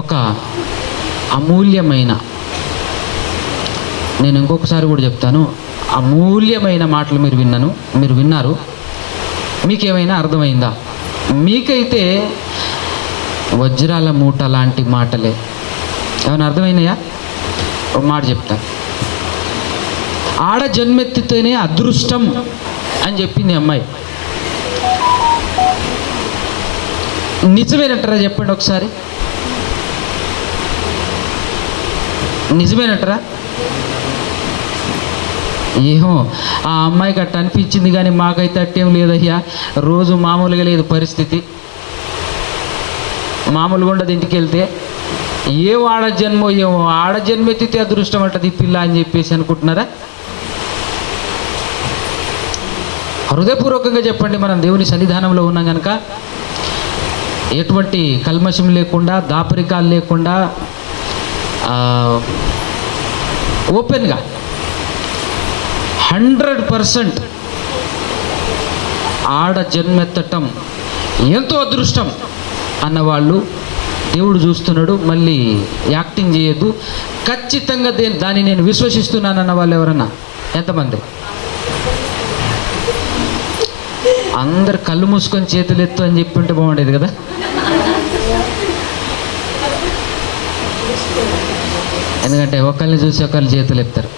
ఒక అమూల్యమైన, నేను ఇంకొకసారి కూడా చెప్తాను, అమూల్యమైన మాటలు మీరు విన్నారు. మీకేమైనా అర్థమైందా? మీకైతే వజ్రాల మూట లాంటి మాటలే. ఏమైనా అర్థమైనాయా? ఒక మాట చెప్తా. ఆడ జన్మెత్తితేనే అదృష్టం అని చెప్పింది అమ్మాయి. నిజమేనంటారా? చెప్పండి ఒకసారి. నిజమేనంటారా? ఏమో ఆ అమ్మాయికి అట్ట అనిపించింది, కానీ మాకైతే అట్టేం లేదయ్యా. రోజు మామూలుగా లేదు పరిస్థితి, మామూలుగా ఉండదు. ఇంటికి వెళ్తే ఏం ఆడ జన్మో ఏమో, ఆడ జన్మెత్తితే అదృష్టం అంటది పిల్ల అని చెప్పేసి అనుకుంటున్నారా? హృదయపూర్వకంగా చెప్పండి. మనం దేవుని సన్నిధానంలో ఉన్నాం కనుక ఎటువంటి కల్మషం లేకుండా, దాపరికాలు లేకుండా, ఓపెన్గా 100% ఆడ జన్మెత్తటం ఎంతో అదృష్టం అన్నవాళ్ళు దేవుడు చూస్తున్నాడు. మళ్ళీ యాక్టింగ్ చేయొద్దు. ఖచ్చితంగా దాన్ని నేను విశ్వసిస్తున్నాను అన్న వాళ్ళు ఎవరన్నా ఎంతమంది? అందరు కళ్ళు మూసుకొని చేతులు ఎత్తు అని చెప్పి ఉంటే బాగుండేది కదా. ఎందుకంటే ఒకరిని చూసి ఒకళ్ళు చేతులు ఎత్తారు.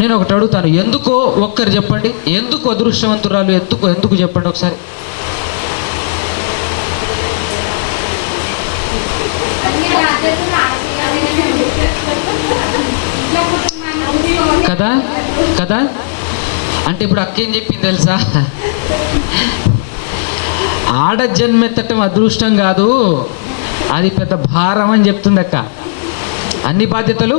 నేను ఒకటి అడుగుతాను, ఎందుకో ఒక్కరు చెప్పండి, ఎందుకు అదృష్టవంతురాలు? ఎందుకు చెప్పండి ఒకసారి. కదా కదా అంటే ఇప్పుడు అక్క ఏం చెప్పింది తెలుసా? ఆడ జన్మెత్తటం అదృష్టం కాదు, అది పెద్ద భారం అని చెప్తుంది అక్క. అన్ని బాధ్యతలు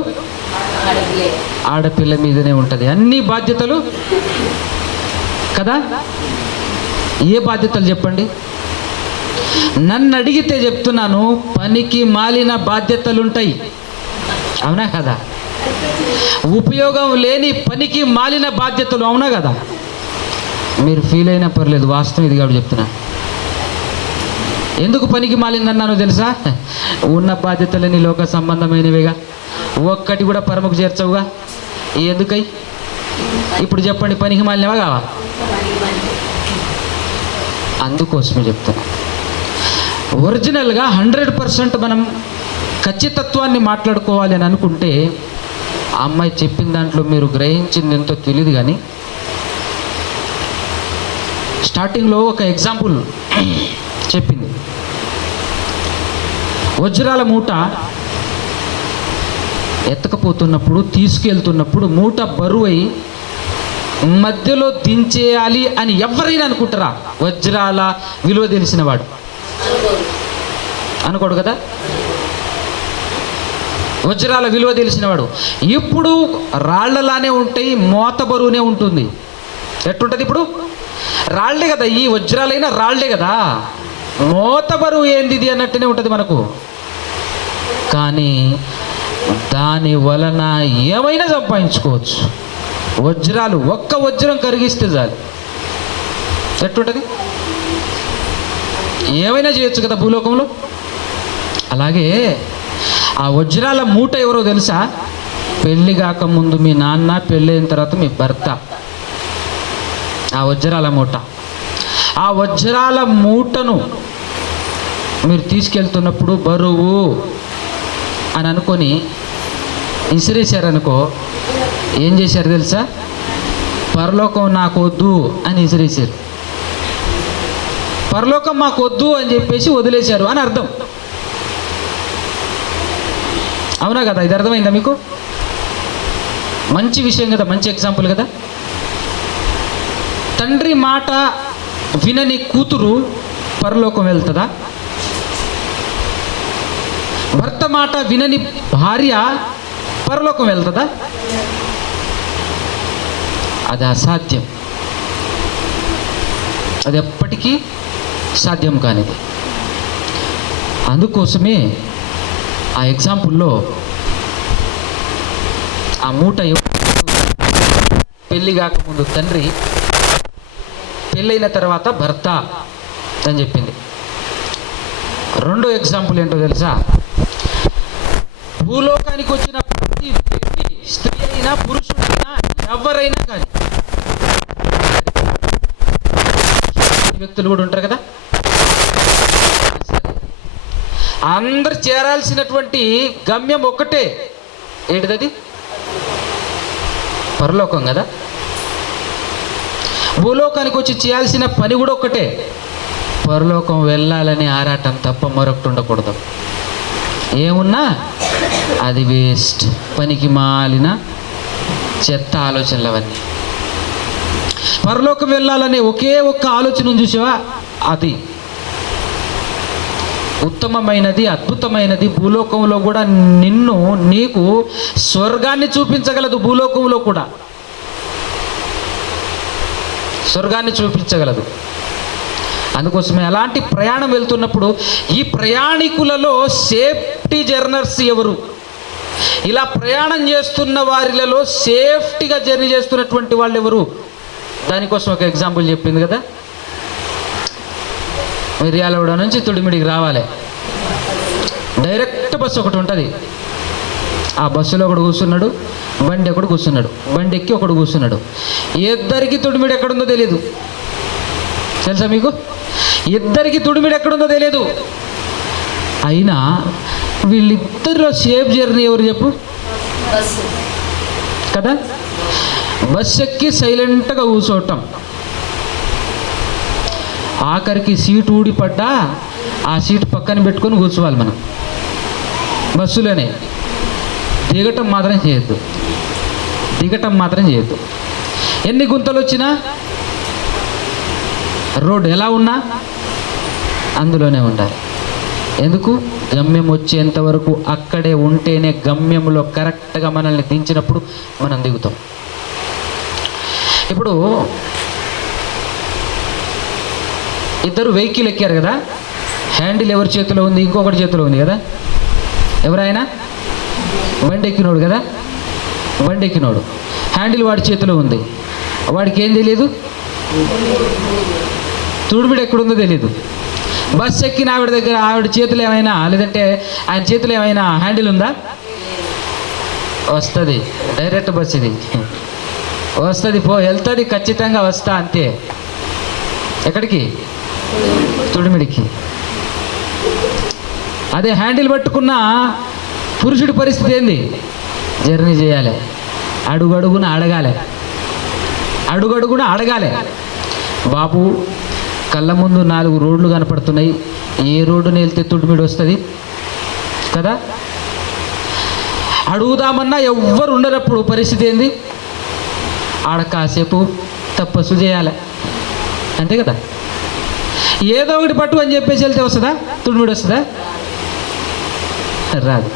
ఆడపిల్ల మీదనే ఉంటుంది, అన్ని బాధ్యతలు కదా. ఏ బాధ్యతలు చెప్పండి? నన్ను అడిగితే చెప్తున్నాను, పనికి మాలిన బాధ్యతలుంటాయి. అవునా కదా? ఉపయోగం లేని పనికి మాలిన బాధ్యతలు. అవునా కదా? మీరు ఫీల్ అయినా పర్లేదు, వాస్తవం ఇది కాబట్టి చెప్తున్నా. ఎందుకు పనికి మాలిందన్నాను తెలుసా? ఉన్న బాధ్యతలని లోక సంబంధమైనవిగా, ఒక్కటి కూడా పరమకు చేర్చవుగా. ఎందుకై? ఇప్పుడు చెప్పండి, పనికి మాలినవా కావా? అందుకోసమే చెప్తున్నా. ఒరిజినల్గా 100% మనం ఖచ్చితత్వాన్ని మాట్లాడుకోవాలి అని అనుకుంటే, ఆ అమ్మాయి చెప్పిన దాంట్లో మీరు గ్రహించింది ఎంతో తెలియదు, కానీ స్టార్టింగ్లో ఒక ఎగ్జాంపుల్ చెప్పింది. వజ్రాల మూట ఎత్తకపోతున్నప్పుడు, తీసుకెళ్తున్నప్పుడు మూట బరువై మధ్యలో దించేయాలి అని ఎవరైనా అనుకుంటారా? వజ్రాల విలువ తెలిసిన వాడు అనుకోడు కదా. వజ్రాల విలువ తెలిసినవాడు. ఇప్పుడు రాళ్లలానే ఉంటాయి, మోత బరువునే ఉంటుంది. ఎట్టుంటుంది? ఇప్పుడు రాళ్లే కదా, ఈ వజ్రాలైనా రాళ్లే కదా, మోత బరువు ఏంది ఇది అన్నట్టునే ఉంటుంది మనకు. కానీ దాని వలన ఏమైనా సంపాదించుకోవచ్చు. వజ్రాలు, ఒక్క వజ్రం కరిగిస్తే చాలు, ఎట్టుంటుంది? ఏమైనా చేయొచ్చు కదా భూలోకంలో. అలాగే ఆ వజ్రాల మూట ఎవరో తెలుసా? పెళ్ళి కాకముందు మీ నాన్న, పెళ్ళైన తర్వాత మీ భర్త. ఆ వజ్రాల మూట. ఆ వజ్రాల మూటను మీరు తీసుకెళ్తున్నప్పుడు బరువు అని అనుకొని ఇసిరేశారనుకో, ఏం చేశారు తెలుసా? పరలోకం నాకు వద్దు అని ఇసిరేశారు. పరలోకం మాకు వద్దు అని చెప్పేసి వదిలేశారు అని అర్థం. అవునా కదా? ఇది అర్థమైందా మీకు? మంచి విషయం కదా, మంచి ఎగ్జాంపుల్ కదా. తండ్రి మాట వినని కూతురు పరలోకం వెళ్తుందా? భర్త మాట వినని భార్య పరలోకం వెళ్తుందా? అది అసాధ్యం. అది ఎప్పటికీ సాధ్యం కానిది. అందుకోసమే ఆ ఎగ్జాంపుల్లో ఆ మూట పెళ్ళి కాకముందు తండ్రి, పెళ్ళైన తర్వాత భర్త అని చెప్పింది. రెండో ఎగ్జాంపుల్ ఏంటో తెలుసా? భూలోకానికి వచ్చిన ప్రతి వ్యక్తి, స్త్రీ అయినా పురుషుడైనా ఎవరైనా కానీ, వ్యక్తులు కూడా ఉంటారు కదా, అందరు చేరాల్సినటువంటి గమ్యం ఒక్కటే. ఏంటిది? పరలోకం కదా. భూలోకానికి వచ్చి చేయాల్సిన పని కూడా ఒక్కటే, పరలోకం వెళ్ళాలని ఆరాటం తప్ప మరొకటి ఉండకూడదు. ఏమున్నా అది వేస్ట్, పనికి మాలిన చెత్త ఆలోచనలు అవన్నీ. పరలోకం వెళ్ళాలనే ఒకే ఒక్క ఆలోచన చూసావా, అది ఉత్తమమైనది, అద్భుతమైనది. భూలోకంలో కూడా నీకు స్వర్గాన్ని చూపించగలదు. భూలోకంలో కూడా స్వర్గాన్ని చూపించగలదు. అందుకోసమే అలాంటి ప్రయాణం వెళ్తున్నప్పుడు ఈ ప్రయాణికులలో సేఫ్టీ జర్నర్స్ ఎవరు? ఇలా ప్రయాణం చేస్తున్న వారిలో సేఫ్టీగా జర్నీ చేస్తున్నటువంటి వాళ్ళు ఎవరు? దానికోసం ఒక ఎగ్జాంపుల్ చెప్పింది కదా. మిర్యాలగూడ నుంచి తొడిమిడికి రావాలి, డైరెక్ట్ బస్సు ఒకటి ఉంటుంది. ఆ బస్సులో ఒకడు కూర్చున్నాడు, బండి ఒకడు కూర్చున్నాడు, బండి ఎక్కి ఒకడు కూర్చున్నాడు. ఇద్దరికి తొడిమిడి ఎక్కడుందో తెలియదు. తెలుసా మీకు? ఇద్దరికి తొడిమిడి ఎక్కడుందో తెలియదు. అయినా వీళ్ళిద్దరిలో సేఫ్ జర్నీ ఎవరు చెప్పు కదా? బస్సు ఎక్కి సైలెంట్గా కూర్చోవటం, ఆఖరికి సీటు ఊడిపడ్డా ఆ సీటు పక్కన పెట్టుకొని కూర్చోవాలి మనం. బస్సులోనే దిగటం మాత్రం చేయొద్దు, దిగటం మాత్రం చేయొద్దు. ఎన్ని గుంతలు వచ్చినా, రోడ్డు ఎలా ఉన్నా అందులోనే ఉండాలి. ఎందుకు? గమ్యం వచ్చేంత వరకు అక్కడే ఉంటేనే గమ్యంలో కరెక్ట్గా మనల్ని దించినప్పుడు మనం దిగుతాం. ఇప్పుడు ఇద్దరు వెహికల్ ఎక్కారు కదా, హ్యాండిల్ ఎవరి చేతిలో ఉంది? ఇంకొకటి చేతిలో ఉంది కదా. ఎవరైనా బండి ఎక్కినోడు కదా, బండి ఎక్కినోడు హ్యాండిల్ వాడి చేతిలో ఉంది. వాడికి ఏం తెలియదు, తుడిమిడి ఎక్కడుందో తెలియదు. బస్సు ఎక్కిన ఆవిడ దగ్గర ఆవిడ చేతులు ఏమైనా, లేదంటే ఆయన చేతులు ఏమైనా హ్యాండిల్ ఉందా? వస్తుంది, డైరెక్ట్ బస్ ఇది వస్తుంది, వెళ్తుంది, ఖచ్చితంగా వస్తా, అంతే. ఎక్కడికి? తుడిమిడికి. అదే హ్యాండిల్ పట్టుకున్న పురుషుడి పరిస్థితి ఏంది? జర్నీ చేయాలి, అడుగడుగున అడగాలి, అడుగడుగున అడగాలి. బాబు కళ్ళ ముందు 4 రోడ్లు కనపడుతున్నాయి, ఏ రోడ్డుని వెళ్తే తుడిమిడి వస్తుంది కదా? అడుగుదామన్నా ఎవ్వరు ఉండనప్పుడు పరిస్థితి ఏంది? ఆడ కాసేపు తపస్సు చేయాలి, అంతే కదా. ఏదో ఒకటి పట్టు అని చెప్పేసి వెళ్తే వస్తుందా? తుడిమిడి వస్తుందా? రాదు.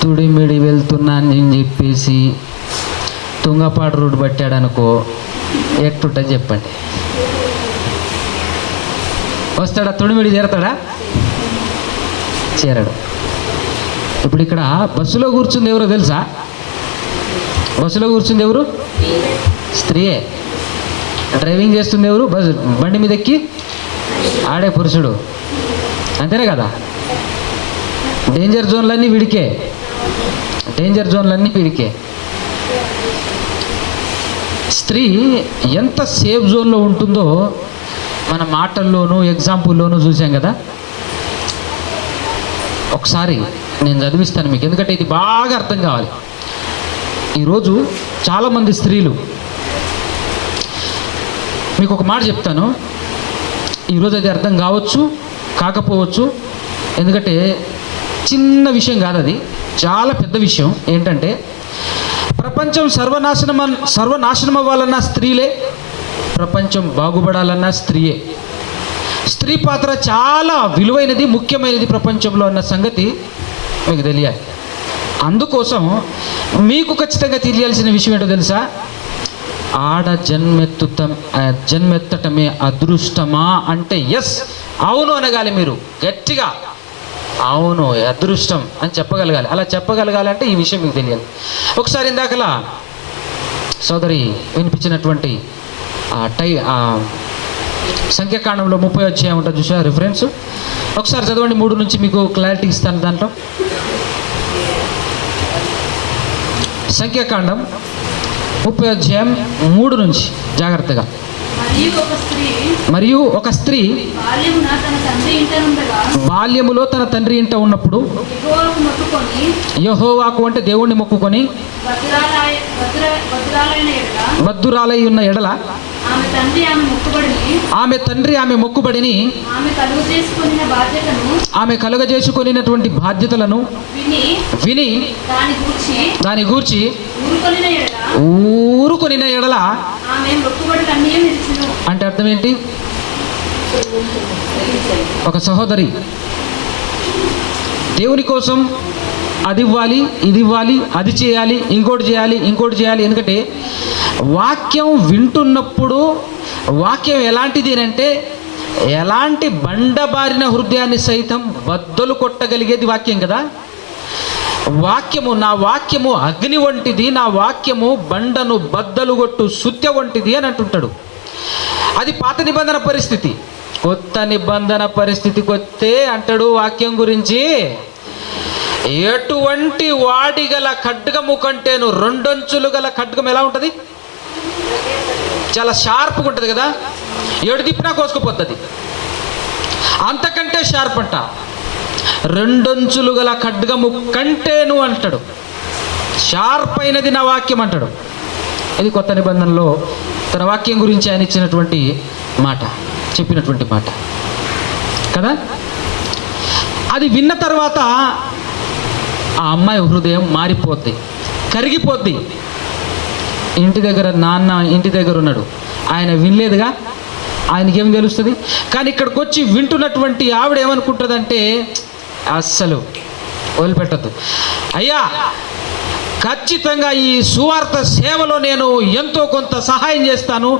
తుడిమిడి వెళ్తున్నాను అని చెప్పేసి తుంగపాడు రోడ్డు పట్టాడు అనుకో, ఎట్టుంటుంది చెప్పండి? వస్తాడా? తుడిమిడి చేరతాడా? చేరడు. ఇప్పుడు ఇక్కడ బస్సులో కూర్చుంది ఎవరో తెలుసా? బస్సులో కూర్చుంది ఎవరు? స్త్రీయే. డ్రైవింగ్ చేస్తుంది ఎవరు? బండి మీద ఎక్కి ఆడే పురుషుడు, అంతేనే కదా. డేంజర్ జోన్లన్నీ వీడికే, డేంజర్ జోన్లన్నీ వీడికే. స్త్రీ ఎంత సేఫ్ జోన్లో ఉంటుందో మన మాటల్లోనూ ఎగ్జాంపుల్లోనూ చూసాం కదా. ఒకసారి నేను చదివిస్తాను మీకు, ఎందుకంటే ఇది బాగా అర్థం కావాలి. ఈరోజు చాలామంది స్త్రీలు, మీకు ఒక మాట చెప్తాను, ఈరోజు అది అర్థం కావచ్చు కాకపోవచ్చు, ఎందుకంటే చిన్న విషయం కాదు, అది చాలా పెద్ద విషయం. ఏంటంటే ప్రపంచం సర్వనాశనం అవ్వాలన్నా స్త్రీలే, ప్రపంచం బాగుపడాలన్నా స్త్రీయే. స్త్రీ పాత్ర చాలా విలువైనది, ముఖ్యమైనది ప్రపంచంలో అన్న సంగతి మీకు తెలియాలి. అందుకోసం మీకు ఖచ్చితంగా తెలియాల్సిన విషయం ఏంటో తెలుసా? ఆడ జన్మెత్తటమే అదృష్టమా అంటే ఎస్, అవును అనగాలి. మీరు గట్టిగా అవును అదృష్టం అని చెప్పగలగాలి. అలా చెప్పగలగాలంటే ఈ విషయం మీకు తెలియాలి. ఒకసారి ఇందాకలా సోదరి వినిపించినటువంటి సంఖ్యాకాండంలో 30 అధ్యాయం ఉంటుంది చూసా రిఫరెన్స్. ఒకసారి చదవండి, 3 నుంచి మీకు క్లారిటీ ఇస్తాను దాంట్లో. సంఖ్యాకాండం 30 అధ్యాయం 3 నుంచి జాగ్రత్తగా. మరియు ఒక స్త్రీ బాల్యములో తన తండ్రి ఇంట ఉన్నప్పుడు యెహోవాకు అంటే దేవుణ్ణి మొక్కుకొని బద్ధురాలై ఉన్న ఎడల ఆమె తండ్రి ఆమె మొక్కుబడిని ఆమె కలుగజేసుకొనినటువంటి బాధ్యతలను విని దాని గూర్చి ఊరుకొనిన ఎడల అంటే అర్థం ఏంటి? ఒక సహోదరి దేవుని కోసం అది ఇవ్వాలి, ఇది ఇవ్వాలి, అది చేయాలి, ఇంకోటి చేయాలి. ఎందుకంటే వాక్యం వింటున్నప్పుడు వాక్యం ఎలాంటిది అంటే ఎలాంటి బండబారిన హృదయాన్ని సైతం బద్దలు కొట్టగలిగేది వాక్యం కదా. నా వాక్యము అగ్ని వంటిది, నా వాక్యము బండను బద్దలు కొట్టు సుత్య వంటిది అని అంటుంటాడు. అది పాత నిబంధన పరిస్థితి. కొత్త నిబంధన పరిస్థితికి వస్తే అంటాడు వాక్యం గురించి, ఎటువంటి వాడిగల ఖడ్గము కంటేను 2 అంచులు గల ఖడ్గం ఎలా ఉంటుంది? చాలా షార్ప్గా ఉంటుంది కదా, ఏడు తిప్పినా కోసుకుపోతుంది. అంతకంటే షార్ప్ అంట. 2 అంచులు గల ఖడ్గము కంటేను అంటాడు. షార్ప్ అయినది నా వాక్యం అంటాడు. ఇది కొత్త నిబంధనలో తన వాక్యం గురించి ఆయన ఇచ్చినటువంటి మాట, చెప్పినటువంటి మాట కదా. అది విన్న తర్వాత ఆ అమ్మాయి హృదయం మారిపోద్ది, కరిగిపోద్ది. ఇంటి దగ్గర ఉన్నాడు, ఆయన వినలేదుగా, ఆయనకేం తెలుస్తుంది? కానీ ఇక్కడికి వచ్చి వింటున్నటువంటి ఆవిడ ఏమనుకుంటుందంటే అస్సలు వదిలిపెట్టద్దు, అయ్యా ఖచ్చితంగా ఈ సువార్త సేవలో నేను ఎంతో కొంత సహాయం చేస్తాను,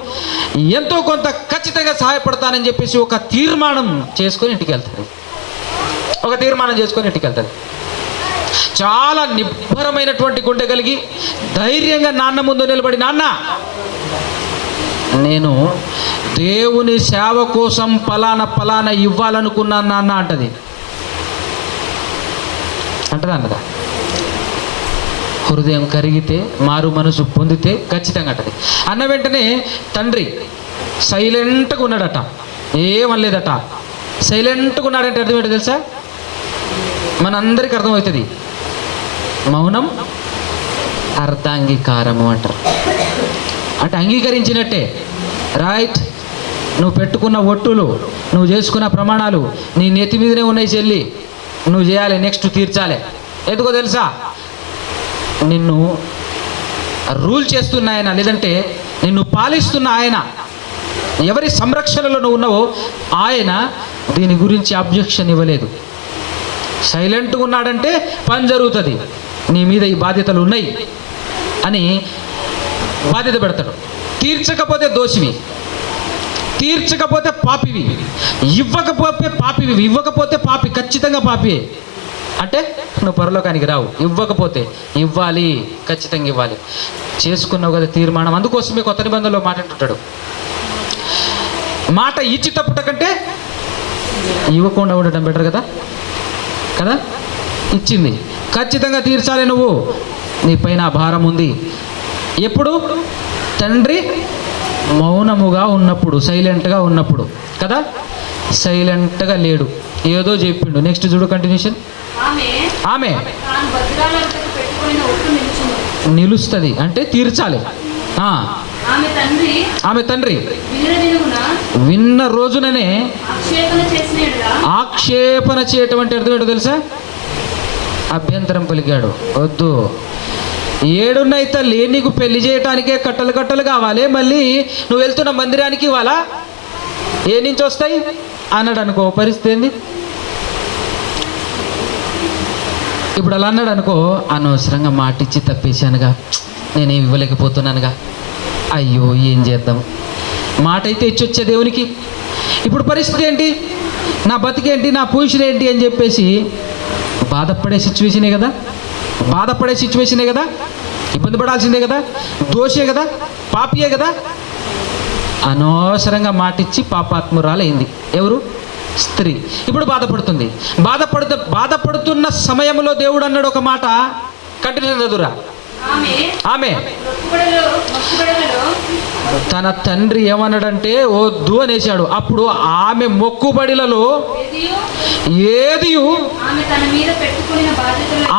ఎంతో కొంత ఖచ్చితంగా సహాయపడతానని చెప్పేసి ఒక తీర్మానం చేసుకొని ఇంటికి వెళ్తాడు. చాలా నిబ్బరమైనటువంటి గుండె కలిగి ధైర్యంగా నాన్న ముందు నిలబడి, నాన్న నేను దేవుని సేవ కోసం పలానా ఇవ్వాలనుకున్నాను నాన్న అంటది. అన్నదా హృదయం కరిగితే, మారు మనసు పొందితే ఖచ్చితంగా అంటది. అన్న వెంటనే తండ్రి సైలెంట్గా ఉన్నాడట, ఏమనలేదట. సైలెంట్గా ఉన్నాడంటే అర్థం ఏంటో తెలుసా? మనందరికీ అర్థమవుతుంది. మౌనం అర్ధాంగీకారము అంటారు. అంటే అంగీకరించినట్టే. రైట్, నువ్వు పెట్టుకున్న ఒట్టులు, నువ్వు చేసుకున్న ప్రమాణాలు నీ నెత్తి మీదనే ఉన్నాయి చెల్లి, నువ్వు చేయాలి, నెక్స్ట్ తీర్చాలి. ఎందుకో తెలుసా? నిన్ను రూల్ చేస్తున్న ఆయన, లేదంటే నిన్ను పాలిస్తున్న ఆయన, ఎవరి సంరక్షణలో నువ్వు ఉన్నావో ఆయన దీని గురించి అబ్జెక్షన్ ఇవ్వలేదు. సైలెంట్గా ఉన్నాడంటే పని జరుగుతుంది, నీ మీద ఈ బాధ్యతలు ఉన్నాయి అని బాధ్యత పెడతాడు. తీర్చకపోతే దోషివి, తీర్చకపోతే పాపివి, ఇవ్వకపోతే పాపి, ఖచ్చితంగా పాపి. అంటే నువ్వు పరలోకానికి రావు. ఇవ్వకపోతే ఇవ్వాలి, ఖచ్చితంగా ఇవ్వాలి. చేసుకున్నావు కదా తీర్మానం. అందుకోసమే కొత్త నిబంధనలో మాట అంటుంటాడు, మాట ఇచ్చి తప్పుట కంటే ఇవ్వకుండా ఉండటం బెటర్ కదా. ఇచ్చింది ఖచ్చితంగా తీర్చాలి. నువ్వు నీ పైన భారం ఉంది. ఎప్పుడు? తండ్రి మౌనముగా ఉన్నప్పుడు, సైలెంట్గా ఉన్నప్పుడు కదా. సైలెంట్గా లేడు, ఏదో చెప్పిండు. నెక్స్ట్ చూడు కంటిన్యూషన్. ఆమె నిలుస్తుంది అంటే తీర్చాలి. ఆమె తండ్రి విన్న రోజుననే ఆక్షేపణ చేయటం అంటే అర్థం ఏంటో తెలుసా? అభ్యంతరం పలికాడు. వద్దు, 7 తల్లి, నీకు పెళ్లి చేయటానికే కట్టలు కావాలి, మళ్ళీ నువ్వు వెళ్తున్న మందిరానికి ఇవ్వాలా? ఏ నుంచి వస్తాయి అన్నాడు అనుకో, పరిస్థితి ఏంది? ఇప్పుడు అలా అన్నాడు అనుకో, అనవసరంగా మాటిచ్చి తప్పేశానుగా, నేనేం ఇవ్వలేకపోతున్నానుగా, అయ్యో ఏం చేద్దాం. మాట అయితే ఇచ్చొచ్చే దేవునికి. ఇప్పుడు పరిస్థితి ఏంటి, నా బతికేంటి, నా పొజిషన్ ఏంటి అని చెప్పేసి బాధపడే సిచ్యువేషనే కదా, ఇబ్బంది పడాల్సిందే కదా, దోషే కదా, పాపియే కదా. అనవసరంగా మాటిచ్చి పాపాత్మురాలైంది. ఎవరు? స్త్రీ. ఇప్పుడు బాధపడుతుంది. బాధపడుతున్న సమయంలో దేవుడు అన్నాడు ఒక మాట, కంటిన్యూ చదువురా. ఆమె తన తండ్రి ఏమన్నాడంటే వద్దు అనేసాడు. అప్పుడు ఆమె మొక్కుబడిలలో ఏదియు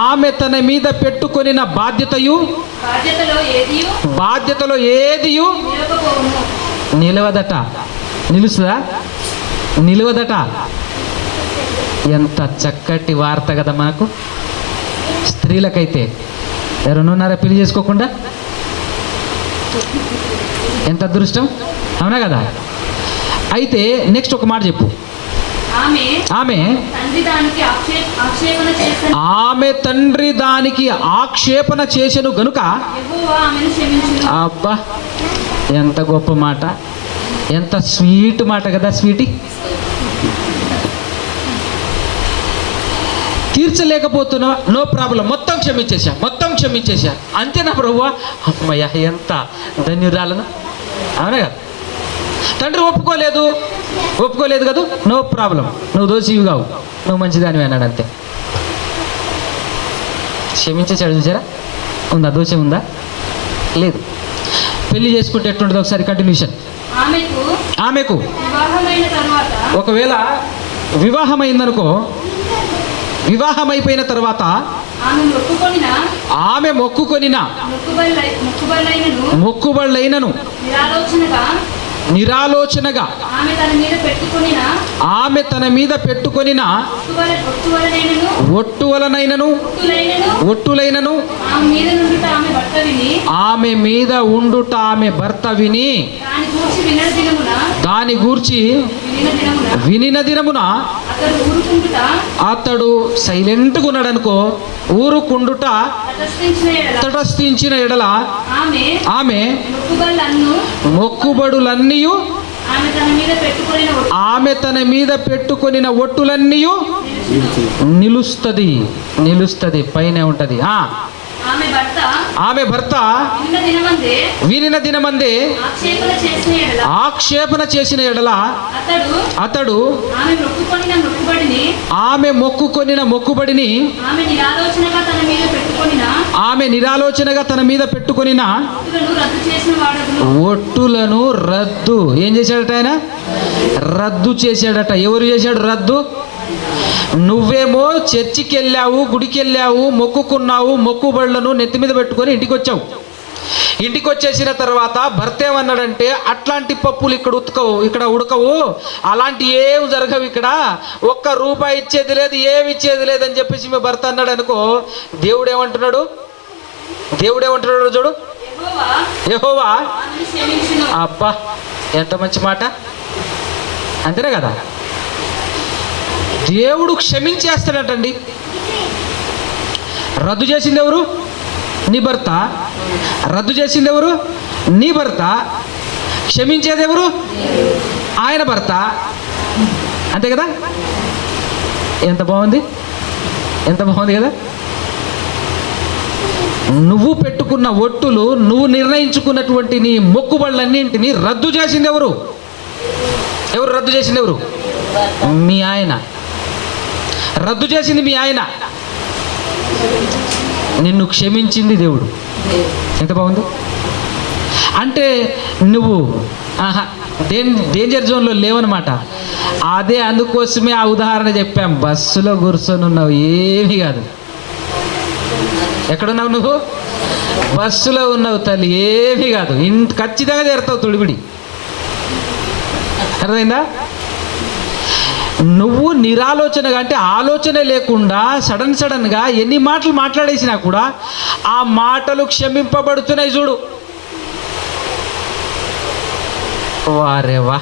ఆమె తన మీద పెట్టుకొనిన బాధ్యతలో ఏదియు నిలవదట. నిలుస్తుందా? నిలవదట. ఎంత చక్కటి వార్త కదా మనకు. స్త్రీలకైతే ఎవరున్నారా పెళ్లి చేసుకోకుండా? ఎంత అదృష్టం, అవునా కదా? అయితే నెక్స్ట్ ఒక మాట చెప్పు. ఆమె తండ్రి దానికి ఆక్షేపణ చేసెను గనుక. అబ్బా, ఎంత గొప్ప మాట, ఎంత స్వీట్ మాట కదా. స్వీటీ. తీర్చలేకపోతున్నా, నో ప్రాబ్లం, మొత్తం క్షమించేసా అంతేనా ప్రభువా? అమ్మయ్య, ఎంత ధన్యురాలను, అవునా కదా? తండ్రి ఒప్పుకోలేదు కదా, నో ప్రాబ్లం, నువ్వు దోషివి కావు, నువ్వు మంచిదానివి అన్నాడు. అంతే, క్షమించేసాడు. చూసారా? ఉందా? దోషం ఉందా? లేదు. పెళ్లి చేసుకుంటే ఎట్లుంటుంది ఒకసారి కంటిన్యూషన్. ఆమెకు ఒకవేళ వివాహమైందనుకో, వివాహమైపోయిన తర్వాత ఆమె మొక్కుకొనిన మొక్కుబళ్ళైనను నిరాలోచనగా ఆమె తన మీద పెట్టుకొనిన ఒట్టులైనను ఆమె మీద ఉండుట ఆమె భర్త విని దాని గూర్చి వినిన దినమున అతడు సైలెంట్గా ఉన్నాడనుకో, ఊరుకుండుట తటస్థించిన ఎడల ఆమె మొక్కుబడులన్నీ ఆమె తన మీద పెట్టుకొనిన ఒట్టులన్నీ నిలుస్తుంది, పైనే ఉంటది. ఆమె భర్త వినిన దినమందే ఆక్షేపణ చేసిన ఎడల అతడు ఆమె మొక్కుకొనిన మొక్కుబడిని ఆమె నిరాలోచనగా తన మీద పెట్టుకొనిన ఒట్టులను రద్దు ఏం చేశాడట? ఆయన రద్దు చేశాడట. ఎవరు చేశాడు రద్దు? నువ్వేమో చర్చికి వెళ్ళావు, గుడికి వెళ్ళావు, మొక్కుకున్నావు, మొక్కుబడులను నెత్తి మీద పెట్టుకొని ఇంటికి వచ్చావు. ఇంటికి వచ్చేసిన తర్వాత భర్త ఏమన్నాడంటే, అట్లాంటి పప్పులు ఇక్కడ ఉడకవు, అలాంటి ఏమి జరగవు, ఇక్కడ ఒక్క రూపాయి ఇచ్చేది లేదు, ఏమి ఇచ్చేది లేదని చెప్పేసి మీ భర్త అన్నాడు అనుకో. దేవుడు ఏమంటున్నాడు చూడు, యెహోవా. అబ్బా, ఎంత మంచి మాట, అంతేనే కదా? దేవుడు క్షమించేస్తాడటండి. రద్దు చేసింది ఎవరు? నీ భర్త. రద్దు చేసింది ఎవరు? నీ భర్త. క్షమించేది ఎవరు? ఆయన భర్త. అంతే కదా? ఎంత బాగుంది కదా? నువ్వు పెట్టుకున్న ఒట్టులు, నువ్వు నిర్ణయించుకున్నటువంటి నీ మొక్కుబళ్ళన్నింటినీ రద్దు చేసింది ఎవరు? రద్దు చేసింది ఎవరు? మీ ఆయన. రద్దు చేసింది మీ ఆయన. నిన్ను క్షమించింది దేవుడు. ఎంత బాగుంది అంటే, నువ్వు డేంజర్ జోన్లో లేవన్నమాట. అదే అందుకోసమే ఆ ఉదాహరణ చెప్పాం. బస్సులో కూర్చొని ఉన్నావు, ఏమీ కాదు. ఎక్కడున్నావు నువ్వు? బస్సులో ఉన్నావు తల్లి, ఏమీ కాదు. ఖచ్చితంగా చేరుతావు తొడిబిడి. అర్థమైందా? నువ్వు నిరాలోచనగా, అంటే ఆలోచన లేకుండా సడన్గా ఎన్ని మాటలు మాట్లాడేసినా కూడా ఆ మాటలు క్షమింపబడుతున్నాయి. చూడు, వారే వా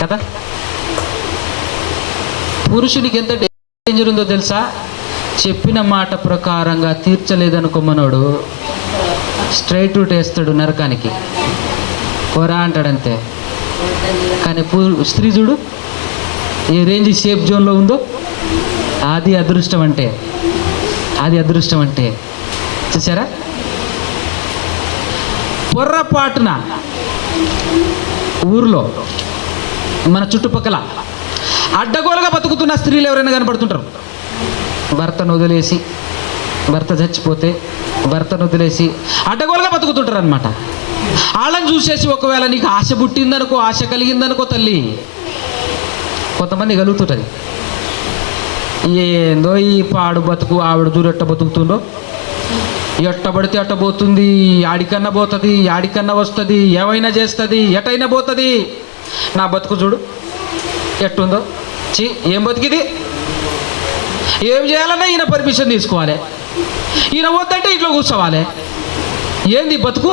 కదా. పురుషునికి ఎంత డేంజర్ ఉందో తెలుసా? చెప్పిన మాట ప్రకారంగా తీర్చలేదనుకోమనోడు స్ట్రైట్ రూట్ వేస్తాడు నరకానికి, కొరా అంటాడంతే. కానీ స్త్రీ చూడు ఏ రేంజ్ సేఫ్ జోన్లో ఉందో. అది అదృష్టం అంటే చూసారా? ఊర్లో మన చుట్టుపక్కల అడ్డగోలుగా బతుకుతున్న స్త్రీలు ఎవరైనా కనపడుతుంటారు. భర్తను వదిలేసి, భర్త చచ్చిపోతే భర్తను వదిలేసి అడ్డగోలుగా బతుకుతుంటారు అనమాట. వాళ్ళని చూసేసి ఒకవేళ నీకు ఆశ పుట్టిందనుకో, ఆశ కలిగిందనుకో తల్లి, కొంతమంది కలుగుతుంటుంది. ఏందో ఈ పాడు బతుకు, ఆవిడ చూడు ఎట్ట బతుకుతుండో, ఎట్ట పడితే అట్ట పోతుంది, ఆడికన్నా పోతుంది, ఆడికన్నా వస్తుంది, ఏమైనా చేస్తుంది, ఎటైనా పోతుంది, నా బతుకు చూడు ఎట్టుందో, చి ఏం బతికిది, ఏం చేయాలన్నా ఈయన పర్మిషన్ తీసుకోవాలి, ఈయన వద్దంటే ఇంట్లో కూర్చోవాలి, ఏంది బతుకు.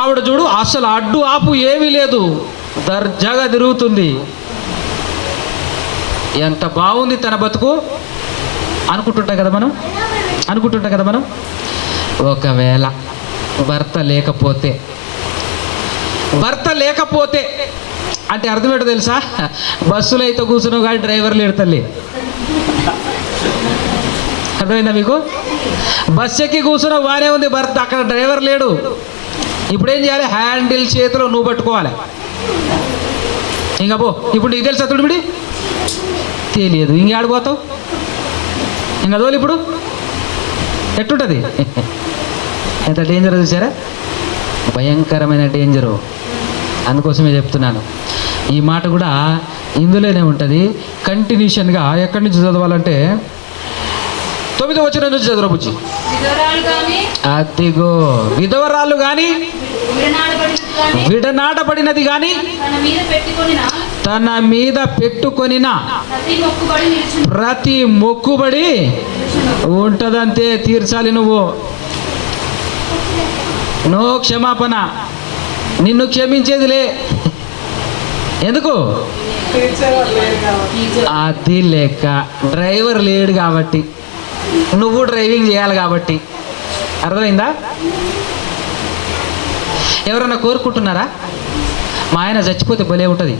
ఆవిడ చూడు అసలు అడ్డు ఆపు ఏమీ లేదు, దర్జాగా తిరుగుతుంది, ఎంత బాగుంది తన బతుకు అనుకుంటుంటాం కదా మనం. ఒకవేళ భర్త లేకపోతే అంటే అర్థం ఏంటో తెలుసా? బస్సులో అయితే కూర్చున్నావు కానీ డ్రైవర్ లేడు తల్లి. అర్థమైందా మీకు? బస్సు ఎక్కి కూర్చున్నావు బాగానే ఉంది, భర్త అక్కడ డ్రైవర్ లేడు. ఇప్పుడేం చేయాలి? హ్యాండిల్ చేతిలో నువ్వు పట్టుకోవాలి. ఇంకా పో, ఇప్పుడు నీకు తెలుసా తుడిమిడి తెలియదు, ఇంక ఆడిపోతావు, ఇంకా తోలు. ఇప్పుడు ఎట్టుంటుంది? ఎంత డేంజర్ చూసారా? భయంకరమైన డేంజరు. అందుకోసమే చెప్తున్నాను. ఈ మాట కూడా ఇందులోనే ఉంటుంది. కంటిన్యూషన్గా ఎక్కడి నుంచి చదవాలంటే 9వ వచనం నుంచి చదవరా బుజ్జి. అదిగో విధవరాలు కానీ, విడనాడబడినది కానీ, తన మీద పెట్టుకొనిన ప్రతి మొక్కుబడి ఉంటదంతే, తీర్చాలి నువ్వు. నో క్షమాపణ, నిన్ను క్షమించేదిలే. ఎందుకు? అది లెక్క డ్రైవర్ లేడు కాబట్టి, నువ్వు డ్రైవింగ్ చేయాలి కాబట్టి. అర్థమైందా? ఎవరన్నా కోరుకుంటున్నారా మా ఆయన చచ్చిపోతే భలే ఉంటుంది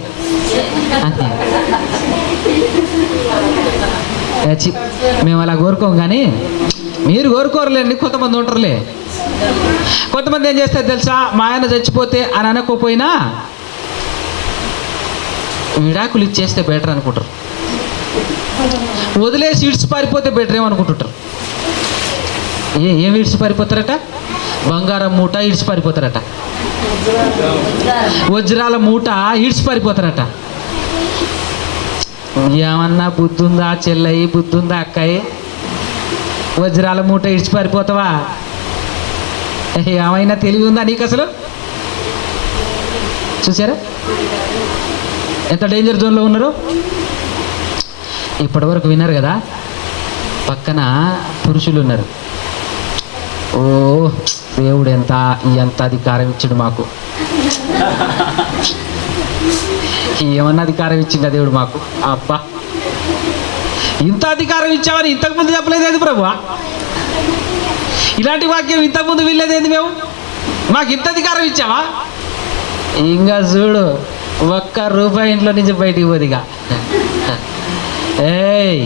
అంతే? మేము అలా కోరుకోం, కానీ మీరు కోరుకోరులేండి, కొంతమంది ఉంటారులే. కొంతమంది ఏం చేస్తారు తెలుసా? మా ఆయన చచ్చిపోతే అని అనుకోపోయినా విడాకులు ఇచ్చేస్తే బెటర్ అనుకుంటారు, వదిలేసి ఇడ్స్ పారిపోతే బెటర్ ఏమనుకుంటుంటారు. ఏం ఇడ్స్ పారిపోతారట? బంగారం మూట ఇడ్స్ పారిపోతారట, వజ్రాల మూట ఇడ్స్ పారిపోతారట. ఏమన్నా బుద్ధుందా చెల్లయి, బుద్ధుందా అక్కయ్య? వజ్రాల మూట ఇడ్స్ పారిపోతావా? ఏమైనా తెలివి ఉందా నీకు అసలు? చూసారా ఎంత డేంజర్ జోన్లో ఉన్నారో? ఇప్పటివరకు విన్నారు కదా, పక్కన పురుషులు ఉన్నారు. ఓ దేవుడు ఎంత అధికారం ఇచ్చాడు మాకు, ఏమన్నా అధికారం ఇచ్చిందా దేవుడు మాకు? అబ్బా, ఇంత అధికారం ఇచ్చామని ఇంతకుముందు చెప్పలేదేంది ప్రభు? ఇలాంటి వాక్యం ఇంతకుముందు వినలేదేంది మేము? మాకు ఇంత అధికారం ఇచ్చావా? ఇంకా చూడు, ఒక్క రూపాయి ఇంట్లో నుంచి బయటికి పోదిగా. ఏయ్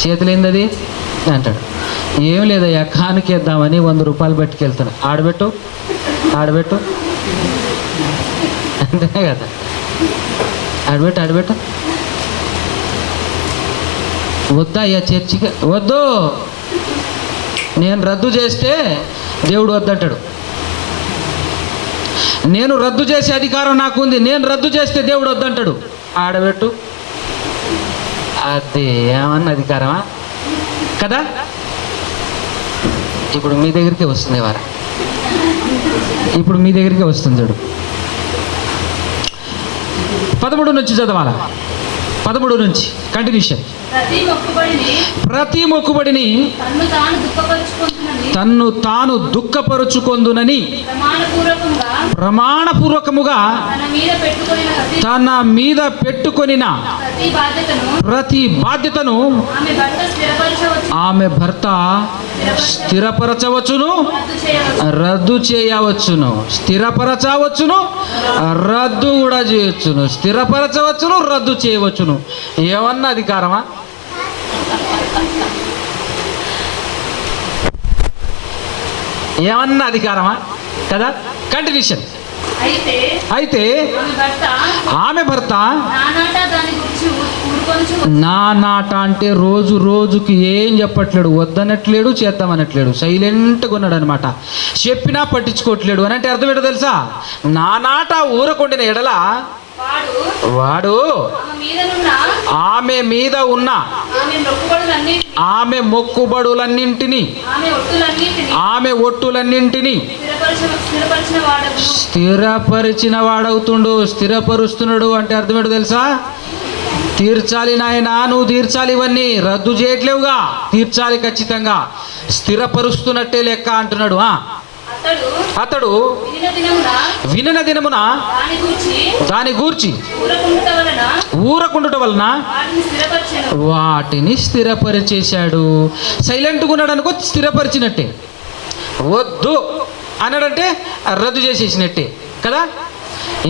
చేతులు ఏందది అంటాడు. ఏం లేదయ్యా, కానుకేద్దామని 100 రూపాయలు పట్టుకెళ్తాను. ఆడబెట్టు అంతే కదా, ఆడబెట్టు. వద్దా అయ్యా చర్చికి? వద్దు, నేను రద్దు చేస్తే దేవుడు వద్దంటాడు. నేను రద్దు చేసే అధికారం నాకుంది, నేను రద్దు చేస్తే దేవుడు వద్దంటాడు. ఆడబెట్టు. అది ఏమన్నా అధికారమా కదా? ఇప్పుడు మీ దగ్గరికే వస్తుంది వారా, ఇప్పుడు మీ దగ్గరికే వస్తుంది చూడు. 13 నుంచి చదవాలా? 13 నుంచి కంటిన్యూషన్. ప్రతి మొక్కుబడిని తన్ను తాను దుఃఖపరుచుకొందునని ప్రమాణపూర్వకముగా తన మీద పెట్టుకొనిన ప్రతి బాధ్యతను ఆమె భర్త స్థిరపరచవచ్చును, రద్దు చేయవచ్చును. స్థిరపరచవచ్చును, రద్దు కూడా చేయవచ్చును. స్థిరపరచవచ్చును, రద్దు చేయవచ్చును. ఏమన్నా అధికారమా? ఏమన్నా అధికారమా కదా? కంటిన్యూషన్. అయితే ఆమె భర్త నా నాట అంటే రోజు రోజుకి ఏం చెప్పట్లేడు, వద్దనట్లేడు, చేద్దామనట్లేడు, సైలెంట్గా ఉన్నాడు అనమాట. చెప్పినా పట్టించుకోవట్లేడు అని అంటే అర్థం ఏంటో తెలుసా? నా నాట ఊరకొండిన ఎడల వాడు ఆమె మీద ఉన్న ఆమె మొక్కుబడులన్నింటినీ ఆమె ఒట్టులన్నింటినీ స్థిరపరిచిన వాడవుతుండు. స్థిరపరుస్తున్నాడు అంటే అర్థం ఏంటో తెలుసా? తీర్చాలి నాయనా, నువ్వు తీర్చాలి, ఇవన్నీ రద్దు చేయట్లేవుగా, తీర్చాలి ఖచ్చితంగా, స్థిరపరుస్తున్నట్టే లెక్క అంటున్నాడు. అతడు వినిన దినమున దాని గూర్చి ఊరకుండుట వలన వాటిని స్థిరపరిచేశాడు. సైలెంట్గా ఉన్నాడు అనుకో, స్థిరపరిచినట్టే. వద్దు అన్నాడంటే రద్దు చేసేసినట్టే కదా.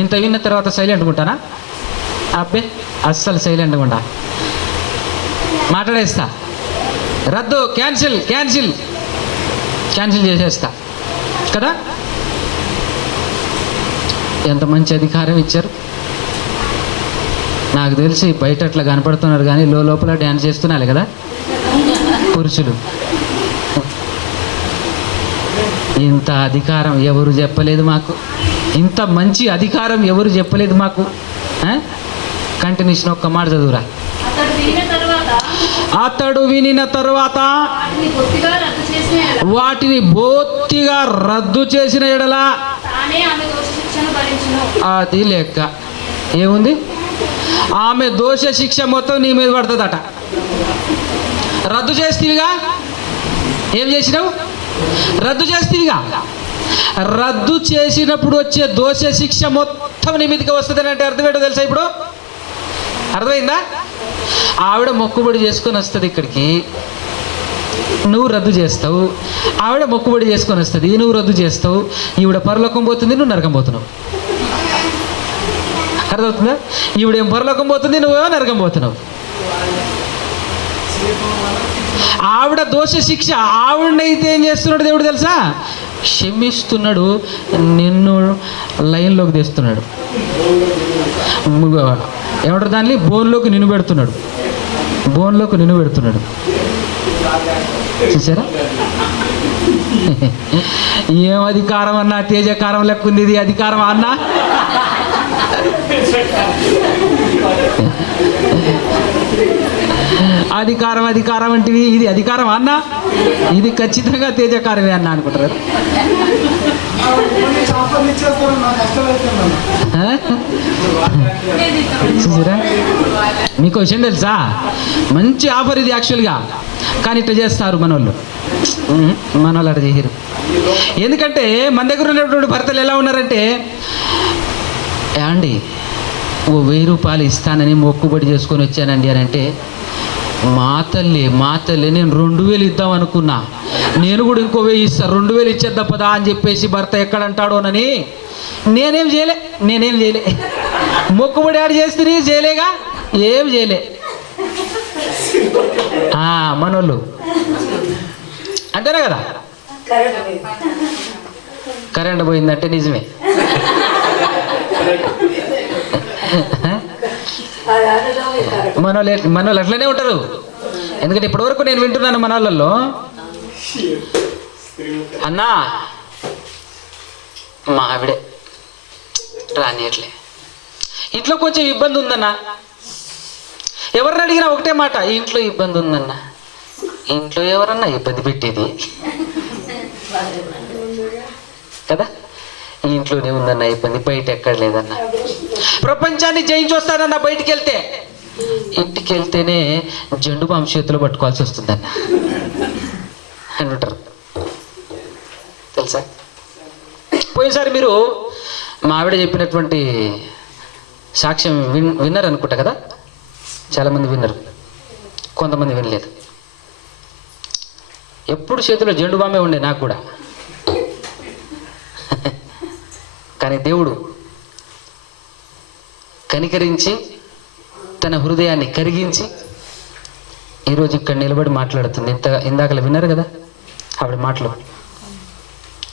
ఇంత విన్న తర్వాత సైలెంట్గా ఉంటానా? అబ్బే అస్సలు సైలెంట్గా ఉండా, మాట్లాడేస్తా, రద్దు, క్యాన్సిల్ క్యాన్సిల్ క్యాన్సిల్ చేసేస్తా కదా. ఎంత మంచి అధికారం ఇచ్చారు. నాకు తెలిసి బయట అట్లా కనపడుతున్నారు కానీ లోపల డ్యాన్స్ చేస్తున్నారు కదా పురుషులు. ఇంత అధికారం ఎవరు చెప్పలేదు మాకు, ఇంత మంచి అధికారం ఎవరు చెప్పలేదు మాకు. కంటిన్యూషన్ ఒక్క మాట చదువురా. అతడు వినిన తర్వాత వాటిని బొత్తిగా రద్దు చేసిన ఎడల అది లెక్క ఏముంది? ఆమె దోష శిక్ష మొత్తం నీ మీద పడుతుందట. రద్దు చేస్తీవిగా, ఏం చేసినావు? రద్దు చేస్తీవిగా. రద్దు చేసినప్పుడు వచ్చే దోష శిక్ష మొత్తం నీ మీదకి వస్తుంది అంటే అర్థం ఏంటో తెలుసా? ఇప్పుడు అర్థమైందా? ఆవిడ మొక్కుబడి చేసుకొని వస్తుంది ఇక్కడికి, నువ్వు రద్దు చేస్తావు. ఆవిడ మొక్కుబడి చేసుకొని వస్తుంది, నువ్వు రద్దు చేస్తావు. ఈవిడ పరలోకం పోతుంది, నువ్వు నరకం పోతున్నావు. అర్థమవుతుందా? ఈవిడేం పరలోకం పోతుంది, నువ్వేమో నరకం పోతున్నావు. ఆవిడ దోష శిక్ష, ఆవిడనైతే ఏం చేస్తున్నాడు దేవుడు తెలుసా? క్షమిస్తున్నాడు, నిన్ను లైన్లోకి తెస్తున్నాడు. ఏమంటారు దాన్ని? బోన్లోకి నిన్ను పెడుతున్నాడు, బోన్లోకి నిన్ను పెడుతున్నాడు. చూసారా? ఏం అధికారం అన్నా, తేజకారం లెక్క ఉంది ఇది. అధికారం అన్నా, అధికారం అధికారం అంటే ఇది అధికారం అన్నా, ఇది ఖచ్చితంగా తేజకారమే అన్నా అనుకుంటారు. చూసారా? మీకు విషయం తెలుసా? మంచి ఆఫర్ ఇది యాక్చువల్గా, కానీ ఇట్లా చేస్తారు మనోళ్ళు. మనోళ్ళు అట్లా చేయరు. ఎందుకంటే మన దగ్గర ఉన్నటువంటి భర్తలు ఎలా ఉన్నారంటే, ఏమండి ఓ 1000 రూపాయలు ఇస్తానని మొక్కుబడి చేసుకొని వచ్చానండి అని అంటే, మా తల్లి నేను 2000 ఇద్దాం అనుకున్నా, నేను కూడా ఇంకో 1000 ఇస్తా, 2000 ఇచ్చేద్దా పదా అని చెప్పేసి భర్త ఎక్కడంటాడోనని నేనేం చేయలే. మొక్కుబడి ఆడు చేస్తే చేయలేగా, ఏం చేయలే. మనోళ్ళు అంతేనా కదా? కరెంట్ పోయిందంటే నిజమే. మనోళ్ళు అట్లనే ఉంటారు. ఎందుకంటే ఇప్పటివరకు నేను వింటున్నాను మన వాళ్ళల్లో, అన్నా మా ఆవిడే రానియట్లే, ఇంట్లో కొంచెం ఇబ్బంది ఉందన్నా. ఎవరిని అడిగినా ఒకటే మాట, ఇంట్లో ఇబ్బంది ఉందన్నా. ఇంట్లో ఎవరన్నా ఇబ్బంది పెట్టేది కదా? ఇంట్లోనే ఉందన్న ఇబ్బంది, బయట ఎక్కడ లేదన్నా. ప్రపంచాన్ని జయించి వస్తానన్నా బయటికి వెళ్తే, ఇంటికి వెళ్తేనే జెండు బాంబు చేతిలో పట్టుకోవాల్సి వస్తుందన్న అని అంటారు తెలుసా? పోయినసారి మీరు మా ఆవిడ చెప్పినటువంటి సాక్ష్యం విన్నారు అనుకుంటా కదా. చాలామంది విన్నారు, కొంతమంది వినలేదు. ఎప్పుడు చేతిలో జెండు బాంబే ఉండే నాకు కూడా. కానీ దేవుడు కనికరించి తన హృదయాన్ని కరిగించి ఈరోజు ఇక్కడ నిలబడి మాట్లాడుతుంది. ఇందాకలా విన్నారు కదా ఆవిడ మాటలు,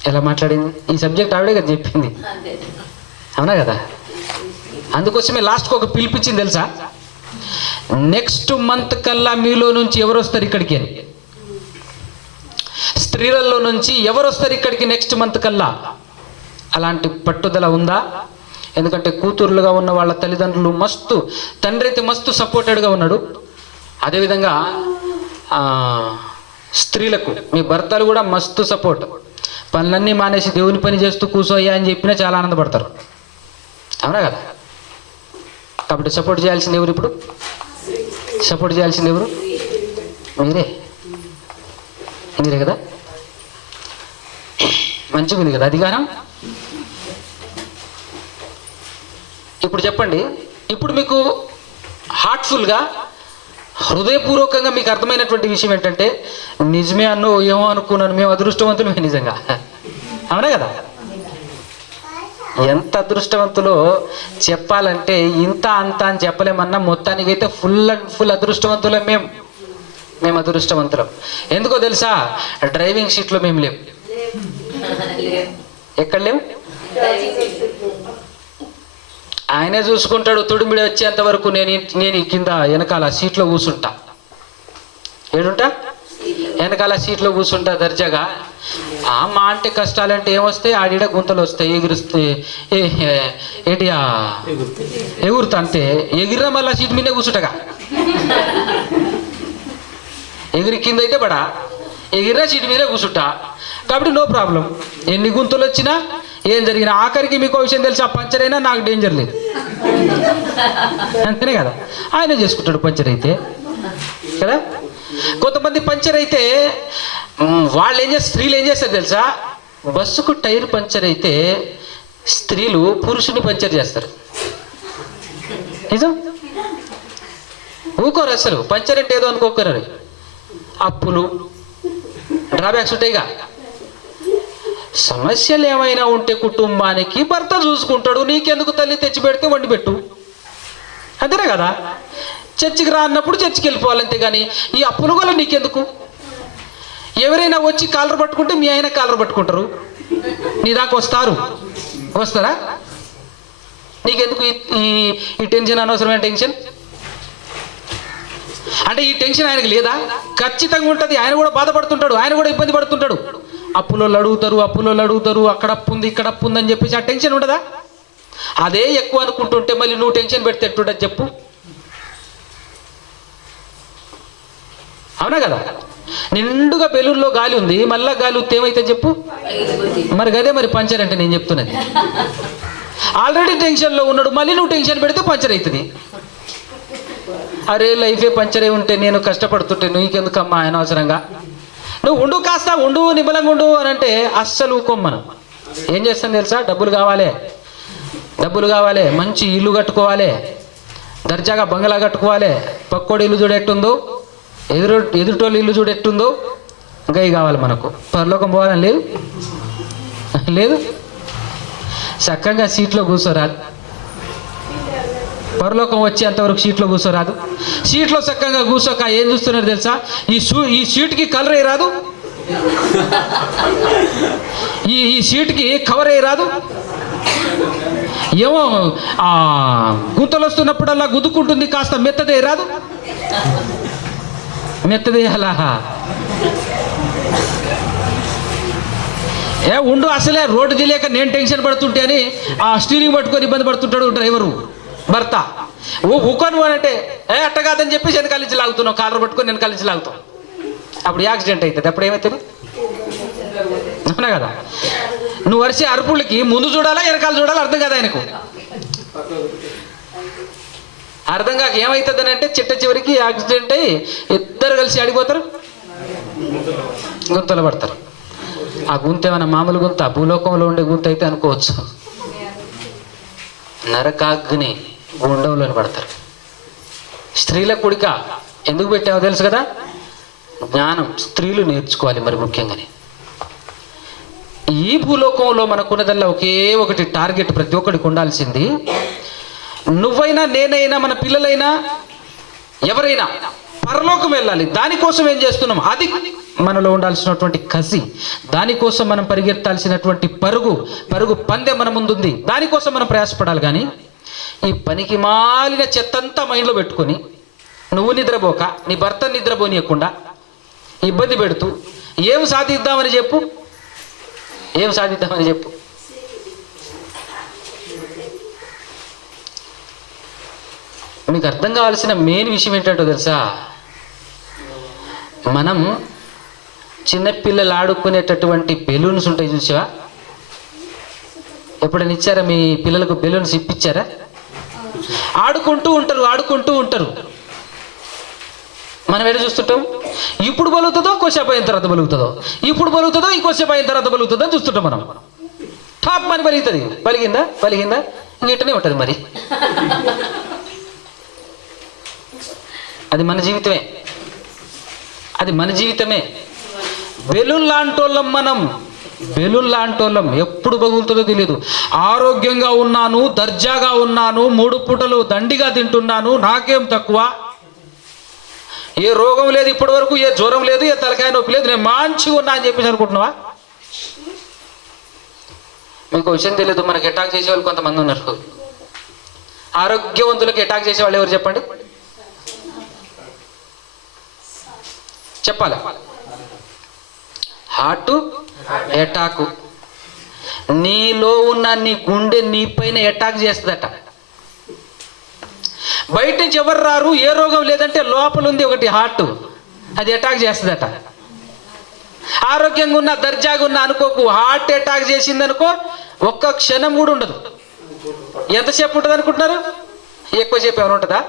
ఎలా మాట్లాడింది. ఈ సబ్జెక్ట్ ఆవిడే కదా చెప్పింది. అవునా కదా? అందుకోసమే లాస్ట్కి ఒక పిలిపించింది తెలుసా, నెక్స్ట్ మంత్ కల్లా మీలో నుంచి ఎవరు వస్తారు ఇక్కడికి అని. స్త్రీలలో నుంచి ఎవరు వస్తారు ఇక్కడికి నెక్స్ట్ మంత్ కల్లా? అలాంటి పట్టుదల ఉందా? ఎందుకంటే కూతుర్లుగా ఉన్న వాళ్ళ తల్లిదండ్రులు మస్తు, తండ్రి అయితే మస్తు సపోర్టెడ్గా ఉన్నాడు. అదేవిధంగా స్త్రీలకు మీ భర్తలు కూడా మస్తు సపోర్ట్. పనులన్నీ మానేసి దేవుని పని చేస్తూ కూర్చోయ్యా అని చెప్పినా చాలా ఆనందపడతారు. అవునా కదా? కాబట్టి సపోర్ట్ చేయాల్సింది ఎవరు? ఇప్పుడు సపోర్ట్ చేయాల్సింది ఎవరు? మీరే కదా. మంచిగా ఉంది కదా అధికారం. ఇప్పుడు చెప్పండి, ఇప్పుడు మీకు హార్ట్ఫుల్గా, హృదయపూర్వకంగా మీకు అర్థమైనటువంటి విషయం ఏంటంటే, నిజమే అన్నో ఏమో అనుకున్నాను, మేము అదృష్టవంతులు నిజంగా. అవునా కదా? ఎంత అదృష్టవంతులో చెప్పాలంటే ఇంత అంత అని చెప్పలేమన్నా, మొత్తానికైతే ఫుల్ అండ్ ఫుల్ అదృష్టవంతులే మేము అదృష్టవంతులం. ఎందుకో తెలుసా? డ్రైవింగ్ సీట్లో మేము లేవు. ఎక్కడ లేవు? ఆయనే చూసుకుంటాడు. తుడిమిడి వచ్చేంత వరకు నేను కింద వెనకాల సీట్లో కూర్చుంటా. ఏడుంటా? వెనకాల సీట్లో కూర్చుంటా దర్జాగా. మా అంటే కష్టాలంటే ఏమొస్తాయి? ఆడిడ గుంతలు వస్తాయి, ఎగురుస్తే ఏంటి ఎగురుతా అంతే. ఎగిరినా మళ్ళీ సీట్ మీదే కూర్చుంటగా. ఎగిరి కింద అయితే బడా, ఎగిరినా సీట్ మీదే కూర్చుంటా. కాబట్టి నో ప్రాబ్లం. ఎన్ని గుంతలు వచ్చినా ఏం జరిగినా. ఆఖరికి మీకు విషయం తెలుసా, పంచర్ అయినా నాకు డేంజర్ లేదు. అంతేనే కదా? ఆయన చేసుకుంటాడు పంచర్ అయితే కదా. కొంతమంది పంచర్ అయితే వాళ్ళు ఏం చేస్తారు, స్త్రీలు ఏం చేస్తారు తెలుసా? బస్సుకు టైర్ పంచర్ అయితే స్త్రీలు పురుషుని పంచర్ చేస్తారు. నిజం. ఊకోరు అసలు. పంచర్ అంటే ఏదో అనుకోకరు. అప్పులు, డ్రాబ్యాక్స్ ఉంటాయిగా. సమస్యలు ఏమైనా ఉంటే కుటుంబానికి భర్త చూసుకుంటాడు. నీకెందుకు తల్లి? తెచ్చి పెడితే వండి పెట్టు, అంతేనే కదా. చర్చికి రా అన్నప్పుడు చర్చికి వెళ్ళిపోవాలి, అంతేగాని ఈ అప్పులు కూడా నీకెందుకు? ఎవరైనా వచ్చి కాలర్ పట్టుకుంటే మీ ఆయన కాలర్ పట్టుకుంటారు, నీ దాకా వస్తారా? నీకెందుకు ఈ టెన్షన్? అనవసరమైన టెన్షన్. అంటే ఈ టెన్షన్ ఆయనకు లేదా? ఖచ్చితంగా ఉంటుంది. ఆయన కూడా బాధపడుతుంటాడు, ఆయన కూడా ఇబ్బంది పడుతుంటాడు. అప్పులో అడుగుతారు, అక్కడ అప్పు ఉంది, ఇక్కడ అప్పు ఉందని చెప్పేసి ఆ టెన్షన్ ఉండదా? అదే ఎక్కువ అనుకుంటుంటే మళ్ళీ నువ్వు టెన్షన్ పెడితే ఎట్టుండదు చెప్పు? అవునా కదా? నిండుగా బెలూన్లో గాలి ఉంది, మళ్ళా గాలి ఉత్తే ఏమైతే చెప్పు? మరి అదే మరి పంచర్ అంటే నేను చెప్తున్నది. ఆల్రెడీ టెన్షన్లో ఉన్నాడు, మళ్ళీ నువ్వు టెన్షన్ పెడితే పంచర్ అవుతుంది. అరే లైఫే పంచర్ అయి ఉంటే నేను కష్టపడుతుంటే నీకెందుకమ్మా అనవసరంగా? నువ్వు ఉండు, కాస్త ఉండు, నిమ్మలంగా ఉండు అని అంటే అస్సలు ఊకోమ్మను. ఏం చేస్తాను తెలుసా? డబ్బులు కావాలి, మంచి ఇల్లు కట్టుకోవాలి, దర్జాగా బంగ్లా కట్టుకోవాలి. పక్కోడి ఇల్లు చూడెట్టుందో, ఎదుటోళ్ళు ఇల్లు చూడెట్టుందో, గై కావాలి మనకు. పరలోకం పోవాలని లేదు. చక్కగా సీట్లో కూర్చోరాదు. పరలోకం వచ్చేంతవరకు సీట్లో కూర్చోరాదు. సీట్లో చక్కగా కూర్చోక ఏం చూస్తున్నారు తెలుసా? ఈ సీట్కి కలర్ అయ్యి రాదు, ఈ సీట్కి కవర్ అయ్యి రాదు. ఏమో గుంతలు వస్తున్నప్పుడల్లా గుద్దుకుంటుంది, కాస్త మెత్తదే రాదు. మెత్తదే అలా ఉండు. అసలే రోడ్డు తెలియక నేను టెన్షన్ పడుతుంటే అని ఆ స్టీరింగ్ పట్టుకొని ఇబ్బంది పడుతుంటాడు డ్రైవరు, భర్త. ఊకొని అంటే అట్ట కాదని చెప్పేసి వెనకాల నుంచి లాగుతున్నావు, కాలర్ పట్టుకొని వెనకాల నుంచి లాగుతావు. అప్పుడు యాక్సిడెంట్ అవుతుంది. అప్పుడు ఏమవుతుంది? అవునా కదా? నువ్వు వరిసే అరుపులకి ముందు చూడాలా వెనకాల చూడాలా అర్థం కదా ఆయనకు. అర్థం కాక ఏమవుతుంది అని అంటే చిట్ట చివరికి యాక్సిడెంట్ అయ్యి ఇద్దరు కలిసి అడిగిపోతారు, గుంతలు పడతారు. ఆ గుంత ఏమైనా మామూలు గుంత? భూలోకంలో ఉండే గుంత అయితే అనుకోవచ్చు. నరకాగ్ని గుండంలో పడతారు. స్త్రీల కూడిక ఎందుకు పెట్టామో తెలుసు కదా? జ్ఞానం స్త్రీలు నేర్చుకోవాలి మరి ముఖ్యంగానే. ఈ భూలోకంలో మనకున్నదల్లా ఒకే ఒకటి టార్గెట్ ప్రతి ఒక్కడికి ఉండాల్సింది. నువ్వైనా, నేనైనా, మన పిల్లలైనా, ఎవరైనా పరలోకం వెళ్ళాలి. దానికోసం ఏం చేస్తున్నాం? అది మనలో ఉండాల్సినటువంటి కసి, దానికోసం మనం పరిగెత్తాల్సినటువంటి పరుగు పందెం మన ముందుంది. దానికోసం మనం ప్రయాసపడాలి. కానీ ఈ పనికి మాలిన చెత్తంతా మైండ్లో పెట్టుకొని నువ్వు నిద్రపోక నీ భర్త నిద్రపోనీయకుండా ఇబ్బంది పెడుతూ ఏం సాధిద్దామని చెప్పు? మీకు అర్థం కావాల్సిన మెయిన్ విషయం ఏంటంటో తెలుసా? మనం చిన్నపిల్లలు ఆడుకునేటటువంటి బెలూన్స్ ఉంటాయి, చూసావా? ఎప్పుడైనా ఇచ్చారా మీ పిల్లలకు బెలూన్స్? ఇప్పించారా? ఆడుకుంటూ ఉంటారు. మనం ఎక్కడ చూస్తుంటాం? ఇప్పుడు బలుగుతుందో కొద్దిసేపు అయిన తర్వాత బలుగుతుందో, ఇప్పుడు బలుగుతుందో ఇంకోసేపు అయిన తర్వాత బలుగుతుందో అని చూస్తుంటాం మనం. టాప్ అని బలుగుతుంది. బలిగిందా ఇంకనే ఉంటుంది. మరి అది మన జీవితమే. బెలూన్ లాంటోళ్ళం. ఎప్పుడు బగులుతుందో తెలియదు. ఆరోగ్యంగా ఉన్నాను, దర్జాగా ఉన్నాను, 3 పూటలు దండిగా తింటున్నాను, నాకేం తక్కువ, ఏ రోగం లేదు ఇప్పటి వరకు, ఏ జ్వరం లేదు, ఏ తలకాయ నొప్పి లేదు, నేను మంచిగా ఉన్నా అని చెప్పేసి అనుకుంటున్నావా? మీకు విషయం తెలియదు, మనకి అటాక్ చేసేవాళ్ళు కొంతమంది ఉన్నారు. ఆరోగ్యవంతులకు అటాక్ చేసేవాళ్ళు ఎవరు చెప్పండి? చెప్పాలా? Heart attack. నీలో ఉన్న నీ గుండె నీ పైన అటాక్ చేస్తుందట. బయట నుంచి ఎవరు రారు, ఏ రోగం లేదంటే లోపల ఉంది ఒకటి హార్ట్, అది అటాక్ చేస్తుందట. ఆరోగ్యంగా ఉన్న దర్జాగా ఉన్న అనుకోకు, హార్ట్ అటాక్ చేసింది అనుకో, ఒక్క క్షణం కూడా ఉండదు. ఎంతసేపు ఉంటుంది అనుకుంటున్నారు? ఎక్కువసేపు ఏమైనా ఉంటుందా?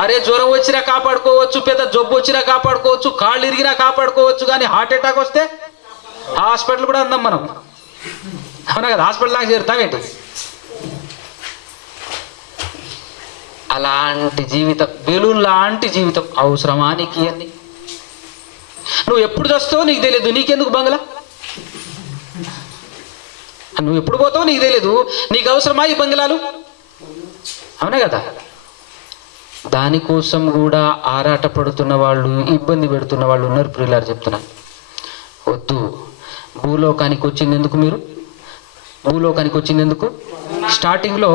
అరే జ్వరం వచ్చినా కాపాడుకోవచ్చు, పెద్ద జబ్బు వచ్చినా కాపాడుకోవచ్చు, కాళ్ళు ఇరిగినా కాపాడుకోవచ్చు, కానీ హార్ట్ అటాక్ వస్తే హాస్పిటల్ కూడా అందాం మనం. అవునా కదా? హాస్పిటల్ దాకా చేరుతామేంటి? అలాంటి జీవితం, బెలూన్ లాంటి జీవితం అవసరమానికి అని. నువ్వు ఎప్పుడు చస్తావో నీకు తెలియదు, నీకెందుకు బంగ్లా? నువ్వు ఎప్పుడు పోతావో నీకు తెలియదు, నీకు అవసరమా ఈ బంగ్లాలు? అవునా కదా? దానికోసం కూడా ఆరాట పడుతున్న వాళ్ళు, ఇబ్బంది పెడుతున్న వాళ్ళు ఉన్నారు. ప్రియులారు చెప్తున్నా, వద్దు. భూలోకానికి వచ్చింది ఎందుకు? స్టార్టింగ్లో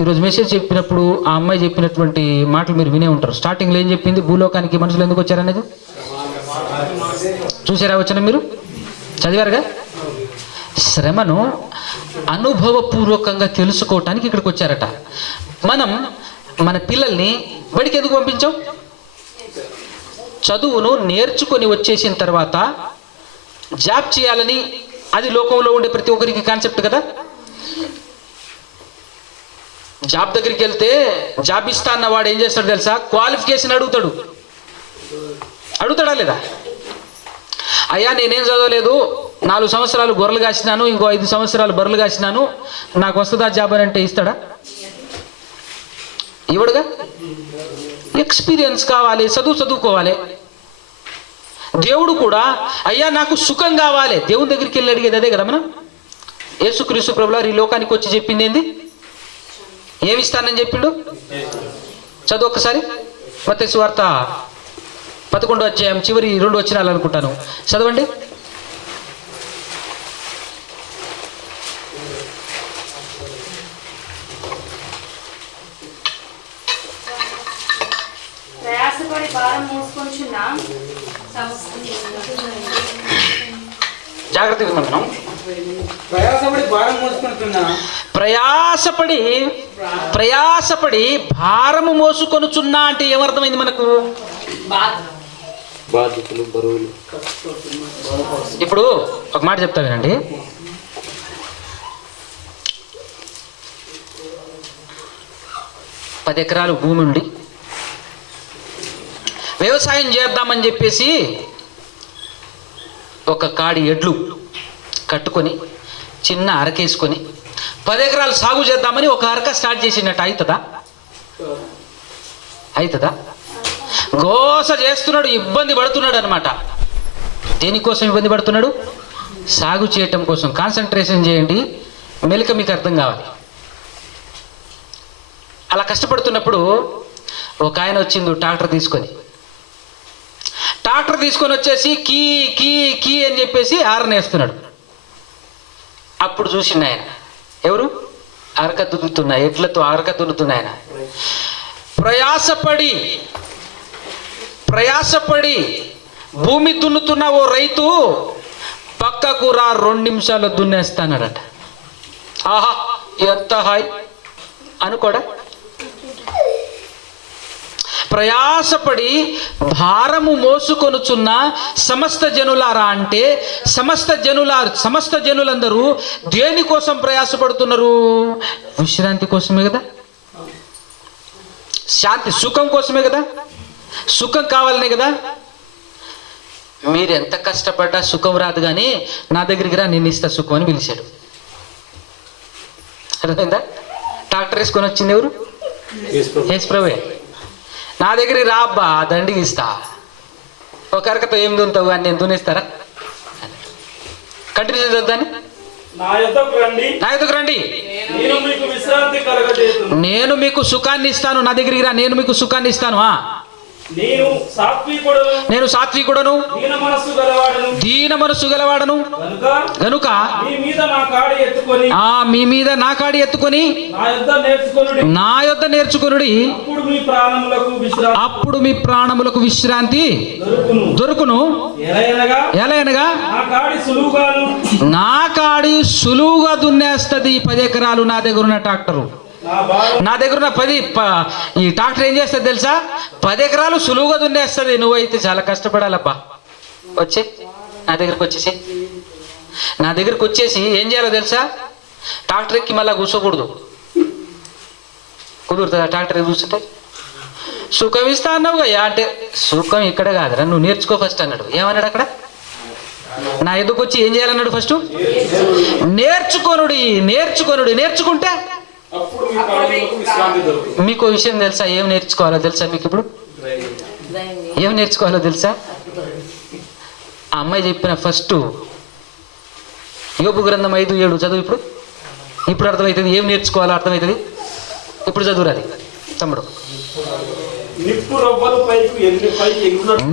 ఈరోజు మెసేజ్ చెప్పినప్పుడు ఆ అమ్మాయి చెప్పినటువంటి మాటలు మీరు వినే ఉంటారు. స్టార్టింగ్లో ఏం చెప్పింది? భూలోకానికి మనుషులు ఎందుకు వచ్చారనేది చూసారా? వచ్చిన మీరు చదివారుగా? శ్రమను అనుభవపూర్వకంగా తెలుసుకోవటానికి ఇక్కడికి వచ్చారట. మనం మన పిల్లల్ని బడికి ఎందుకు పంపించాం? చదువును నేర్చుకొని వచ్చేసిన తర్వాత జాబ్ చేయాలని, అది లోకంలో ఉండే ప్రతి ఒక్కరికి కాన్సెప్ట్ కదా. జాబ్ దగ్గరికి వెళ్తే జాబ్ ఇస్తా అన్నవాడు ఏం చేస్తాడు తెలుసా? క్వాలిఫికేషన్ అడుగుతాడా లేదా? అయ్యా నేనేం చదవలేదు, 4 సంవత్సరాలు గొర్రెలు కాసినాను, ఇంకో 5 సంవత్సరాలు బర్రెలు కాసినాను, నాకు వస్తుందా జాబ్ అని అంటే ఇస్తాడా? ఇవ్వడుగా. ఎక్స్పీరియన్స్ కావాలి, చదువుకోవాలి. దేవుడు కూడా అయ్యా నాకు సుఖం కావాలి, దేవుని దగ్గరికి వెళ్ళి అడిగేది అదే కదా. మనం యేసుక్రీస్తు ప్రభువారు ఈ లోకానికి వచ్చి చెప్పింది ఏంది? ఏమిస్తానని చెప్పిండు? చదువు ఒక్కసారి. మత్తయి సువార్త 11వ అధ్యాయం చివరి 2 వచనాలు అనుకుంటాను, చదవండి. జాగ్రత్తగా మనం ప్రయాసపడి భారము మోసుకొనుచున్నా అంటే ఏమర్థమైంది మనకు? బాధ్యతలు, బరువులు. ఇప్పుడు ఒక మాట చెప్తా వినండి. పది ఎకరాలు భూమి ఉండి వ్యవసాయం చేద్దామని చెప్పేసి ఒక కాడి ఎడ్లు కట్టుకొని చిన్న అరకేసుకొని 10 ఎకరాలు సాగు చేద్దామని ఒక అరక స్టార్ట్ చేసినట్టు అవుతుందా? గోస చేస్తున్నాడు, ఇబ్బంది పడుతున్నాడు అనమాట. దేనికోసం ఇబ్బంది పడుతున్నాడు? సాగు చేయటం కోసం. కాన్సన్ట్రేషన్ చేయండి, మెలిక మీకు అర్థం కావాలి. అలా కష్టపడుతున్నప్పుడు ఒక ఆయన వచ్చిండు ట్రాక్టర్ తీసుకొని. ట్రాక్టర్ తీసుకొని వచ్చేసి కీ కీ కీ అని చెప్పేసి హారన్ వేస్తున్నాడు. అప్పుడు చూసిండు ఆయన, ఎవరు? అరక దున్నుతున్నా ఎడ్లతో అరక దున్నుతున్న ఆయన. ప్రయాసపడి భూమి దున్నుతున్న ఓ రైతు పక్కకు రా 2 నిమిషాల్లో దున్నేస్తానడట. ఆహా ఎంత హాయ్ అనుకోడా? ప్రయాసపడి భారము మోసుకొనుచున్న సమస్త జనులారా అంటే సమస్త జనులందరూ దేనికోసం ప్రయాసపడుతున్నారు? విశ్రాంతి కోసమే కదా, శాంతి సుఖం కోసమే కదా, సుఖం కావాలనే కదా. మీరు ఎంత కష్టపడ్డా సుఖం రాదు, కానీ నా దగ్గరికి రా నేను ఇస్తా సుఖం అని పిలిచాడు. అర్థమైందా? ట్రాక్టర్ వేసుకొని వచ్చింది ఎవరు? యేసు ప్రభువే. నా దగ్గరికి రా అబ్బా దండికి ఇస్తా. ఒక అరకతో ఏం దున్నుతావు అని నేను దున్నేస్తారా? కంటిన్యూ చేద్దాన్ని. నా యొద్దకు రండి, నేను మీకు సుఖాన్ని ఇస్తాను. నా దగ్గరికి రా, నేను మీకు సుఖాన్ని ఇస్తాను. నేను సాత్వికుడను, దీన మనస్సు గలవాడను గనుక మీ మీద నా కాడి ఎత్తుకొని నా యొద్ద నేర్చుకొనుడి, అప్పుడు మీ ప్రాణములకు విశ్రాంతి దొరుకును. ఎలయనగా నా కాడి సులువుగా దున్నేస్తుంది 10 ఎకరాలు నా దగ్గర ఉన్న ట్రాక్టరు. నా దగ్గర ఉన్న ఈ ట్రాక్టర్ ఏం చేస్తుంది తెలుసా? 10 ఎకరాలు సులువుగా దున్నేస్తుంది. నువ్వైతే చాలా కష్టపడాలబ్బా. నా దగ్గరకు వచ్చేసి ఏం చేయాలో తెలుసా? ట్రాక్టర్ ఎక్కి మళ్ళీ కూర్చోకూడదు. కుదురుతుందా ట్రాక్టర్ కూర్చుంటే? సుఖం ఇస్తా అన్నావు కదా అంటే, సుఖం ఇక్కడ కాదురా, నువ్వు నేర్చుకో ఫస్ట్ అన్నాడు. ఏమన్నాడు అక్కడ? నా ఎదుకు వచ్చి ఏం చేయాలన్నాడు? ఫస్ట్ నేర్చుకుంటే మీకు విషయం తెలుసా? ఏం నేర్చుకోవాలో తెలుసా మీకు? ఇప్పుడు ఏం నేర్చుకోవాలో తెలుసా? ఆ అమ్మాయి చెప్పిన ఫస్ట్ యోబు గ్రంథం 5:7 చదువు. ఇప్పుడు అర్థమవుతుంది ఏం నేర్చుకోవాలో, అర్థమవుతుంది. ఇప్పుడు చదువురు అది తమ్ముడు.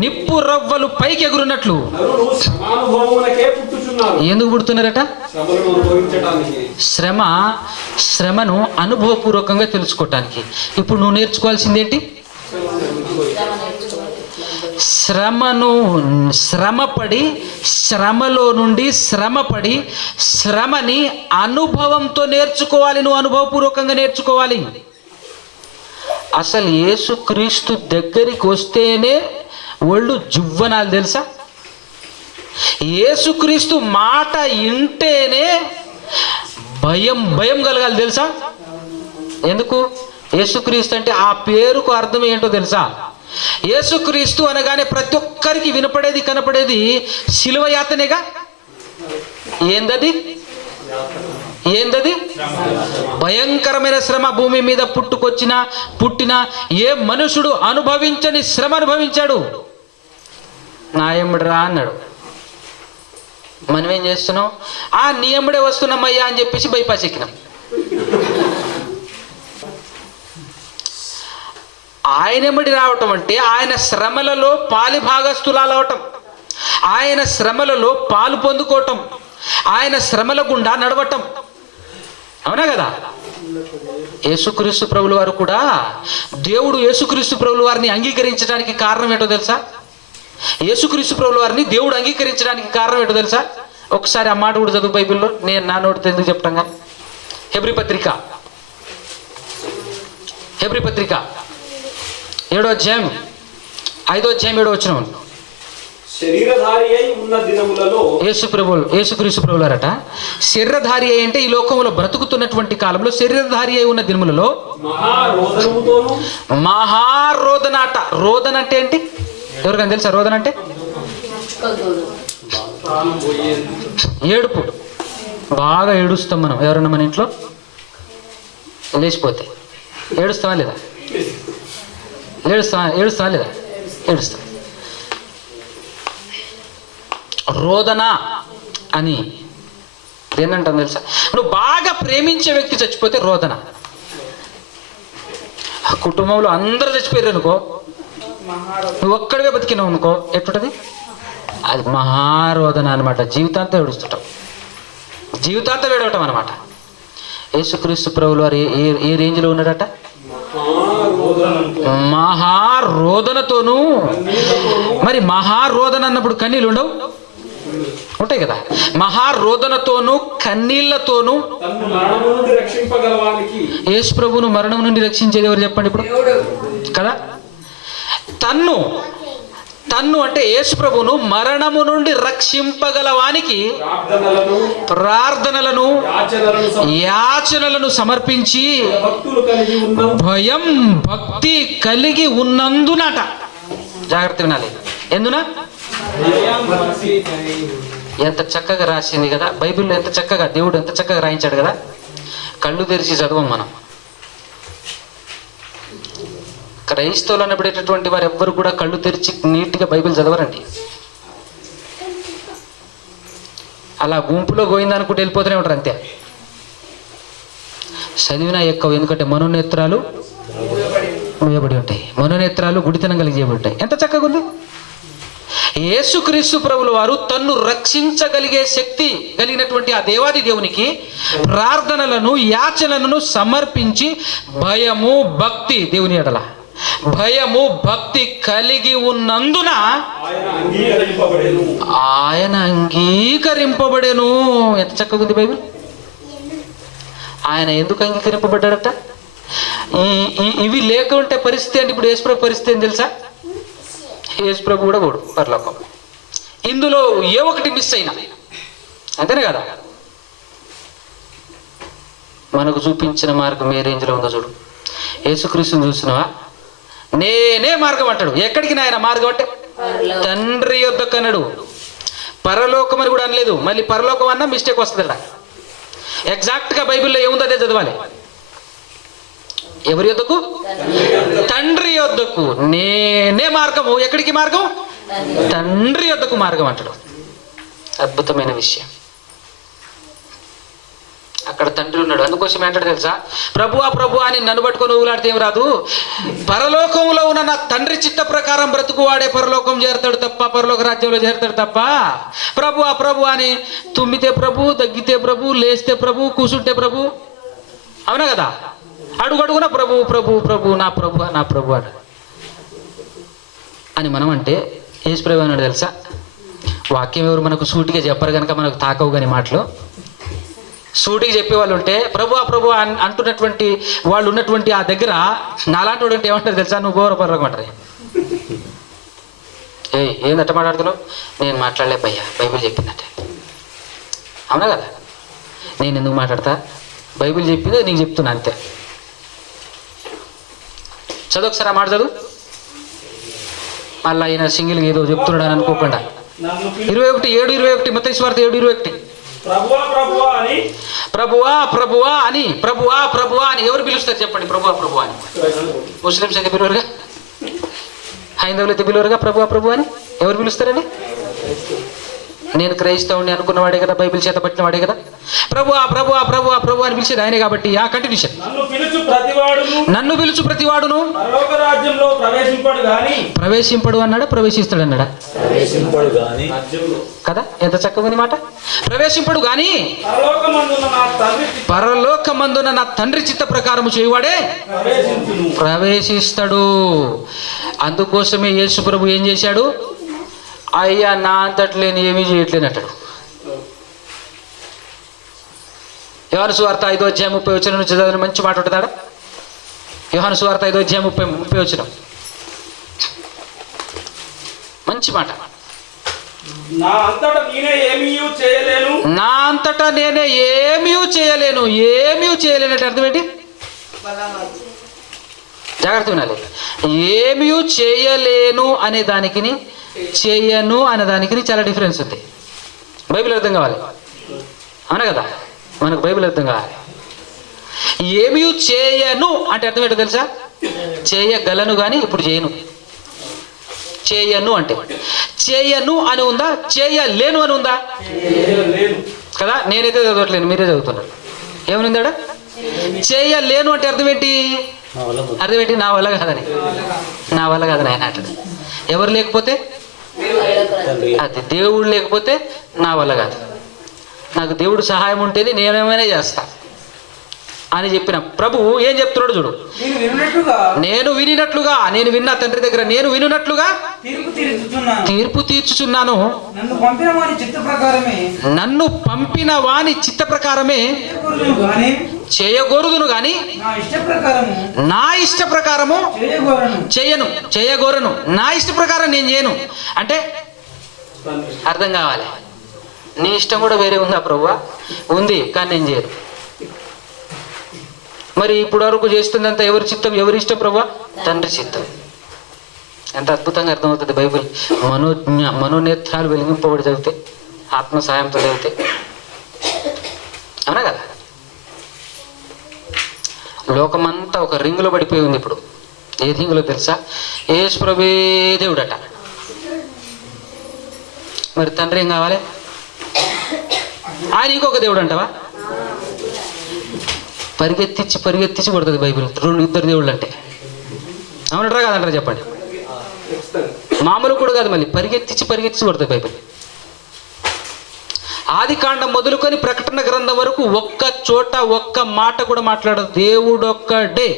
నిప్పు రవ్వలు పైకి ఎగురున్నట్లు ఎందుకు పుడుతున్నారట? శ్రమను అనుభవపూర్వకంగా తెలుసుకోవటానికి. ఇప్పుడు నువ్వు నేర్చుకోవాల్సిందేంటి? శ్రమలో నుండి శ్రమపడి శ్రమని అనుభవంతో నేర్చుకోవాలి. నువ్వు అనుభవపూర్వకంగా నేర్చుకోవాలి. అసలు యేసుక్రీస్తు దగ్గరికి వస్తేనే ఒళ్ళు జువ్వనాలు తెలుసా? యేసుక్రీస్తు మాట వింటేనే భయం కలగాలి తెలుసా? ఎందుకు? యేసుక్రీస్తు అంటే ఆ పేరుకు అర్థం ఏంటో తెలుసా? యేసుక్రీస్తు అనగానే ప్రతి ఒక్కరికి వినపడేది కనపడేది శిలువ యాతనేగా. ఏందది? భయంకరమైన శ్రమ. భూమి మీద పుట్టిన ఏ మనుషుడు అనుభవించని శ్రమ అనుభవించాడు. నా ఎమ్మడిరా అన్నాడు. మనం ఏం చేస్తున్నాం? నీ ఎమ్మడే వస్తున్నామయ్యా అని చెప్పేసి బైపాస్ ఎక్కినాం. ఆయన ఎమ్మడి రావటం అంటే ఆయన శ్రమలలో పాలిభాగస్తులవటం, ఆయన శ్రమలలో పాలు పొందుకోవటం, ఆయన శ్రమల గుండా నడవటం. అవునా కదా? యేసుక్రీస్తు ప్రభుల వారు కూడా, దేవుడు యేసుక్రీస్తు ప్రభుల వారిని అంగీకరించడానికి కారణం ఏంటో తెలుసా? యేసుక్రీస్తు ప్రభుల వారిని దేవుడు అంగీకరించడానికి కారణం ఏంటో తెలుసా? ఒకసారి ఆ మాట కూడా చదువు బైబిల్లో. నేను నా నోటితో ఎందుకు చెప్తాం కానీ. హెబ్రీ పత్రిక 7వ అధ్యాయం 5వ అధ్యాయం 7వ వచనం. యేసుక్రీస్తు ప్రభులారట శరీరధారి అయి అంటే ఈ లోకంలో బ్రతుకుతున్నటువంటి కాలంలో శరీరధారి అయి ఉన్న దినములలో మహారోదనాట. రోదన అంటే ఏంటి? ఎవరికైనా తెలుసా? రోదన అంటే ఏడుపు. బాగా ఏడుస్తాం మనం. ఎవరన్నా మన ఇంట్లో లేచిపోతే ఏడుస్తామా లేదా? ఏడుస్తాం. రోదన అని దేనంటాం తెలుసా? నువ్వు బాగా ప్రేమించే వ్యక్తి చచ్చిపోతే రోదన. కుటుంబంలో అందరూ చచ్చిపోయారు అనుకో, నువ్వు ఒక్కడివే బతికినావు అనుకో ఎట్టుంటది, అది మహారోదన అనమాట. జీవితాంతం ఏడుస్తుంటాం, జీవితాంతం ఏడవటం అనమాట. యేసుక్రీస్తు ప్రభులు వారు ఏ రేంజ్లో ఉన్నాడట? మహారోదనతోనూ. మరి మహారోదన అన్నప్పుడు కన్నీళ్ళు ఉండవు? ఉంటాయి కదా. మహారోదనతోనూ కన్నీళ్లతోనూ యేసు ప్రభువును మరణం నుండి రక్షించేది ఎవరు చెప్పండి ఇప్పుడు? కదా, తన్ను అంటే యేసు ప్రభువును మరణము నుండి రక్షింపగలవానికి ప్రార్థనలను యాచనలను సమర్పించి భయం భక్తి కలిగి ఉన్నందునట. జాగ్రత్త వినాలి. ఎందున? ఎంత చక్కగా రాసింది కదా బైబిల్లో, ఎంత చక్కగా దేవుడు ఎంత చక్కగా రాయించాడు కదా. కళ్ళు తెరిచి చదవం మనం. క్రైస్తవులు అనబడేటటువంటి వారు ఎవ్వరు కూడా కళ్ళు తెరిచి నీట్గా బైబిల్ చదవరండి. అలా గుంపులో గోయిందనుకుంటూ వెళ్ళిపోతూనే ఉంటారు అంతే. చదివినా ఎక్కువ, ఎందుకంటే మనోనేత్రాలు మూయబడి ఉంటాయి, మనోనేత్రాలు గుడితనం కలిగి చేయబడి ఉంటాయి. ఎంత చక్కగా ఉంది. యేసుక్రీస్తు ప్రభుల వారు తన్ను రక్షించగలిగే శక్తి కలిగినటువంటి ఆ దేవాది దేవునికి ప్రార్థనలను యాచనలను సమర్పించి భయము భక్తి, దేవుని ఎడల భయము భక్తి కలిగి ఉన్నందున ఆయన అంగీకరింపబడేను. ఎంత చక్కగా ఉంది బైబిల్. ఆయన ఎందుకు అంగీకరింపబడ్డాడట? ఇవి లేకుంటే పరిస్థితి అంటే ఇప్పుడు యేసుప్రభు పరిస్థితి ఏం తెలుసా? యేసుప్రభు కూడా పోడు పరలోకం. ఇందులో ఏ ఒకటి మిస్ అయినా అంతేనే కదా. మనకు చూపించిన మార్గం ఏ రేంజ్లో ఉందో చూడు. యేసుక్రీస్తుని చూసినవా? నేనే మార్గం అంటాడు. ఎక్కడికి నాయన మార్గం అంటే తండ్రి యొద్దకు అన్నాడు. పరలోకం అని కూడా అనలేదు. మళ్ళీ పరలోకం అన్నా మిస్టేక్ వస్తుందట. ఎగ్జాక్ట్గా బైబిల్లో ఏముందో అదే చదవాలి. ఎవరి యొద్దకు? తండ్రి యొద్దకు. నేనే మార్గము. ఎక్కడికి మార్గం? తండ్రి యొద్దకు మార్గం అంటాడు. అద్భుతమైన విషయం. అక్కడ తండ్రి ఉన్నాడు. అందుకోసం ఏంటంటే తెలుసా, ప్రభువా ప్రభువా అని నన్ను పట్టుకొని ఊలాడితే ఏం రాదు. పరలోకంలో ఉన్న నా తండ్రి చిత్త ప్రకారం బ్రతుకు వాడే పరలోకం చేరుతాడు తప్ప, పరలోక రాజ్యంలో చేరుతాడు తప్ప, ప్రభువా ప్రభు అని తుమ్మితే ప్రభు, దగ్గితే ప్రభు, లేస్తే ప్రభు, కూసుంటే ప్రభు, అవునా కదా. అడుగడుగున ప్రభు ప్రభు ప్రభు నా ప్రభు నా ప్రభు అని మనం అంటే యేసు ప్రభు అన్నాడు తెలుసా. వాక్యం ఎవరు మనకు సూటిగా చెప్పరు కనుక మనకు తాకవు. కానీ మాటలు సూటికి చెప్పేవాళ్ళు ఉంటే ప్రభు ప్రభు అంటున్నటువంటి వాళ్ళు ఉన్నటువంటి ఆ దగ్గర నాలాంటి వాడు అంటే ఏమంటారు తెలుసా? నువ్వు గౌరవపరలోకం అంటారు. ఏందట్ట మాట్లాడుతున్నావు? నేను మాట్లాడలే భయ్యా, బైబిల్ చెప్పిందంటే. అవునా కదా. నేను ఎందుకు మాట్లాడతా? బైబిల్ చెప్పింది నీకు చెప్తున్నా అంతే. చదువు ఒకసారి ఆ మాట చదువు. మళ్ళీ ఆయన సింగిల్గా ఏదో చెప్తున్నాడు అని అనుకోకుండా. 21:7-21 మత్తయి సువార్త 7:21. ప్రభువా ప్రభువా అని ఎవరు పిలుస్తారు చెప్పండి? ప్రభువా ప్రభువా అని ముస్లిమ్స్ అయితే పిలువరుగా, హైందవులు అయితే పిలువరుగా ప్రభువా ప్రభు అని. ఎవరు పిలుస్తారని? నేను క్రైస్తవుని అనుకున్నవాడే కదా, బైబిల్ చేత పట్టిన వాడే కదా. ప్రభువా ప్రభువా ప్రభువా ప్రభు అని పిలిచేది ఆయనే కాబట్టి ఆ కంటిన్యూషన్. నన్ను పిలుచు ప్రతివాడును ప్రవేశింపడు అన్నాడా? ప్రవేశిస్తాడు అన్నాడా? కదా. ఎంత చక్కని మాట. ప్రవేశింపడు గాని పరలోకమందున నా తండ్రి చిత్త ప్రకారము చేయువాడే ప్రవేశిస్తాడు. అందుకోసమే యేసు ప్రభు ఏం చేశాడు? అయ్యా నా అంతట్లేని ఏమీ చేయట్లేని అంటాడు. యోహాను సువార్త 5:30 నుంచి చదివిన మంచి మాట ఉంటుందా? యోహాను సువార్త 5:30 మంచి మాట. నా అంతటా నేనే ఏమీ చేయలేను. ఏమీ చేయలేనంటే అర్థం ఏంటి? జాగ్రత్త వినాలి. ఏమీ చేయలేను అనే దానికి చేయను అనే దానికి చాలా డిఫరెన్స్ ఉంది. బైబిల్ అర్థం కావాలి. అవునా కదా. మనకు బైబిల్ అర్థం కావాలి. ఏమీ చేయను అంటే అర్థం ఏంటో తెలుసా? చేయగలను కానీ ఇప్పుడు చేయను. చేయను అంటే చేయను అని ఉందా? చేయలేను అని ఉందా? కదా. నేనైతే చదవట్లేను, మీరే చదువుతున్నారు. ఏమనుందాడా? చేయలేను అంటే అర్థం ఏంటి? అర్థమేంటి? నా వల్ల కాదని, నా వల్ల కాదని ఆయన అంటాడు. ఎవరు లేకపోతే అది, దేవుడు లేకపోతే నా వల్ల కాదు. నాకు దేవుడు సహాయం ఉంటేనే నేనేమైనా చేస్తా అని చెప్పిన ప్రభువు ఏం చెప్తున్నాడు చూడు. నేను వినినట్లుగా, నేను విన్నా తండ్రి దగ్గర, నేను వినున్నట్లుగా తీర్పు తీర్చుచున్నాను. నన్ను పంపిన వాని చిత్త ప్రకారమే చేయగోరుదును గాని నా ఇష్ట ప్రకారము చేయగోరను. నా ఇష్ట ప్రకారం నేను చేయను అంటే అర్థం కావాలి. నీ ఇష్టం కూడా వేరే ఉందా ప్రభువా? ఉంది, కానీ నేను చేయను. మరి ఇప్పుడు వరకు చేస్తుందంతా ఎవరి చిత్తం, ఎవరి ఇష్టం ప్రభువా? తండ్రి చిత్తం. ఎంత అద్భుతంగా అర్థమవుతుంది బైబిల్. మనోనేత్రాలు వెలిగింపబడి చదివితే, ఆత్మ సాయంతో చదివితే, అవునా కదా? లోకమంతా ఒక రింగులో పడిపోయి ఉంది ఇప్పుడు. ఏ రింగులో తెలుసా? యేసు ప్రభువే దేవుడట. మరి తండ్రి ఏం కావాలి? ఆయన ఇంకొక దేవుడు అంటావా? పరిగెత్తించి కొడుతుంది బైబిల్ ఇద్దరు దేవుళ్ళు అంటే. అవునంటారా కాదంటారా చెప్పండి? మామూలు కూడా కాదు, మళ్ళీ పరిగెత్తించి కొడుతుంది బైబిల్. ఆది కాండం మొదలుకొని ప్రకటన గ్రంథం వరకు ఒక్క చోట ఒక్క మాట కూడా మాట్లాడదు. దేవుడు ఒక్కడే,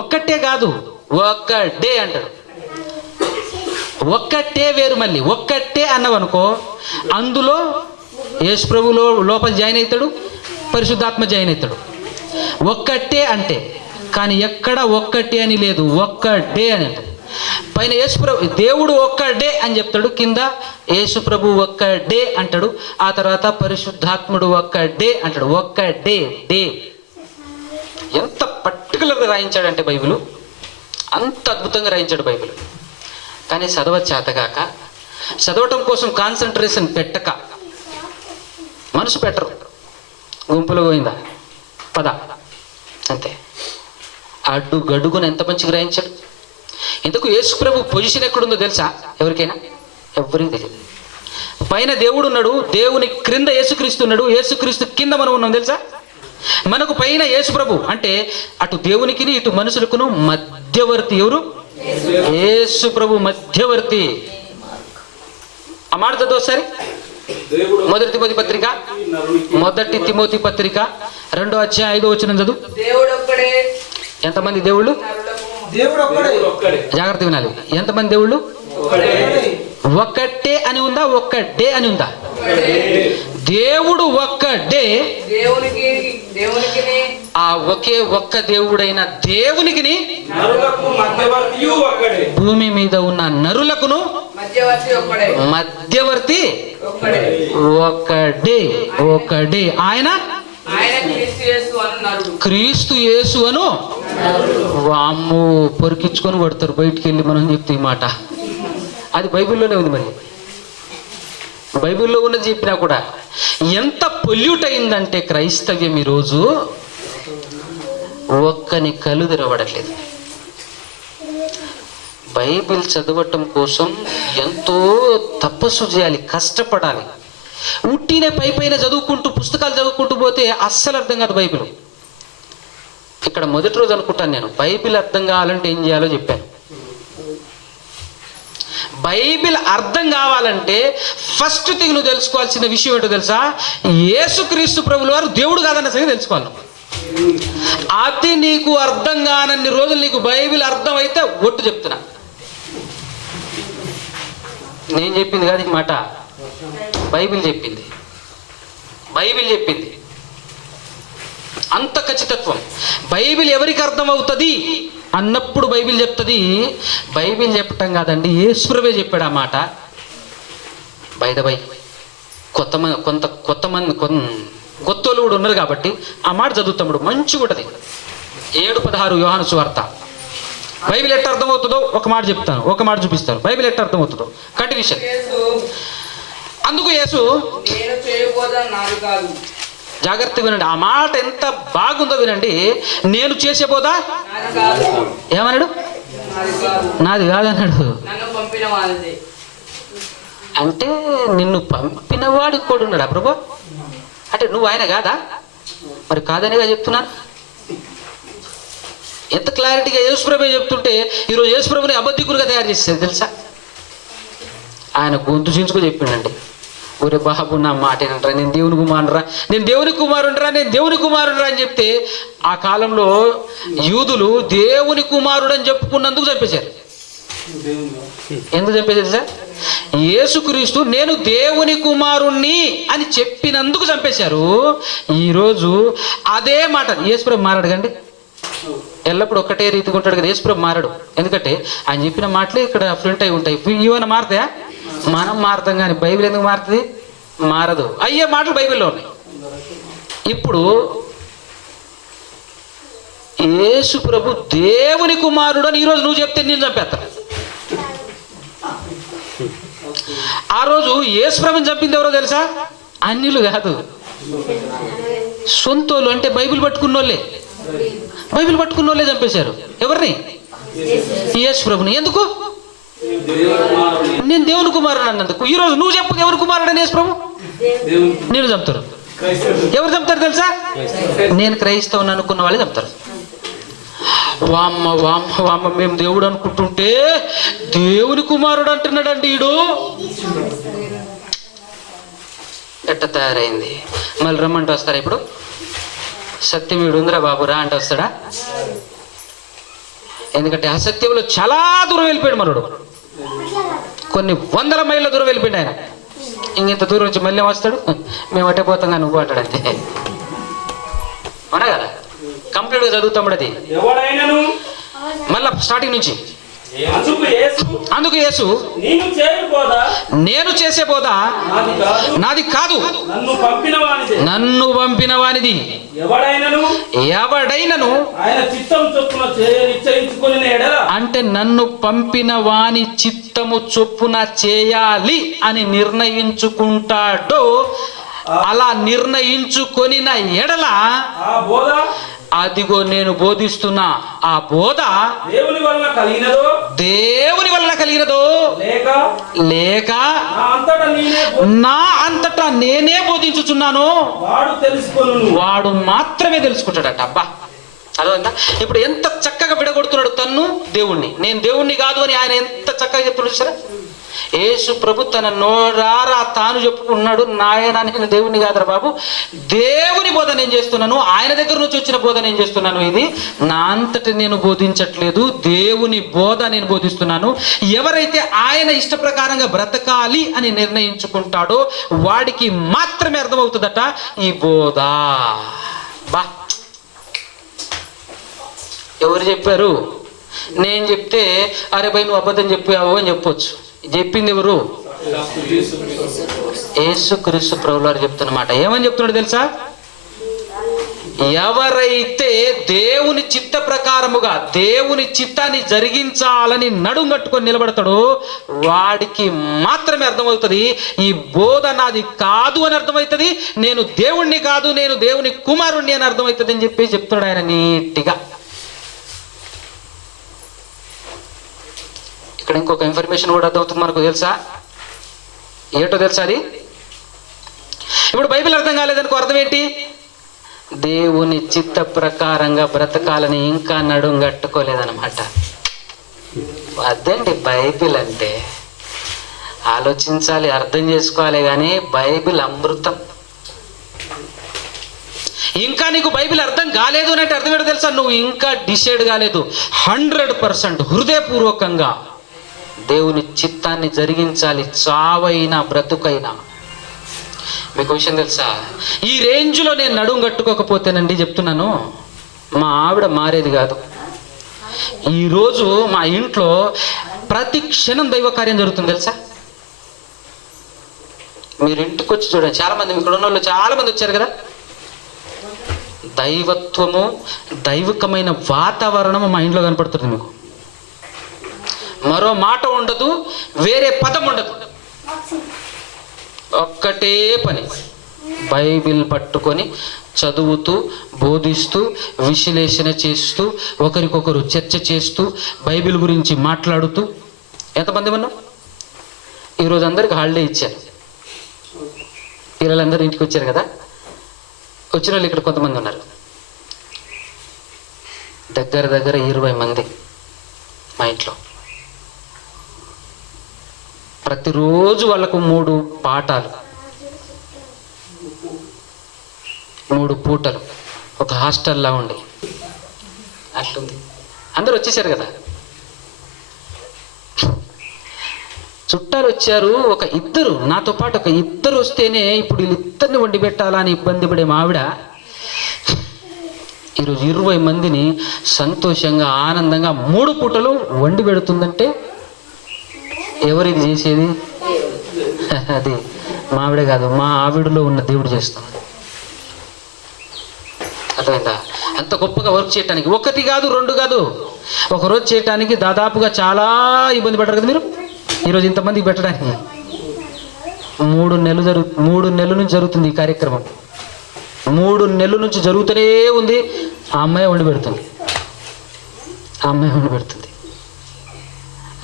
ఒక్కటే కాదు ఒక్కడే అంటాడు. ఒక్కటే వేరు. మళ్ళీ ఒక్కటే అన్నవనుకో, అందులో యేసు ప్రభువులో లోపల జాయిన్ అవుతాడు, పరిశుద్ధాత్మ జాయిన్ అవుతాడు. ఒక్కటే అంటే, కానీ ఎక్కడ ఒక్కటే అని లేదు, ఒక్కడే అని అంటాడు. పైన యేసు ప్రభు దేవుడు ఒక్కడే అని చెప్తాడు, కింద యేసు ప్రభు ఒక్కడే అంటాడు, ఆ తర్వాత పరిశుద్ధాత్ముడు ఒక్కడే అంటాడు. ఒక్కడే డే. ఎంత పర్టికులర్గా రాయించాడంటే బైబిల్, అంత అద్భుతంగా రాయించాడు బైబిల్. కానీ చేతగాక, చదవటం కోసం కాన్సన్ట్రేషన్ పెట్టక, మనసు పెట్టరు. గుంపులో పోయిందా పద అంతే. అడుగడుగున ఎంత మంచిగా గ్రహించాడు. ఎందుకు యేసు ప్రభు పొజిషన్ ఎక్కడుందో తెలుసా? ఎవరికైనా? ఎవరికి తెలియదు. పైన దేవుడు ఉన్నాడు, దేవుని క్రింద యేసుక్రీస్తు ఉన్నాడు, యేసుక్రీస్తు కింద మనం ఉన్నాం తెలుసా? మనకు పైన యేసు ప్రభు అంటే అటు దేవునికి ఇటు మనుషులకును మధ్యవర్తి ఎవరు? యేసు ప్రభు మధ్యవర్తి. ఆ మాట చదువు ఒకసారి. మొదటి తిమోతి పత్రిక 2వ అధ్యాయం 5వ వచనం చదువు. ఎంతమంది దేవుళ్ళు? జాగ్రత్త వినాలి. ఎంతమంది దేవుళ్ళు? ఒక్కటే అని ఉందా? ఒక్కడే అని ఉందా? దేవుడు ఒక్కడే. ఆ ఒకే ఒక్క దేవుడైన దేవునికి భూమి మీద ఉన్న నరులకును మధ్యవర్తి ఒక్కడే. ఆయన క్రీస్తు యేసు అను. వామ్ము పొరికించుకొని కొడతారు బయటికి వెళ్ళి మనం చెప్తే ఈ మాట. అది బైబిల్లోనే ఉంది. మరి బైబిల్లో ఉన్నది చెప్పినా కూడా ఎంత పొల్యూట్ అయిందంటే క్రైస్తవ్యం ఈరోజు ఒక్కని కళ్ళు తెరవడట్లేదు. బైబిల్ చదవటం కోసం ఎంతో తపస్సు చేయాలి, కష్టపడాలి. ఉట్టినే పైన చదువుకుంటూ పుస్తకాలు చదువుకుంటూ పోతే అస్సలు అర్థం కాదు బైబిల్. ఇక్కడ మొదటి రోజు అనుకుంటాను నేను, బైబిల్ అర్థం కావాలంటే ఏం చేయాలో చెప్పాను. బైబిల్ అర్థం కావాలంటే ఫస్ట్ థింగ్ నువ్వు తెలుసుకోవాల్సిన విషయం ఏంటో తెలుసా? యేసుక్రీస్తు ప్రభుల వారు దేవుడు కాదన్న సంగతి తెలుసుకోవాలి. అది నీకు అర్థం కానన్ని రోజులు నీకు బైబిల్ అర్థం అయితే ఒట్టు చెప్తున్నా. నేను చెప్పింది కాదు ఈ మాట, బైబిల్ చెప్పింది. అంత ఖచ్చితత్వం. బైబిల్ ఎవరికి అర్థం అవుతుంది అన్నప్పుడు బైబిల్ చెప్తుంది. బైబిల్ చెప్పటం కాదండి, యేసుప్రభే చెప్పాడు ఆ మాట. బై కొత్తోళ్ళు కూడా ఉన్నారు కాబట్టి ఆ మాట చదువుతాడు, మంచిగా ఉంటుంది. 7:16 యోహాను సువార్త. బైబిల్ ఎట్ట అర్థమవుతుందో ఒక మాట చెప్తాను, ఒక మాట చూపిస్తాను. బైబిల్ ఎట్ట అర్థమవుతుందో కంటిన్యూషన్. అందుకు యేసు జాగ్రత్త వినండి, ఆ మాట ఎంత బాగుందో వినండి. నేను చేసే బోధ ఏమన్నాడు? నాది కాదన్నాడు. అంటే నిన్ను పంపిన వాడు కూడా ఉన్నాడా ప్రభు? అంటే నువ్వు ఆయన కాదా? మరి కాదనేగా చెప్తున్నా. ఎంత క్లారిటీగా యేసుప్రభు చెప్తుంటే ఈరోజు యేసుప్రభుని అబద్ధికులుగా తయారు చేసేది తెలుసా. ఆయన గొంతు చించుకు చెప్పిండండి, ఒరే బాబు నా మాట ఏంటరా, నేను దేవుని కుమారుడురా, నేను దేవుని కుమారుడురా, నేను దేవుని కుమారుడురా అని చెప్తే ఆ కాలంలో యూదులు దేవుని కుమారుడు అని చెప్పుకున్నందుకు చంపేశారు. ఎందుకు చంపేశారు సార్? యేసుక్రీస్తు నేను దేవుని కుమారుణ్ణి అని చెప్పినందుకు చంపేశారు. ఈరోజు అదే మాట యేసుప్రభు మారాడు కండి, ఎల్లప్పుడు ఒక్కటే రీతిగా ఉంటాడు కదా. యేసుప్రభు మారాడు, ఎందుకంటే ఆయన చెప్పిన మాటలే ఇక్కడ ప్రింట్ అయి ఉంటాయి. ఇవన్నీ మారుతాయా? మనం మారుతాం, కానీ బైబిల్ ఎందుకు మారుతుంది? మారదు. అయ్యే మాటలు బైబిల్లో ఉన్నాయి. ఇప్పుడు యేసు ప్రభు దేవుని కుమారుడు అని ఈరోజు నువ్వు చెప్తే నేను చంపేస్తాను. ఆ రోజు యేసు ప్రభుని చంపింది ఎవరో తెలుసా? అన్యులు కాదు, సొంతోళ్ళు, అంటే బైబిల్ పట్టుకున్నోళ్ళే. బైబిల్ పట్టుకున్నోళ్ళే చంపేశారు. ఎవరిని? యేసు ప్రభుని. ఎందుకు? నేను దేవుని కుమారుడు అన్నందుకు. ఈరోజు నువ్వు చెప్పు ఎవరి కుమారుడు అని యేసు ప్రభు నేను చంపుతారు. ఎవరు చంపుతారు తెలుసా? నేను క్రైస్తవుని అనుకున్న వాళ్ళే చంపుతారు. వామ్మ వామ్మ వామ్మ, మేము దేవుడు అనుకుంటుంటే దేవుని కుమారుడు అంటున్నాడండి ఈడు. ఎట్ట తయారైంది. మళ్ళీ రమ్మంటే వస్తారా? ఇప్పుడు సత్యం వీడు ఉందిరా బాబు రా అంటే వస్తాడా? ఎందుకంటే అసత్యంలో చాలా దూరం వెళ్ళిపోయాడు మనోడు, కొన్ని వందల మైళ్ళ దూరం వెళ్ళిపోయాడు ఆయన. ఇంత దూరం నుంచి మళ్ళీ వస్తాడు, మేము అట్టే పోతాం కానీ నువ్వు అంటాడు అంతే. అవునా కదా? కంప్లీట్గా చదువుతాడు అది. మళ్ళా స్టార్టింగ్ నుంచి. అందుకు యేసు నేను చేసే బోధ నాది కాదు, నన్ను పంపిన వానిది. ఎవడైనను అంటే నన్ను పంపిన వాని చిత్తము చొప్పున చేయాలి అని నిర్ణయించుకుంటాడో, అలా నిర్ణయించుకొనిన ఎడల అదిగో నేను బోధిస్తున్నా ఆ బోధ దేవుని వలన కలిగినదో లేక నా అంతటా నేనే బోధించుచున్నాను వాడు మాత్రమే తెలుసుకుంటాడట. అబ్బా అర్థమైందా? ఇప్పుడు ఎంత చక్కగా విడగొడుతున్నాడు తన్ను దేవుణ్ణి. నేను దేవుణ్ణి కాదు అని ఆయన ఎంత చక్కగా చెప్తున్నాడు సరే. యేసు ప్రభు తన నోరారా తాను చెప్పుకున్నాడు, నాయన నేను దేవుణ్ణి కాదురా బాబు, దేవుని బోధ నేను చేస్తున్నాను, ఆయన దగ్గర నుంచి వచ్చిన బోధ నేను చేస్తున్నాను, ఇది నా అంతటి నేను బోధించట్లేదు, దేవుని బోధ నేను బోధిస్తున్నాను. ఎవరైతే ఆయన ఇష్ట ప్రకారంగా బ్రతకాలి అని నిర్ణయించుకుంటాడో వాడికి మాత్రమే అర్థమవుతుందట ఈ బోధ. బా ఎవరు చెప్పారు? నేను చెప్తే అరే భయ్ నువ్వు అబద్ధం చెప్పావు అని చెప్పొచ్చు. చెప్పింది ఎవరు? యేసుక్రీస్తు ప్రభువారు చెప్తున్నమాట. ఏమని చెప్తున్నాడు తెలుసా? ఎవరైతే దేవుని చిత్త ప్రకారముగా దేవుని చిత్తాన్ని జరిగించాలని నడుం కట్టుకొని నిలబడతాడో వాడికి మాత్రమే అర్థమవుతుంది ఈ బోధ నాది కాదు అని అర్థమవుతుంది, నేను దేవుణ్ణి కాదు నేను దేవుని కుమారుణ్ణి అని అర్థమవుతుంది అని చెప్పి చెప్తున్నాడు ఆయన నీట్గా. ఇక్కడ ఇంకొక ఇన్ఫర్మేషన్ కూడా అర్థమవుతుంది మనకు తెలుసా? ఏంటో తెలుసా? అది ఇప్పుడు బైబిల్ అర్థం కాలేదనుకో అర్థం ఏంటి? దేవుని చిత్త ప్రకారంగా బ్రతకాలని ఇంకా నడుం కట్టుకోలేదన్నమాట. అదేంటి బైబిల్ అంటే. ఆలోచించాలి, అర్థం చేసుకోవాలి. కానీ బైబిల్ అమృతం. ఇంకా నీకు బైబిల్ అర్థం కాలేదు అంటే అర్థం ఏంటో తెలుసా? నువ్వు ఇంకా డిసైడ్ కాలేదు. 100% హృదయపూర్వకంగా దేవుని చిత్తాన్ని జరిగించాలి, చావైనా బ్రతుకైనా. మీకు విషయం తెలుసా? ఈ రేంజ్లో నేను నడుం కట్టుకోకపోతేనండి చెప్తున్నాను, మా ఆవిడ మారేది కాదు. ఈరోజు మా ఇంట్లో ప్రతి క్షణం దైవ కార్యం జరుగుతుంది తెలుసా? మీరు ఇంటికి వచ్చి చూడండి, చాలామంది ఇక్కడ ఉన్న వాళ్ళు చాలామంది వచ్చారు కదా. దైవత్వము, దైవికమైన వాతావరణము మా ఇంట్లో కనపడుతుంది మీకు. మరో మాట ఉండదు, వేరే పదం ఉండదు, ఒక్కటే పని. బైబిల్ పట్టుకొని చదువుతూ, బోధిస్తూ, విశ్లేషణ చేస్తూ, ఒకరికొకరు చర్చ చేస్తూ, బైబిల్ గురించి మాట్లాడుతూ. ఎంతమంది ఉన్నాం? ఈరోజు అందరికి హాలిడే ఇచ్చారు, పిల్లలందరూ ఇంటికి వచ్చారు కదా. వచ్చిన వాళ్ళు ఇక్కడ కొంతమంది ఉన్నారు. దగ్గర దగ్గర 20 మంది మా ఇంట్లో. ప్రతిరోజు వాళ్ళకు 3 పాఠాలు, 3 పూటలు, ఒక హాస్టల్లా ఉండి అట్లుంది. అందరూ వచ్చేసారు కదా, చుట్టాలు వచ్చారు. ఒక ఇద్దరు నాతో పాటు ఒక ఇద్దరు వస్తేనే ఇప్పుడు వీళ్ళిద్దరిని వండి పెట్టాలా అని ఇబ్బంది పడే మావిడ ఈరోజు 20 మందిని సంతోషంగా ఆనందంగా 3 పూటలు వండి పెడుతుందంటే ఎవరిది చేసేది? అది మావిడే కాదు, మా ఆవిడలో ఉన్న దేవుడు చేస్తున్నాడు. అర్థమైందా? అంత గొప్పగా వర్క్ చేయటానికి 1 కాదు 2 కాదు, ఒకరోజు చేయటానికి దాదాపుగా చాలా ఇబ్బంది పడ్డారు కదా మీరు. ఈరోజు ఇంతమందికి పెట్టడానికి 3 నెలల నుంచి జరుగుతుంది ఈ కార్యక్రమం. 3 నెలల నుంచి జరుగుతూనే ఉంది. ఆ అమ్మాయి వండి పెడుతుంది, ఆ అమ్మాయి వండి పెడుతుంది.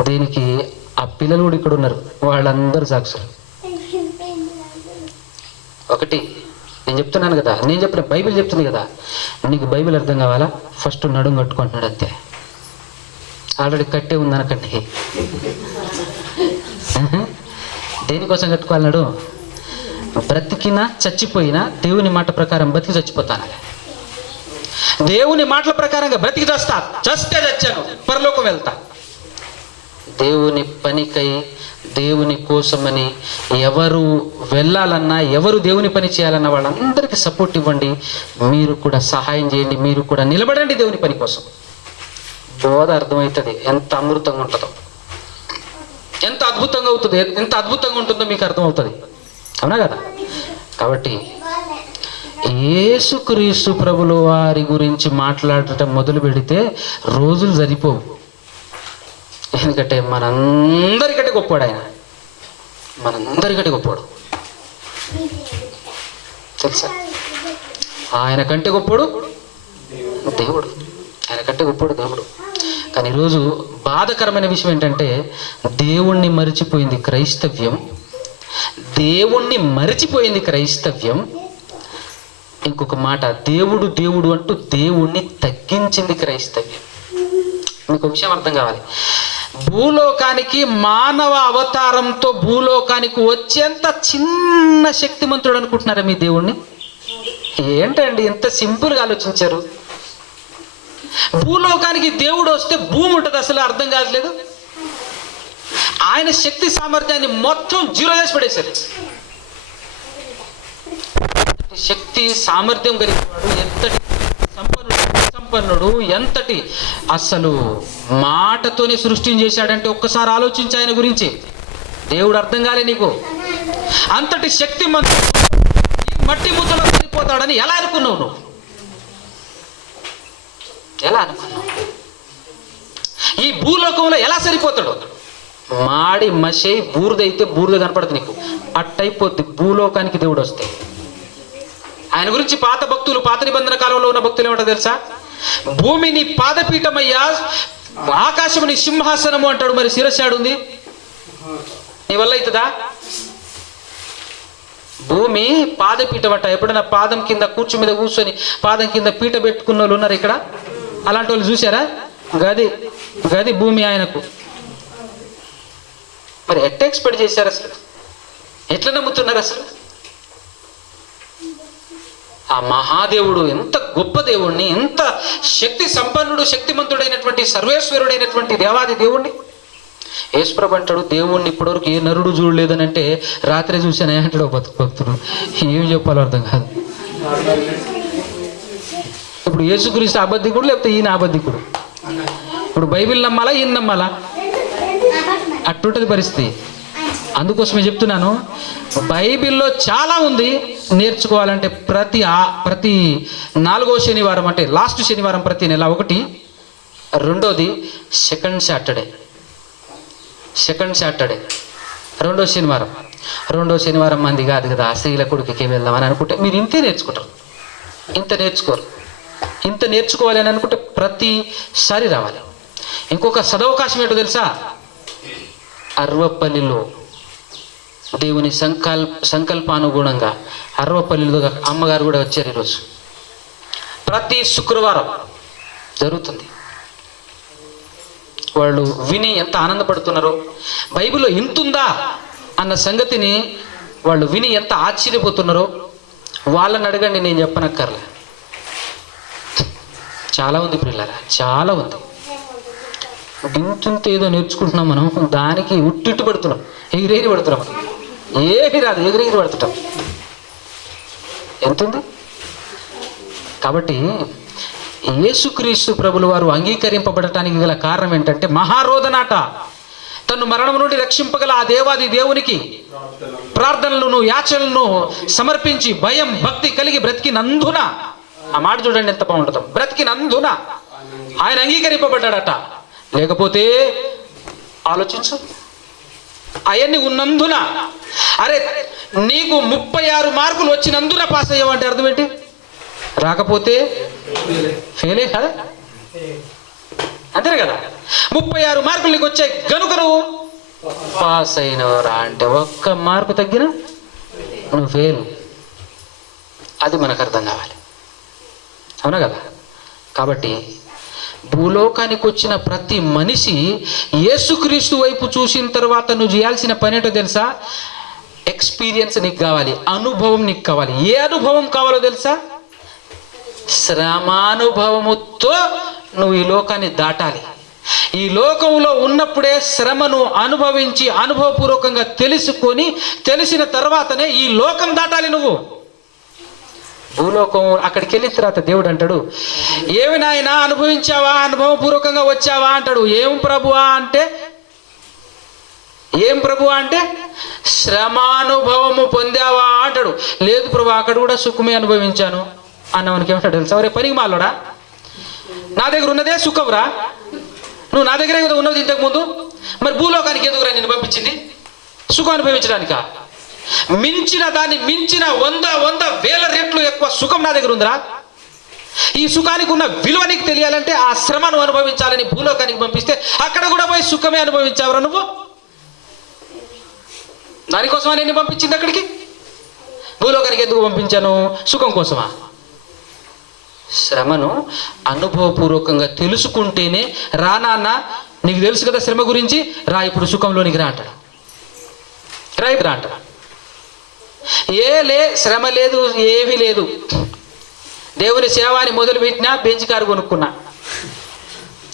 దీనికి ఆ పిల్లలు కూడా ఇక్కడ ఉన్నారు, వాళ్ళందరూ సాక్షులు. ఒకటి నేను చెప్తున్నాను కదా, నేను చెప్పిన బైబిల్ చెప్తుంది కదా, నీకు బైబిల్ అర్థం కావాలా? ఫస్ట్ నడుము కట్టుకుంటున్నాడు అంతే. ఆల్రెడీ కట్టే ఉందనకండి. దేనికోసం కట్టుకోవాలన్నాడు? బ్రతికినా చచ్చిపోయినా దేవుని మాట ప్రకారం బతికి చచ్చిపోతాను. దేవుని మాటల ప్రకారంగా బ్రతికి చస్తా, చస్తే చచ్చాను, పరలోకం వెళ్తా. దేవుని పనికై దేవుని కోసమని ఎవరు వెళ్ళాలన్నా, ఎవరు దేవుని పని చేయాలన్నా వాళ్ళందరికీ సపోర్ట్ ఇవ్వండి. మీరు కూడా సహాయం చేయండి, మీరు కూడా నిలబడండి దేవుని పని కోసం. బోధ అర్థమవుతుంది ఎంత అమృతంగా ఉంటుందో, ఎంత అద్భుతంగా అవుతుంది, ఎంత అద్భుతంగా ఉంటుందో మీకు అర్థమవుతుంది. అవునా కదా? కాబట్టి యేసుక్రీస్తు ప్రభుల వారి గురించి మాట్లాడటం మొదలు పెడితే రోజులు సరిపోవు. ఎందుకంటే మనందరికంటే గొప్పవాడు ఆయన, మనందరికంటే గొప్పవాడు. తెలుసా? ఆయన కంటే గొప్పవాడు దేవుడు, ఆయన కంటే గొప్పవాడు దేవుడు. కానీ ఈరోజు బాధకరమైన విషయం ఏంటంటే దేవుణ్ణి మరిచిపోయింది క్రైస్తవ్యం, దేవుణ్ణి మరిచిపోయింది క్రైస్తవ్యం. ఇంకొక మాట, దేవుడు దేవుడు అంటూ దేవుణ్ణి తగ్గించింది క్రైస్తవ్యం. మీకు ఒక విషయం అర్థం కావాలి. భూలోకానికి మానవ అవతారంతో భూలోకానికి వచ్చేంత చిన్న శక్తిమంతుడు అనుకుంటున్నారా మీ దేవుణ్ణి? ఏంటండి ఇంత సింపుల్గా ఆలోచించారు? భూలోకానికి దేవుడు వస్తే భూమి ఉంటుంది, అసలు అర్థం కావట్లేదు. ఆయన శక్తి సామర్థ్యాన్ని మొత్తం 0 చేసి పడేశారు. శక్తి సామర్థ్యం కలిగినవాడు, ఎంతటి సంపన్నుడు, ఎంతటి అసలు మాటతోనే సృష్టిని చేశాడంటే ఒక్కసారి ఆలోచించి ఆయన గురించి. దేవుడు అర్థం కాలే నీకు? అంతటి శక్తి మట్టి ముద్దలో సరిపోతాడని ఎలా అనుకున్నావు నువ్వు? ఎలా అనుకున్నావు? ఈ భూలోకంలో ఎలా సరిపోతాడు? మాడి మషై బూరుదైతే బూరుద కనపడదు నీకు, అట్టయిపోద్ది భూలోకానికి దేవుడు వస్తే. ఆయన గురించి పాత భక్తులు, పాత నిబంధన కాలంలో ఉన్న భక్తులు ఏమంటారు తెలుసా? భూమిని పాదపీఠమయ్యా, ఆకాశముని సింహాసనము అంటాడు. మరి శిరస్సాడుంది, నీ వల్ల అవుతుందా? భూమి పాదపీఠం అంట. ఎప్పుడైనా పాదం కింద కూర్చు మీద కూర్చొని పాదం కింద పీట పెట్టుకున్న వాళ్ళు ఉన్నారు ఇక్కడ? అలాంటి వాళ్ళు చూసారా? గది భూమి ఆయనకు. మరి ఎట్లా ఎక్స్పెక్ట్ చేశారు అసలు? ఎట్లా నమ్ముతున్నారు అసలు? ఆ మహాదేవుడు ఎంత గొప్ప దేవుణ్ణి, ఎంత శక్తి సంపన్నుడు, శక్తిమంతుడైనటువంటి సర్వేశ్వరుడైనటువంటి దేవాది దేవుణ్ణి యేసుప్రభు అంటాడు, దేవుణ్ణి ఇప్పటివరకు ఏ నరుడు చూడలేదని. అంటే రాత్రి చూసానే అంటాడు భక్తుడు. ఏం చెప్పాలో అర్థం కాదు. ఇప్పుడు యేసుక్రీస్తు అబద్ధికుడు, లేకపోతే ఈయన అబద్ధికుడు? ఇప్పుడు బైబిల్ నమ్మాలా, ఈయన నమ్మాలా? అట్టుంటది పరిస్థితి. అందుకోసమే చెప్తున్నాను, బైబిల్లో చాలా ఉంది నేర్చుకోవాలంటే. ప్రతి 4వ శనివారం అంటే లాస్ట్ శనివారం ప్రతి నెల ఒకటి, రెండోది సెకండ్ సాటర్డే, రెండో శనివారం మంది కాదు కదా స్త్రీల కొడుకుకి వెళ్దామని అనుకుంటే మీరు ఇంతే నేర్చుకుంటారు. ఇంత నేర్చుకోవాలి అని అనుకుంటే ప్రతిసారి రావాలి. ఇంకొక సదవకాశం ఏంటో తెలుసా? అర్వపల్లిలో దేవుని సంకల్పానుగుణంగా అర్వపల్లిలో అమ్మగారు కూడా వచ్చారు ఈరోజు. ప్రతి శుక్రవారం జరుగుతుంది. వాళ్ళు విని ఎంత ఆనందపడుతున్నారో, బైబిల్లో ఇంతుందా అన్న సంగతిని వాళ్ళు విని ఎంత ఆశ్చర్యపోతున్నారో వాళ్ళని అడగండి, నేను చెప్పనక్కర్లే. చాలా ఉంది పిల్లరా, చాలా ఉంది. ఇంత ఏదో నేర్చుకుంటున్నాం మనం, దానికి ఉట్టిట్టు పడుతున్నాం, ఎగిరెగిరి పడుతున్నాం. ఏమి రాదు, ఎగిరెగిరి పడుతుంటాం. ఎంతుంది? కాబట్టి యేసుక్రీస్తు ప్రభుల వారు అంగీకరింపబడటానికి గల కారణం ఏంటంటే మహారోదనాట. తను మరణం నుండి రక్షింపగల ఆ దేవాది దేవునికి ప్రార్థనలను యాచనలను సమర్పించి భయం భక్తి కలిగి బ్రతికినందున, ఆ మాట చూడండి ఎంత బాగుంటుందో, బ్రతికినందున ఆయన అంగీకరింపబడ్డాడట. లేకపోతే ఆలోచించు, అవన్నీ ఉన్నందున, అరే నీకు 36 మార్కులు వచ్చినందున పాస్ అయ్యావంటే అర్థం ఏంటి? రాకపోతే ఫెయిలే కదా, అంతేనే కదా. 36 మార్కులు నీకు వచ్చాయి గనుక నువ్వు పాస్ అయినవరా అంటే 1 మార్కు తగ్గిన నువ్వు ఫెయిల్. అది మనకు అర్థం కావాలి, అవునా కదా. కాబట్టి భూలోకానికి వచ్చిన ప్రతి మనిషి యేసుక్రీస్తు వైపు చూసిన తర్వాత నువ్వు చేయాల్సిన పని ఏంటో తెలుసా? ఎక్స్పీరియన్స్ నీకు కావాలి, అనుభవం నీకు కావాలి. ఏ అనుభవం కావాలో తెలుసా? శ్రమానుభవముతో నువ్వు ఈ లోకాన్ని దాటాలి. ఈ లోకంలో ఉన్నప్పుడే శ్రమను అనుభవించి అనుభవపూర్వకంగా తెలుసుకొని, తెలిసిన తర్వాతనే ఈ లోకం దాటాలి నువ్వు. భూలోకం అక్కడికి వెళ్ళిన తర్వాత దేవుడు అంటాడు, ఏమి నాయనా అనుభవించావా, అనుభవపూర్వకంగా వచ్చావా అంటాడు. ఏం ప్రభువా అంటే, ఏం ప్రభువా అంటే శ్రమానుభవము పొందావా అంటాడు. లేదు ప్రభు, అక్కడ కూడా సుఖమే అనుభవించాను అన్నవానికి ఏమంటాడు తెలుసా? ఒరే పనికి మాలోడా, నా దగ్గర ఉన్నదే సుఖంరా, నువ్వు నా దగ్గరే కదా ఉన్నది ఇంతకు ముందు, మరి భూలోకానికి ఎందుకురా నిన్ను పంపించింది? సుఖం అనుభవించడానికా? మించిన దాన్ని మించిన 100,000 రెట్లు ఎక్కువ సుఖం నా దగ్గర ఉందిరా. ఈ సుఖానికి ఉన్న విలువ నీకు తెలియాలంటే ఆ శ్రమను అనుభవించాలని భూలోకానికి పంపిస్తే అక్కడ కూడా పోయి సుఖమే అనుభవించావురా నువ్వు. దానికోసమా నేను పంపించింది అక్కడికి? భూలోకానికి ఎందుకు పంపించాను? సుఖం కోసమా? శ్రమను అనుభవపూర్వకంగా తెలుసుకుంటేనే, రా నాన్న నీకు తెలుసు కదా శ్రమ గురించి, రా ఇప్పుడు సుఖంలోనికి రా అంటాడు. రా ఇప్పుడు రా అంటాడు. శ్రమ లేదు, ఏమీ లేదు. దేవుని సేవాని మొదలుపెట్టినా బెంచ్ కారు కొనుక్కున్నా,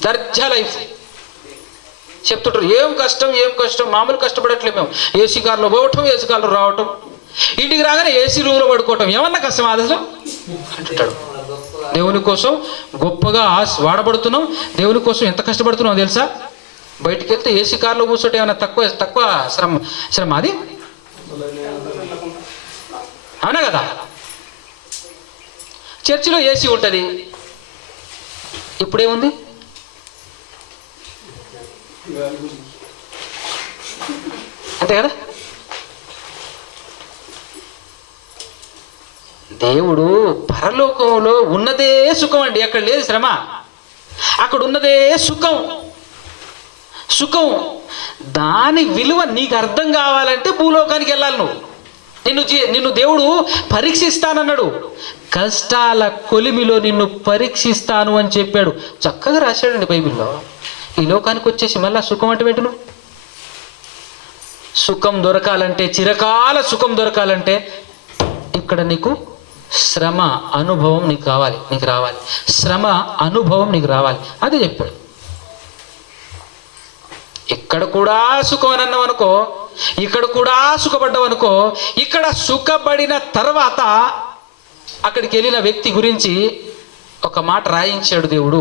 దర్జా లైఫ్. చెప్తుంటారు ఏం కష్టం ఏం కష్టం, మామూలు కష్టపడట్లేదు మేము. ఏసీ కార్లో పోవటం, ఏసీ కార్లో రావటం, ఇంటికి రాగానే ఏసీ రూమ్లో పడుకోవటం, ఏమన్నా కష్టం అసలు అంటుంటాడు. దేవుని కోసం గొప్పగా వాడబడుతున్నాం, దేవుని కోసం ఎంత కష్టపడుతున్నాం తెలుసా? బయటికి వెళ్తే ఏసీ కార్లో కూర్చోటం ఏమన్నా తక్కువ శ్రమ అది? అవునా కదా. చర్చిలో ఏసీ ఉంటుంది, ఇప్పుడేముంది? అంతే కదా. దేవుడు పరలోకంలో ఉన్నదే సుఖం అండి, అక్కడ లేదు శ్రమ, అక్కడ ఉన్నదే సుఖం. సుఖం దాని విలువ నీకు అర్థం కావాలంటే భూలోకానికి వెళ్ళాలి నువ్వు. నిన్ను దేవుడు పరీక్షిస్తానన్నాడు, కష్టాల కొలిమిలో నిన్ను పరీక్షిస్తాను అని చెప్పాడు. చక్కగా రాశాడండి బైబిల్లో. ఈ లోకానికి వచ్చేసి మళ్ళా సుఖం అంటే పెట్టు. సుఖం దొరకాలంటే, చిరకాల సుఖం దొరకాలంటే ఇక్కడ నీకు శ్రమ అనుభవం నీకు కావాలి, నీకు రావాలి. శ్రమ అనుభవం నీకు రావాలి, అదే చెప్పాడు. ఇక్కడ కూడా సుఖం అని అన్నావు అనుకో, ఇక్కడ కూడా సుఖపడ్డావు అనుకో, ఇక్కడ సుఖపడిన తర్వాత అక్కడికి వెళ్ళిన వ్యక్తి గురించి ఒక మాట రాయించాడు దేవుడు.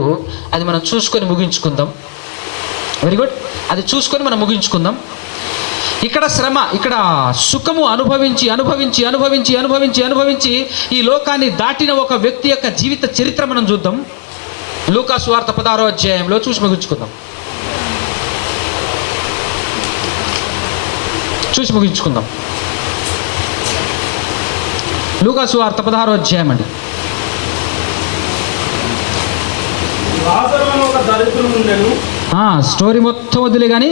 అది మనం చూసుకొని ముగించుకుందాం. వెరీ గుడ్, అది చూసుకొని మనం ముగించుకుందాం. ఇక్కడ శ్రమ, ఇక్కడ సుఖము అనుభవించి అనుభవించి అనుభవించి అనుభవించి అనుభవించి ఈ లోకాన్ని దాటిన ఒక వ్యక్తి యొక్క జీవిత చరిత్ర మనం చూద్దాం. లూకా సువార్త 16వ అధ్యాయంలో చూసి ముగించుకుందాం. లూకా సువార్త 16వ అధ్యాయం అండి. స్టోరీ మొత్తం వదిలే కానీ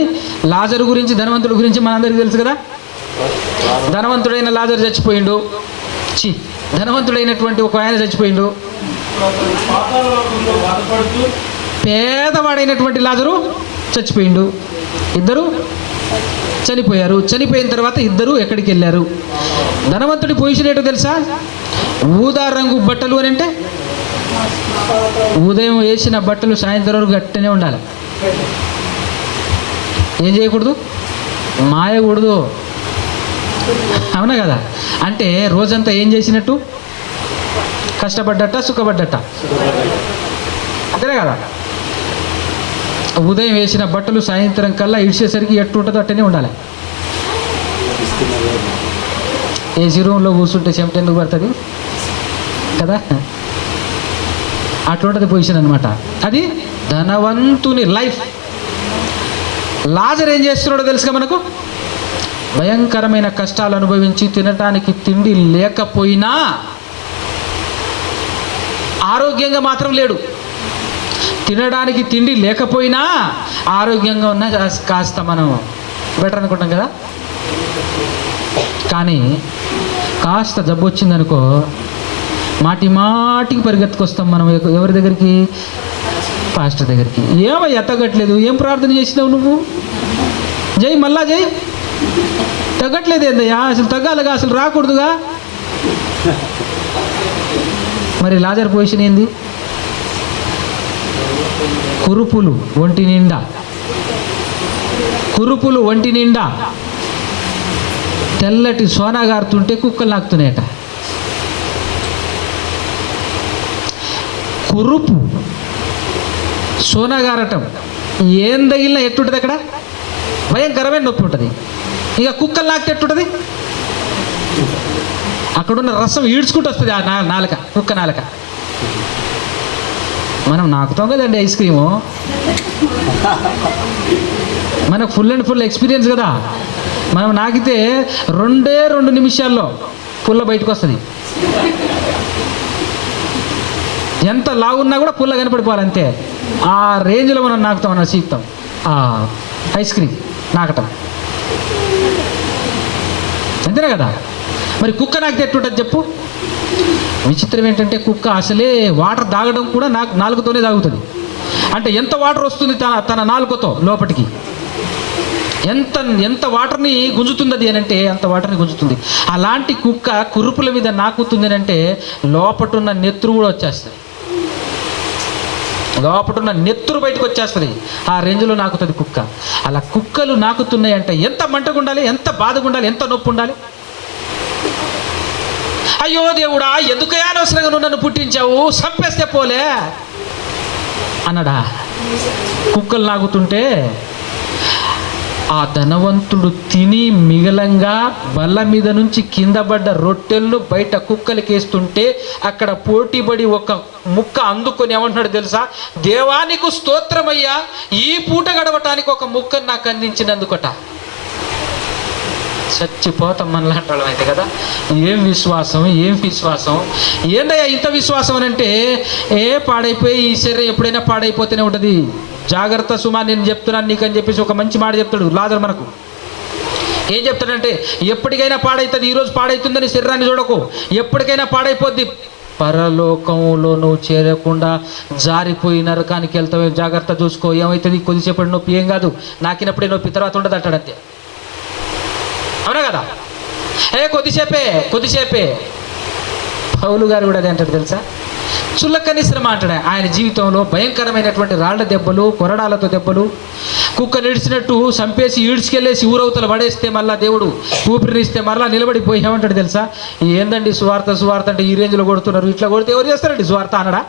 లాజరు గురించి, ధనవంతుడి గురించి మనందరికీ తెలుసు కదా. ధనవంతుడైన లాజరు చచ్చిపోయిండు, ధనవంతుడైనటువంటి ఒక ఆయన చచ్చిపోయిండు. పేదవాడైనటువంటి లాజరు చచ్చిపోయిండు. ఇద్దరు చనిపోయారు. చనిపోయిన తర్వాత ఇద్దరు ఎక్కడికి వెళ్ళారు? ధనవంతుడి పొజిషన్ ఏంటో తెలుసా? ఊదా రంగు బట్టలు అని అంటే ఉదయం వేసిన బట్టలు సాయంత్రం వరకు గట్టనే ఉండాలి. ఏం చేయకూడదు? మాయకూడదు. అవునా కదా? అంటే రోజంతా ఏం చేసినట్టు? కష్టపడ్డట, సుఖపడ్డట, అంతేనే కదా? ఉదయం వేసిన బట్టలు సాయంత్రం కల్లా ఇడిచేసరికి ఎట్టు ఉంటుందో అట్టనే ఉండాలి. ఏసీ రూమ్లో కూర్చుంటే చెమట ఎందుకు పడుతుంది కదా? అటువంటిది పొజిషన్ అనమాట. అది ధనవంతుని లైఫ్. లాజర్ ఏం చేస్తున్నాడో తెలుసుగా మనకు? భయంకరమైన కష్టాలు అనుభవించి తినటానికి తిండి లేకపోయినా ఆరోగ్యంగా మాత్రం లేడు. తినడానికి తిండి లేకపోయినా ఆరోగ్యంగా ఉన్న కాస్త మనం బెటర్ అనుకుంటాం కదా. కానీ కాస్త జబ్బు వచ్చిందనుకో మాటి మాటికి పరిగెత్తుకొస్తాం మనం ఎవరి దగ్గరికి? పాస్టర్ దగ్గరికి. ఏమో తగ్గట్లేదు. ఏం ప్రార్థన చేసినావు నువ్వు? జై మళ్ళా జై. తగ్గట్లేదు ఏందయ్యా? అసలు తగ్గాలిగా, అసలు రాకూడదుగా. మరి లాజర్ పొజిషన్ ఏంది? కురుపులు ఒంటి నిండా, కురుపులు ఒంటి నిండా, తెల్లటి సోనా గారుతుంటే కుక్కలు నాకుతున్నాయట. కురుపు సోనా గారటం ఏం తగిలినా ఎట్టుంటుంది? అక్కడ భయంకరమైన నొప్పి ఉంటుంది. ఇక కుక్కలు నాకితే ఎట్టుంటుంది? అక్కడున్న రసం ఈడ్చుకుంటూ వస్తుంది ఆ నాలుక, కుక్క నాలుక. మనం నాకుతాం కదండి ఐస్ క్రీము, మనకు ఫుల్ అండ్ ఫుల్ ఎక్స్పీరియన్స్ కదా. మనం నాకితే 2 నిమిషాల్లో పుల్ల బయటకు వస్తుంది. ఎంత లాగున్నా కూడా పుల్ల కనపడిపోవాలి అంతే. ఆ రేంజ్లో మనం నాకుతాం, మనం సీక్తాం ఐస్ క్రీమ్ నాకటం, అంతేనా కదా? మరి కుక్క నాకితే ఎట్టుంటుంది చెప్పు? విచిత్రం ఏంటంటే కుక్క అసలే వాటర్ తాగడం కూడా నాలుకతోనే తాగుతుంది. అంటే ఎంత వాటర్ వస్తుంది తన నాలుకతో లోపటికి? ఎంత వాటర్ని గుంజుతుంది అది అని అంటే అంత వాటర్ని గుంజుతుంది. అలాంటి కుక్క కురుపుల మీద నాకుతుంది అని అంటే లోపటున్న నెత్తురు కూడా వచ్చేస్తుంది. లోపటున్న నెత్తురు బయటకు వచ్చేస్తుంది. ఆ రేంజ్లో నాకుతుంది కుక్క. అలా కుక్కలు నాకుతున్నాయి అంటే ఎంత మంటగా ఉండాలి, ఎంత బాధగా ఉండాలి, ఎంత నొప్పి ఉండాలి. అయ్యో దేవుడా, ఎందుకయ్యా అనవసరంగా నువ్వు నన్ను పుట్టించావు, చంపేస్తే పోలే అన్నడా? కుక్కలు నాగుతుంటే ఆ ధనవంతుడు తిని మిగలంగా బల్ల మీద నుంచి కింద పడ్డ రొట్టెలను బయట కుక్కలకేస్తుంటే అక్కడ పోటీపడి ఒక ముక్క అందుకొని ఏమంటున్నాడు తెలుసా? దేవానికి స్తోత్రమయ్యా, ఈ పూట గడవటానికి ఒక ముక్కను నాకు అందించినందుకట. చచ్చిపోతాం మనలాంటి వాళ్ళం అయితే కదా. ఏం విశ్వాసం, ఏం విశ్వాసం! ఏంటయ్యా ఇంత విశ్వాసం అని అంటే పాడైపోయి ఈ శరీరం ఎప్పుడైనా పాడైపోతూనే ఉంటుంది. జాగ్రత్త సుమా, నేను చెప్తున్నాను నీకు అని చెప్పేసి ఒక మంచి మాట చెప్తాడు లాజర్ మనకు. ఏం చెప్తాడంటే ఎప్పటికైనా పాడైతుంది. ఈరోజు పాడైతుందని శరీరాన్ని చూడకు, ఎప్పటికైనా పాడైపోద్ది. పరలోకంలో నువ్వు చేరకుండా జారిపోయి నరకానికి వెళ్తావు. జాగ్రత్త చూసుకో. ఏమవుతుంది? కొద్దిసేపటి నొప్పి ఏం కాదు, నాకినప్పుడే నొప్పి, తర్వాత ఉండదు అంటాడు అంతే. అవునా కదా? కొద్దిసేపే. పౌలు గారు కూడా అదే అంటాడు తెలుసా? చుల్లకని శ్రమ అంటాడు. ఆయన జీవితంలో భయంకరమైనటువంటి రాళ్ల దెబ్బలు, కొరడాలతో దెబ్బలు, కుక్క నిడిచినట్టు చంపేసి ఈడ్చుకెళ్ళేసి ఊరవతల పడేస్తే మళ్ళా దేవుడు ఊపిరినిస్తే మరలా నిలబడిపోయి ఏమంటాడు తెలుసా? ఏందండి సువార్త అంటే ఈ రేంజ్లో కొడుతున్నారు, ఇట్లా కొడితే ఎవరు చేస్తారండి సువార్త అనడా?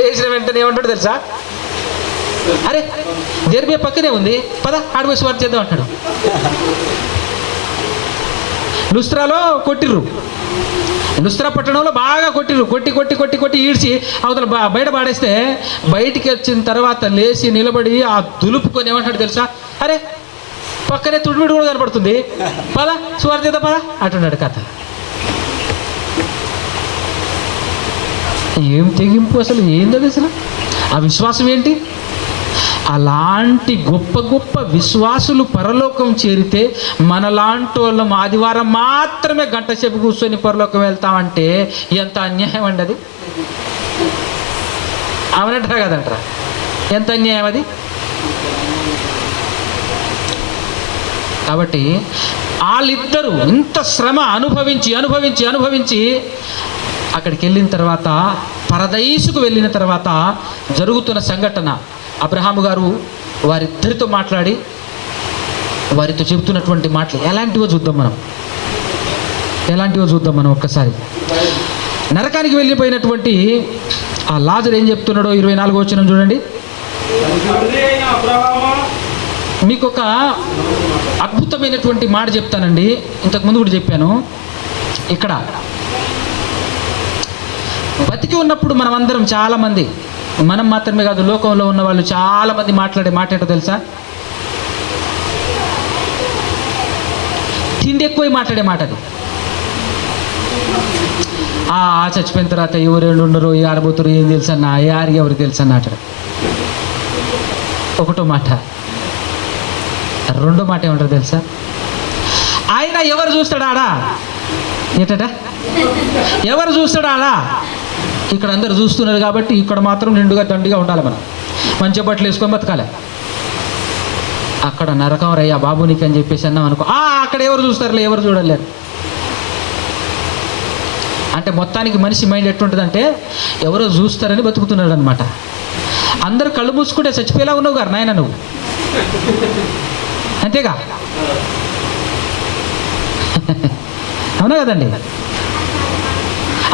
లేచిన వెంటనే ఏమంటాడు తెలుసా? అరే దేర్బియా పక్కనే ఉంది, పద ఆడిపోయి సువార్త చేద్దాం అంటాడు. లుస్త్రాలో కొట్టిర్రు, లుస్త్రా పట్టణంలో బాగా కొట్టిర్రు, కొట్టి ఈడ్చి అవతల బయట పాడేస్తే బయటికి వచ్చిన తర్వాత లేచి నిలబడి ఆ దులుపుకొని ఏమంటాడు తెలుసా? అరే పక్కనే తుడిమిడి కూడా కనపడుతుంది, పద సువార్త చేద్దాం పద అంటున్నాడు. కథ ఏం తెగింపు అసలు! ఏంటది అసలు? ఆ విశ్వాసం ఏంటి? అలాంటి గొప్ప గొప్ప విశ్వాసులు పరలోకం చేరితే మనలాంటి వాళ్ళం ఆదివారం మాత్రమే గంట సేపు కూర్చొని పరలోకం వెళ్తామంటే ఎంత అన్యాయం అండి అది. అవునంటారా కదంటారా? ఎంత అన్యాయం అది. కాబట్టి వాళ్ళిద్దరూ ఇంత శ్రమ అనుభవించి అనుభవించి అనుభవించి అక్కడికి వెళ్ళిన తర్వాత, పరదైసుకు వెళ్ళిన తర్వాత జరుగుతున్న సంఘటన, అబ్రహాము గారు వారిద్దరితో మాట్లాడి వారితో చెబుతున్నటువంటి మాటలు ఎలాంటివో చూద్దాం మనం ఒక్కసారి. నరకానికి వెళ్ళిపోయినటువంటి ఆ లాజరు ఏం చెప్తున్నాడో 24వ వచనం చూడండి. మీకు ఒక అద్భుతమైనటువంటి మాట చెప్తానండి. ఇంతకుముందు కూడా చెప్పాను. ఇక్కడ బతికి ఉన్నప్పుడు మనం అందరం చాలామంది, మనం మాత్రమే కాదు లోకంలో ఉన్న వాళ్ళు చాలామంది మాట్లాడే మాట ఏంటో తెలుసా? తిండి ఎక్కువ మాట్లాడే మాట అది. చచ్చిపోయిన తర్వాత ఎవరు ఉండరు, ఆడబోతురు, ఏం తెలుసు అన్న, ఎవరికి తెలుసు అన్న అంటాడు. ఒకటో మాట. రెండో మాట ఏమంటారు తెలుసా? ఆయన ఎవరు చూస్తాడా? ఏంటట? ఎవరు చూస్తాడా? ఇక్కడ అందరు చూస్తున్నారు కాబట్టి ఇక్కడ మాత్రం నిండుగా దండిగా ఉండాలి, మనం మంచి బట్టలు వేసుకొని బతకాలి. అక్కడ నరకం రయ్యా బాబు నీకు అని చెప్పేసి అన్నాం అనుకో, అక్కడ ఎవరు చూస్తారులే, ఎవరు చూడలేరు. అంటే మొత్తానికి మనిషి మైండ్ ఎట్లుంటుందంటే ఎవరో చూస్తారని బతుకుతున్నాడు అనమాట. అందరు కళ్ళు మూసుకుంటే చచ్చిపోయేలా ఉన్నావు గారు నాయన నువ్వు, అంతేగా? అవునా కదండి?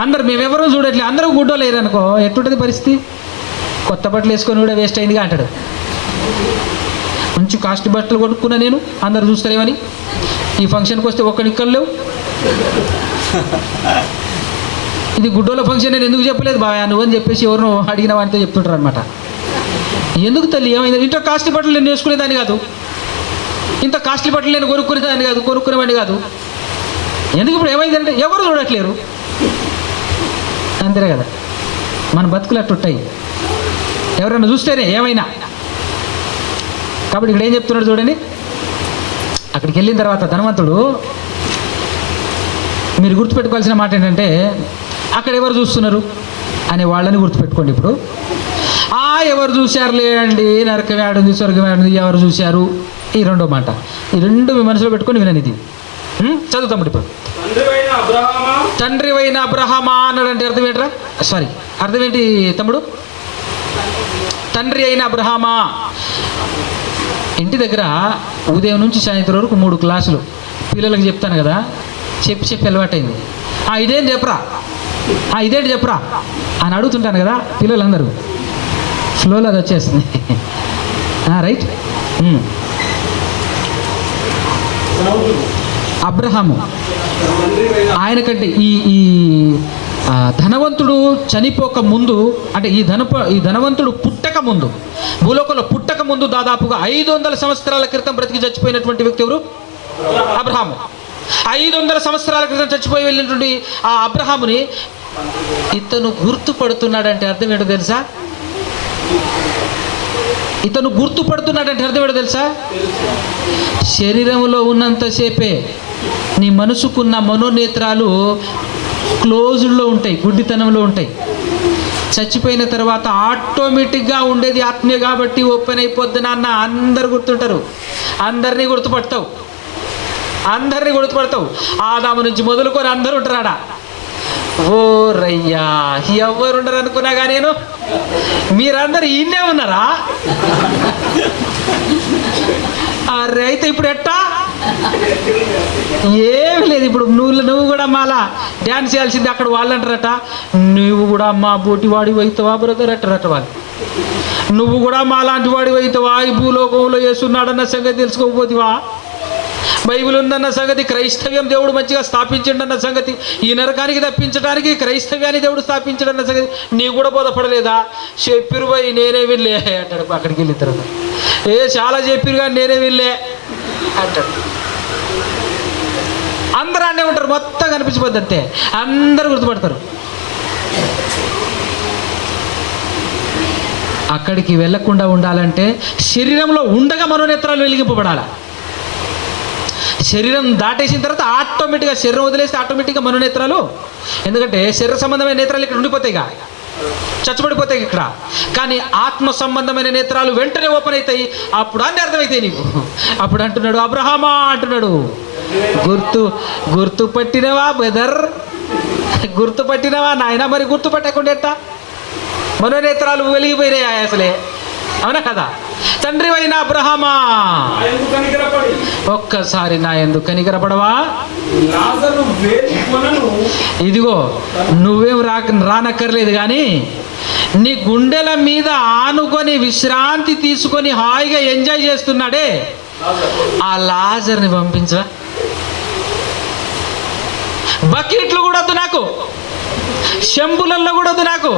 అందరు మేమెవరూ చూడట్లేదు, అందరూ గుడ్డో లేరు అనుకో, ఎట్లుంటుంది పరిస్థితి? కొత్త బట్టలు వేసుకొని కూడా వేస్ట్ అయిందిగా అంటాడు. మంచి కాస్ట్ బట్టలు కొనుక్కున్నా నేను, అందరు చూస్తారేమని. ఈ ఫంక్షన్కి వస్తే ఒక్క నిక్కలు లేవు. ఇది గుడ్డోల ఫంక్షన్, నేను ఎందుకు చెప్పలేదు బాగా నువ్వని చెప్పేసి ఎవరినో అడిగిన వాడితో చెప్తుంటారు అనమాట. ఎందుకు తల్లి ఏమైంది? ఇంత కాస్ట్లీ బట్టలు నేను వేసుకునేదాన్ని కాదు, ఇంత కాస్ట్లీ బట్టలు నేను కొనుక్కునేదాన్ని కాదు, కొనుక్కునేవాడిని కాదు. ఎందుకు ఇప్పుడు ఏమైందంటే ఎవరు చూడట్లేరు, అంతే కదా? మన బతుకులు అట్టుంటాయి, ఎవరైనా చూస్తేనే ఏమైనా. కాబట్టి ఇక్కడ ఏం చెప్తున్నాడు చూడండి. అక్కడికి వెళ్ళిన తర్వాత ధనవంతుడు, మీరు గుర్తుపెట్టుకోవాల్సిన మాట ఏంటంటే అక్కడ ఎవరు చూస్తున్నారు అనే వాళ్ళని గుర్తుపెట్టుకోండి. ఇప్పుడు ఎవరు చూశారులే అండి, నరకం ఏడుంది, స్వర్గం ఏడుంది, ఎవరు చూశారు, ఈ రెండో మాట. ఈ రెండు మీ మనసులో పెట్టుకొని వినండి. ఇది చదువుతాము. ఇప్పుడు తండ్రివైన అబ్రహామా అన్నాడంటే అర్థం ఏంట్రా? సారీ, అర్థం ఏంటి తమ్ముడు? తండ్రి అయిన అబ్రహామా. ఇంటి దగ్గర ఉదయం నుంచి సాయంత్రం వరకు 3 క్లాసులు పిల్లలకు చెప్తాను కదా, చెప్పి అలవాటైంది. ఇదేంటి చెప్పరా, ఇదేంటి చెప్పరా అని అడుగుతుంటాను కదా, పిల్లలందరూ ఫ్లోలో అది వచ్చేస్తుంది. రైట్. అబ్రహాము ఆయనకంటే ఈ ధనవంతుడు చనిపోక ముందు, అంటే ఈ ధనవంతుడు పుట్టక ముందు, భూలోకంలో పుట్టక ముందు దాదాపుగా 500 సంవత్సరాల క్రితం బ్రతికి చచ్చిపోయినటువంటి వ్యక్తి ఎవరు? అబ్రహాము. 500 సంవత్సరాల క్రితం చచ్చిపోయి వెళ్ళినటువంటి ఆ అబ్రహాముని ఇతను గుర్తుపడుతున్నాడంటే అర్థం ఏంటో తెలుసా? ఇతను గుర్తుపడుతున్నాడంటే అర్థం ఏంటో తెలుసా? శరీరంలో ఉన్నంతసేపే నీ మనసుకున్న మనోనేత్రాలు క్లోజ్డ్లో ఉంటాయి, గుడ్డితనంలో ఉంటాయి. చచ్చిపోయిన తర్వాత ఆటోమేటిక్గా ఉండేది ఆత్మీయ కాబట్టి ఓపెన్ అయిపోద్ది నాన్న. అందరు గుర్తుంటారు, అందరినీ గుర్తుపడతావు. ఆదాము నుంచి మొదలుకొని అందరూ ఉంటారాడా. ఓ రయ్యా, ఎవరు ఉండరు అనుకున్నాగా నేను. మీరందరూ ఈయనే ఉన్నారా? అరే అయితే ఇప్పుడు ఎట్టా? ఏమి లేదు. ఇప్పుడు నువ్వు కూడా మాలా డ్యాన్స్ చేయాల్సింది. అక్కడ వాళ్ళు అంటారట, నువ్వు కూడా మా బోటి వాడి అవుతావా బ్రదర్ అంటారట వాళ్ళు. నువ్వు కూడా మా లాంటి వాడి అవుతావా? ఈ భూలోకంలో వేస్తున్నాడన్న సంగతి తెలుసుకోకపోతివా? బైబిల్ ఉందన్న సంగతి, క్రైస్తవ్యం దేవుడు మంచిగా స్థాపించండన్న సంగతి, ఈ నరకానికి తప్పించడానికి క్రైస్తవ్యాన్ని దేవుడు స్థాపించడన్న సంగతి నీ కూడా బోధపడలేదా? చెప్పిరు పోయి నేనే వెళ్ళే అంటాడు. అక్కడికి వెళ్ళిన తర్వాత చాలా చెప్పిరు కానీ నేనే వెళ్ళే అంటాడు. అందరూ అన్నే ఉంటారు, మొత్తం కనిపించిపోద్ది అంతే, అందరూ గుర్తుపడతారు. అక్కడికి వెళ్ళకుండా ఉండాలంటే శరీరంలో ఉండగా మనోనేత్రాలు వెలిగింపబడాలి. శరీరం దాటేసిన తర్వాత ఆటోమేటిక్గా శరీరం వదిలేస్తే ఆటోమేటిక్గా మనోనేత్రాలు, ఎందుకంటే శరీర సంబంధమైన నేత్రాలు ఇక్కడ ఉండిపోతాయిగా, చచ్చబడిపోతాయి ఇక్కడ. కానీ ఆత్మ సంబంధమైన నేత్రాలు వెంటనే ఓపెన్ అవుతాయి. అప్పుడు అన్నీ అర్థమవుతాయి నీకు. అప్పుడు అంటున్నాడు అబ్రహామా అంటున్నాడు, గుర్తుపట్టినవా బ్రదర్, గుర్తుపట్టినవా నాయన. మరి గుర్తుపట్టకుండా ఎట్టా? మనోనేత్రాలు వెలిగిపోయినాయి అసలే, అవునా కదా? తండ్రి అయిన అబ్రహామా ఒక్కసారి నా ఎందుకు కనికరపడవా? ఇదిగో నువ్వేం రానక్కర్లేదు, కానీ నీ గుండెల మీద ఆనుకొని విశ్రాంతి తీసుకొని హాయిగా ఎంజాయ్ చేస్తున్నాడే ఆ లాజర్ని పంపించవా? బకెట్లు కూడా వద్దు నాకు, చెంబులల్లో కూడా వద్దు నాకు.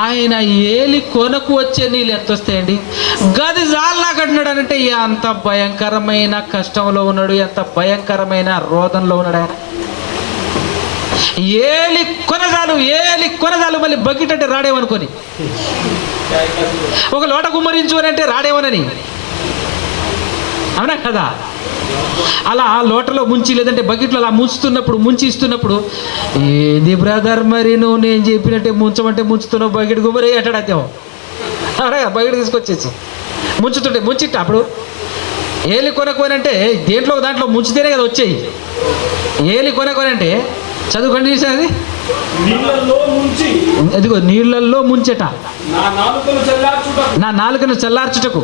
ఆయన ఏలి కొనకు వచ్చే నీళ్ళు ఎంత వస్తాయండి? గది జాల్లాగా అంటున్నాడు అంటే ఎంత భయంకరమైన కష్టంలో ఉన్నాడు, ఎంత భయంకరమైన రోదంలో ఉన్నాడు ఆయన. ఏలి కొనజాలు మళ్ళీ బకెట్ అంటే రాడేమనుకొని, ఒక లోట గుమ్మరించు అని అంటే రాడేమోనని, అవునా కదా? అలా లోటలో ముంచి లేదంటే బకెట్లో అలా ముంచి ఇస్తున్నప్పుడు ఏది బ్రదర్ మరి నువ్వు నేను చెప్పినట్టే ముంచమంటే ముంచుతున్నావు, బకెట్ గుమ్మరి అంటాడు. అదేమో బకెట్ తీసుకొచ్చేసి ముంచిట్ట అప్పుడు ఏలి కొనకోనంటే దాంట్లో ముంచితేనే కదా వచ్చాయి. ఏలి కొనకోనంటే చదువు కంటిన్యూస్ అది, అదిగో నీళ్ళల్లో ముంచట, నా నాలుకను చల్లార్చుటకు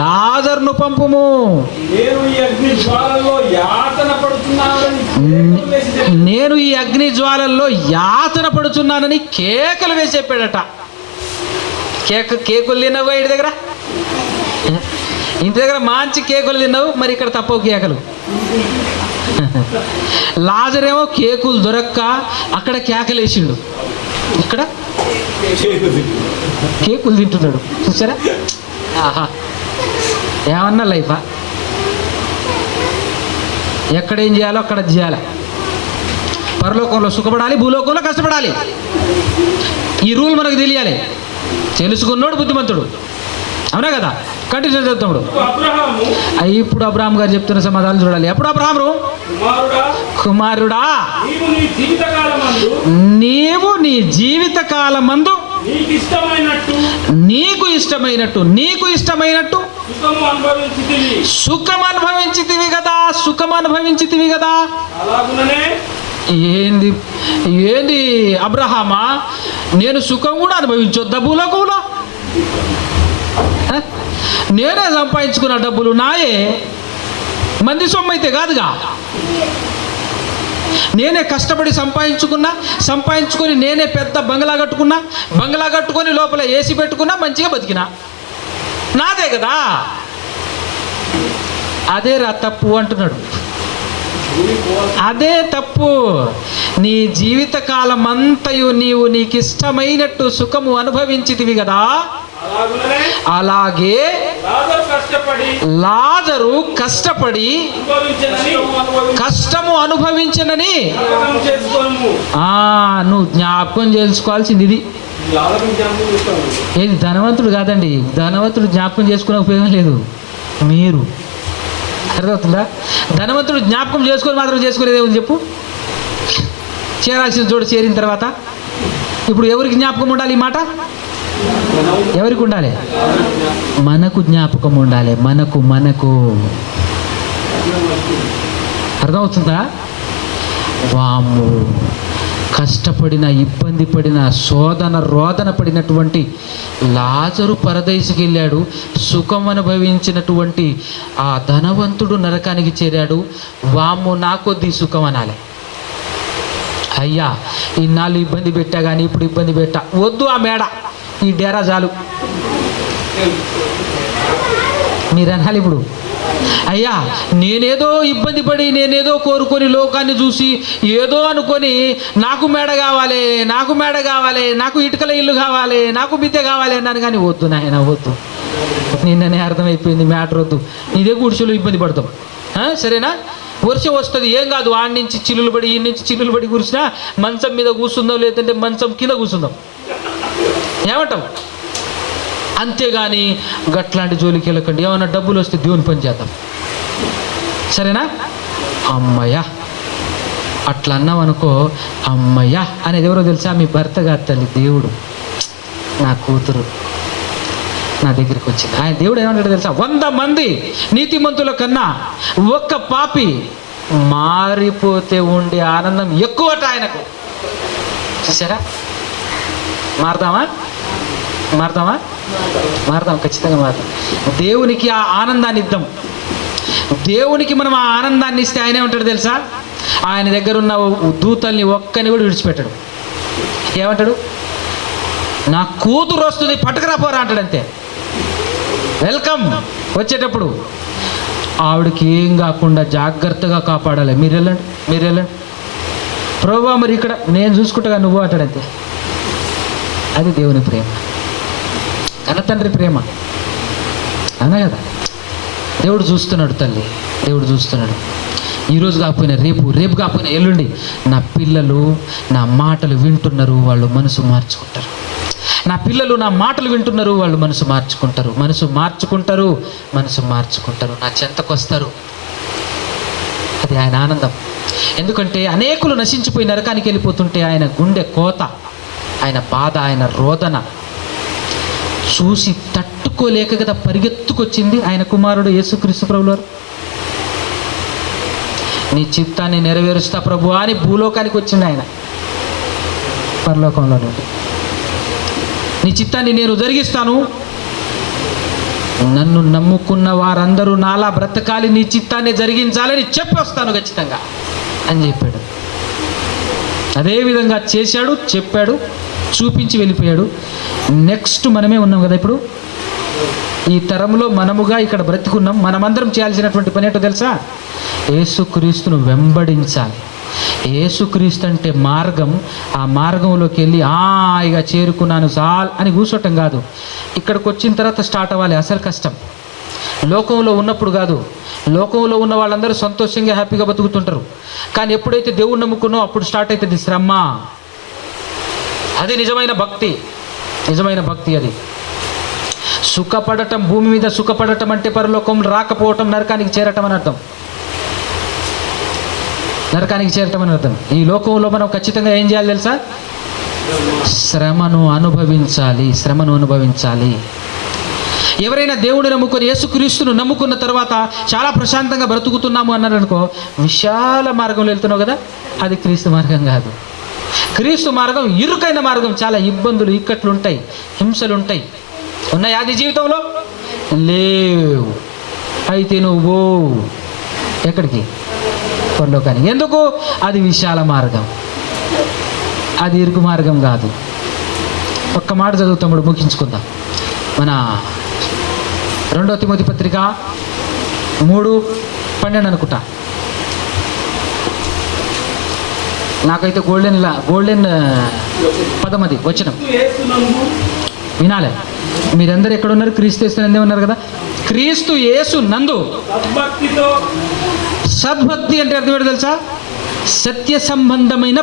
లాజరును పంపుము, నేను ఈ అగ్ని జ్వాలల్లో యాతన పడుచున్నానని కేకలు వేసి చెప్పాడట. కేకులు తిన్నావు ఇంటి దగ్గర, ఇంటి దగ్గర మంచి కేకులు తిన్నావు, మరి ఇక్కడ తప్పవు కేకలు. లాజరేమో కేకులు దొరక్క అక్కడ కేకలేసిండు, ఇక్కడ కేకులు తింటున్నాడు. చూసారా? ఆహా, ఏమన్నా లైఫా? ఎక్కడ ఏం చేయాలో అక్కడ చేయాలి. పరలోకంలో సుఖపడాలి, భూలోకంలో కష్టపడాలి. ఈ రూల్ మనకు తెలియాలి. తెలుసుకున్నాడు బుద్ధిమంతుడు, అవునా కదా? కంటిన్యూ చేస్తాడు. ఇప్పుడు అబ్రహాం గారు చెప్తున్న సమాధానం చూడాలి. ఎప్పుడు అబ్రహాము, కుమారుడా నీవు నీ జీవిత కాలమందు నీకు ఇష్టమైనట్టు సుఖం అనుభవించితివి కదా. ఏంది అబ్రహామా, నేను సుఖం కూడా అనుభవించొద్దా భూలోకంలో? నేనే సంపాదించుకున్న డబ్బులు నాయే, మంది సొమ్ము అయితే కాదుగా. నేనే కష్టపడి సంపాదించుకొని నేనే పెద్ద బంగ్లా కట్టుకొని లోపల ఏసీ పెట్టుకున్నా, మంచిగా బతికినా, నాదే కదా. అదే రా తప్పు అంటున్నాడు. అదే తప్పు. నీ జీవిత కాలం అంతయు నీకు ఇష్టమైనట్టు సుఖము అనుభవించితివి కదా, అలాగే లాజరు కష్టపడి కష్టము అనుభవించనని నువ్వు జ్ఞాపకం చేసుకోవాల్సింది ఇది. ఏది ధనవంతుడు కాదండి, ధనవంతుడు జ్ఞాపకం చేసుకునే ఉపయోగం లేదు. మీరు అర్థమవుతుందా? ధనవంతుడు జ్ఞాపకం చేసుకొని మాత్రం చేసుకునేది ఏముంది చెప్పు? చేరాల్సిన చోటు చేరిన తర్వాత ఇప్పుడు ఎవరికి జ్ఞాపకం ఉండాలి? ఈ మాట ఎవరికి ఉండాలి? మనకు జ్ఞాపకం ఉండాలి. మనకు అర్థమవుతుందా? వాము కష్టపడిన, ఇబ్బంది పడిన, రోదన పడినటువంటి లాజరు పరదైసుకి వెళ్ళాడు. సుఖం అనుభవించినటువంటి ఆ ధనవంతుడు నరకానికి చేరాడు. వాము నా కొద్ది సుఖం అనాలి. అయ్యా ఇన్నాళ్ళు ఇబ్బంది పెట్టా కానీ ఇప్పుడు ఇబ్బంది పెట్టా వద్దు, ఆ మేడ ఈ డేరా చాలు మీరు అనాలి. ఇప్పుడు అయ్యా నేనేదో ఇబ్బంది పడి, నేనేదో కోరుకొని, లోకాన్ని చూసి ఏదో అనుకొని నాకు మేడ కావాలి, నాకు ఇటుకల ఇల్లు కావాలి, నాకు మిద్దె కావాలి అన్నాను. కానీ వద్దు నాయన, వద్దు. నిన్ననే అర్థమైపోయింది మ్యాటర్ వద్దు. ఇదే గుడిసెలు ఇబ్బంది పడతాం, సరేనా? వర్షం వస్తుంది, ఏం కాదు. ఆడి నుంచి చిల్లులు పడి, ఈ నుంచి చిల్లులు పడి కూర్చున్నా మంచం మీద కూర్చుందాం, లేదంటే మంచం కింద కూర్చుందాం. ఏమంటాం? అంతేగాని గట్లాంటి జోలికి వెళ్ళకండి. ఏమన్నా డబ్బులు వస్తే దేవుని పని చేద్దాం, సరేనా? అమ్మయ్యా అట్లా అన్నాం అనుకో, అమ్మయ్యా అనేది ఎవరో తెలుసా? మీ భర్త కాదు తల్లి, దేవుడు. నా కూతురు నా దగ్గరికి వచ్చింది. ఆయన దేవుడు ఏమంటాడు తెలుసా? 100 మంది నీతిమంతుల కన్నా ఒక్క పాపి మారిపోతే ఉండే ఆనందం ఎక్కువట ఆయనకు. చూసారా? మారదామా? మారదాం, ఖచ్చితంగా మారదాం. దేవునికి ఆ ఆనందాన్ని ఇద్దాం. దేవునికి మనం ఆ ఆనందాన్ని ఇస్తే ఆయన ఏమంటాడు తెలుసా? ఆయన దగ్గర ఉన్న దూతల్ని ఒక్కని కూడా విడిచిపెట్టాడు. ఏమంటాడు? నా కూతురు వస్తుంది పట్టుకురాపోరా అంటాడు. అంతే, వెల్కమ్. వచ్చేటప్పుడు ఆవిడకి ఏం కాకుండా జాగ్రత్తగా కాపాడాలి. మీరు వెళ్ళండి ప్రభువా, మరి ఇక్కడ నేను చూసుకుంటా నువ్వు అంటాడు. అంతే. అది దేవుని ప్రేమ, కన్నతండ్రి ప్రేమ, అన్నా కదా? దేవుడు చూస్తున్నాడు తల్లి, దేవుడు చూస్తున్నాడు. ఈరోజు కాకపోయినా రేపు కాకపోయినా ఎల్లుండి నా పిల్లలు నా మాటలు వింటున్నారు, వాళ్ళు మనసు మార్చుకుంటారు. నా పిల్లలు నా మాటలు వింటున్నారు, వాళ్ళు మనసు మార్చుకుంటారు, నా చెంతకు వస్తారు. అది ఆయన ఆనందం. ఎందుకంటే అనేకులు నశించిపోయి నరకానికి వెళ్ళిపోతుంటే ఆయన గుండె కోత, ఆయన బాధ, ఆయన రోదన చూసి తట్టుకోలేక కదా పరిగెత్తుకొచ్చింది ఆయన కుమారుడు యేసుక్రీస్తు ప్రభువారు. నీ చిత్తాన్ని నెరవేరుస్తా ప్రభువా అని భూలోకానికి వచ్చింది ఆయన, పరలోకంలో నుండి. నీ చిత్తాన్ని నేను జరిగిస్తాను, నన్ను నమ్ముకున్న వారందరూ నాలా బ్రతకాలి, నీ చిత్తాన్ని జరిగించాలని చెప్పి వస్తాను ఖచ్చితంగా అని చెప్పాడు. అదేవిధంగా చేశాడు, చెప్పాడు, చూపించి వెళ్ళిపోయాడు. నెక్స్ట్ మనమే ఉన్నాం కదా ఇప్పుడు ఈ తరంలో, మనముగా ఇక్కడ బ్రతికున్నాం. మనమందరం చేయాల్సినటువంటి పని ఏంటో తెలుసా? యేసుక్రీస్తును వెంబడించాలి. యేసుక్రీస్తు అంటే మార్గం. ఆ మార్గంలోకి వెళ్ళి ఇక చేరుకున్నాను చాలు అని కూర్చోటం కాదు. ఇక్కడికి వచ్చిన తర్వాత స్టార్ట్ అవ్వాలి అసలు కష్టం. లోకంలో ఉన్నప్పుడు కాదు. లోకంలో ఉన్న వాళ్ళందరూ సంతోషంగా హ్యాపీగా బతుకుతుంటారు. కానీ ఎప్పుడైతే దేవుణ్ణి నమ్ముకున్నావు అప్పుడు స్టార్ట్ అవుతుంది శ్రమ. అది నిజమైన భక్తి. అది సుఖపడటం, భూమి మీద సుఖపడటం అంటే పరలోకం రాకపోవటం, నరకానికి చేరటం అని అర్థం. ఈ లోకంలో మనం ఖచ్చితంగా ఏం చేయాలి తెలుసా? శ్రమను అనుభవించాలి. ఎవరైనా దేవుడిని నమ్ముకొని యేసుక్రీస్తును నమ్ముకున్న తర్వాత చాలా ప్రశాంతంగా బ్రతుకుతున్నాము అన్నారు అనుకో, విశాల మార్గంలో వెళ్తున్నావు కదా, అది క్రీస్తు మార్గం కాదు. క్రీస్తు మార్గం ఇరుకైన మార్గం. చాలా ఇబ్బందులు, ఇక్కట్లు ఉంటాయి, హింసలు ఉంటాయి. ఉన్నాయా అది జీవితంలో? లేవు. అయితే నువ్వు ఎక్కడికి? పరలోకానికి. ఎందుకు? అది విశాల మార్గం, అది ఇరుకు మార్గం కాదు. ఒక్క మాట చదువుతాముడు, ముగించుకుందాం. మన 2 తిమోతి పత్రిక 3:12 అనుకుంటా. నాకైతే గోల్డెన్ పదం అది వచనం. వినాలి. మీరందరూ ఎక్కడ ఉన్నారు? క్రీస్తు యేసు నందే ఉన్నారు కదా. క్రీస్తు యేసు నందు సద్భక్తి అంటే అర్థం ఏంటో తెలుసా? సత్య సంబంధమైన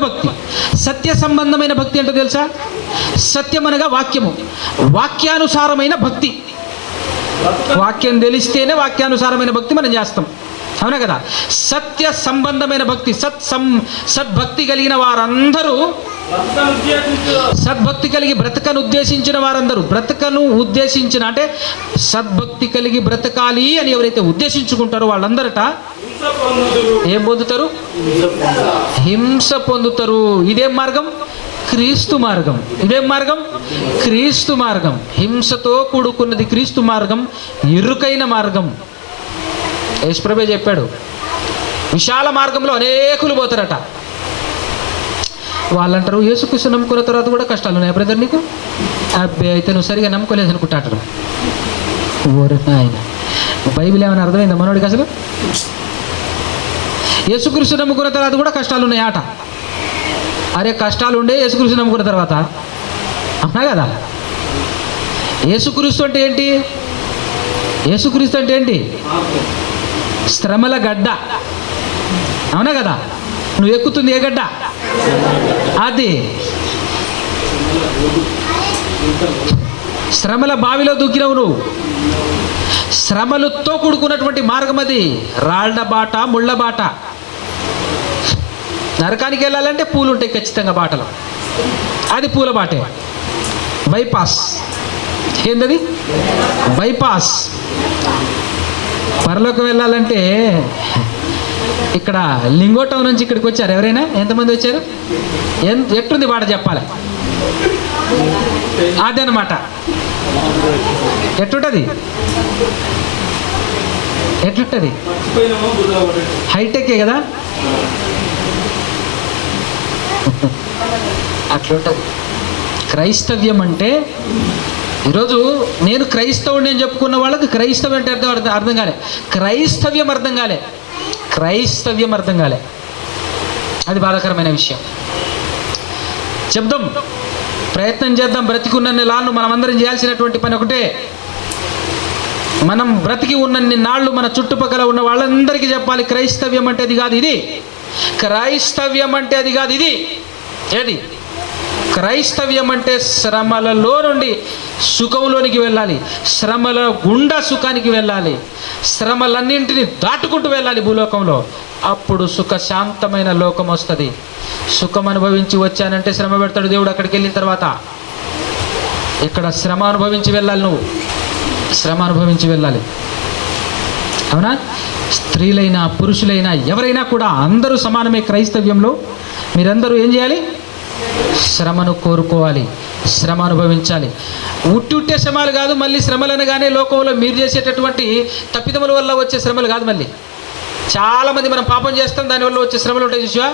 భక్తి అంటే తెలుసా? సత్యం అనగా వాక్యము, వాక్యానుసారమైన భక్తి. వాక్యం తెలిస్తేనే వాక్యానుసారమైన భక్తి మనం చేస్తాం, అవునా కదా? సత్య సంబంధమైన భక్తి. సద్భక్తి కలిగిన వారందరూ, సద్భక్తి కలిగి బ్రతకను ఉద్దేశించిన వారందరూ, బ్రతకను ఉద్దేశించిన అంటే సద్భక్తి కలిగి బ్రతకాలి అని ఎవరైతే ఉద్దేశించుకుంటారో వాళ్ళందరట ఏం పొందుతారు? హింస పొందుతారు. ఇదేం మార్గం? క్రీస్తు మార్గం. ఇదేం మార్గం? క్రీస్తు మార్గం. హింసతో కూడుకున్నది క్రీస్తు మార్గం, ఇరుకైన మార్గం. యేసుప్రభువే చెప్పాడు, విశాల మార్గంలో అనేకులు పోతారట. వాళ్ళంటారు యేసుక్రీస్తు నమ్ముకున్న తర్వాత కూడా కష్టాలు ఉన్నాయి బ్రదర్ నీకు. అబ్బే అయితే నువ్వు సరిగా నమ్ముకోలేదు అనుకుంటా అంటారు. ఆయన బైబిల్ ఏమైనా అర్థమైందా మనోడికి? అసలు యేసుక్రీస్తు నమ్ముకున్న తర్వాత కూడా కష్టాలు ఉన్నాయి ఆట. అరే కష్టాలు ఉండే యేసుక్రీస్తు నమ్ముకున్న తర్వాత, అవునా కదా? యేసుక్రీస్తు అంటే ఏంటి? యేసుక్రీస్తు అంటే ఏంటి? శ్రమల గడ్డ, అవునా కదా? నువ్వు ఎక్కుతుంది ఏ గడ్డ? అది శ్రమల బావిలో దూకినవు నువ్వు. శ్రమలతో కూడుకున్నటువంటి మార్గం అది. రాళ్ళ బాట, ముళ్ళ బాట. నరకానికి వెళ్ళాలంటే పూలు ఉంటాయి ఖచ్చితంగా బాటలో. అది పూల బాటే. బైపాస్. ఏంటది? బైపాస్. పరలోకం వెళ్ళాలంటే ఇక్కడ లింగోటం నుంచి ఇక్కడికి వచ్చారు ఎవరైనా? ఎంతమంది వచ్చారు? ఎట్లుంది బాట చెప్పాలి. అదనమాట. ఎట్లుంటుంది? ఎట్లుంటుంది? హైటెక్కే కదా. అట్లుంటుంది. క్రైస్తవ్యం అంటే ఈరోజు నేను క్రైస్తవుడిని అని చెప్పుకున్న వాళ్ళకి క్రైస్తవం అంటే అర్థం కాలే. క్రైస్తవ్యం అర్థం కాలే. క్రైస్తవ్యం అర్థం కాలే. అది బాధాకరమైన విషయం. చెప్దాం, ప్రయత్నం చేద్దాం. బ్రతికున్నన్ని నాళ్ళు మనం అందరం చేయాల్సినటువంటి పని ఒకటే. మనం బ్రతికి ఉన్నన్ని నాళ్ళు మన చుట్టుపక్కల ఉన్న వాళ్ళందరికీ చెప్పాలి, క్రైస్తవ్యం అంటే అది కాదు ఇది. క్రైస్తవ్యం అంటే అది కాదు ఇది. ఏది? క్రైస్తవ్యం అంటే శ్రమలలో నుండి సుఖంలోనికి వెళ్ళాలి. శ్రమల గుండా సుఖానికి వెళ్ళాలి. శ్రమలన్నింటినీ దాటుకుంటూ వెళ్ళాలి భూలోకంలో. అప్పుడు సుఖశాంతమైన లోకం వస్తుంది. సుఖం అనుభవించి వచ్చానంటే శ్రమ పెడతాడు దేవుడు అక్కడికి వెళ్ళిన తర్వాత. ఇక్కడ శ్రమ అనుభవించి వెళ్ళాలి. నువ్వు శ్రమ అనుభవించి వెళ్ళాలి. అవునా? స్త్రీలైనా పురుషులైనా ఎవరైనా కూడా అందరూ సమానమే క్రైస్తవ్యంలో. మీరందరూ ఏం చేయాలి? శ్రమను కోరుకోవాలి, శ్రమ అనుభవించాలి. ఉట్టే శ్రమలు కాదు. మళ్ళీ శ్రమలు అనగానే లోకంలో మీరు చేసేటటువంటి తప్పిదముల వల్ల వచ్చే శ్రమలు కాదు. మళ్ళీ చాలామంది మనం పాపం చేస్తాం, దానివల్ల వచ్చే శ్రమలు ఉంటాయి చూసా.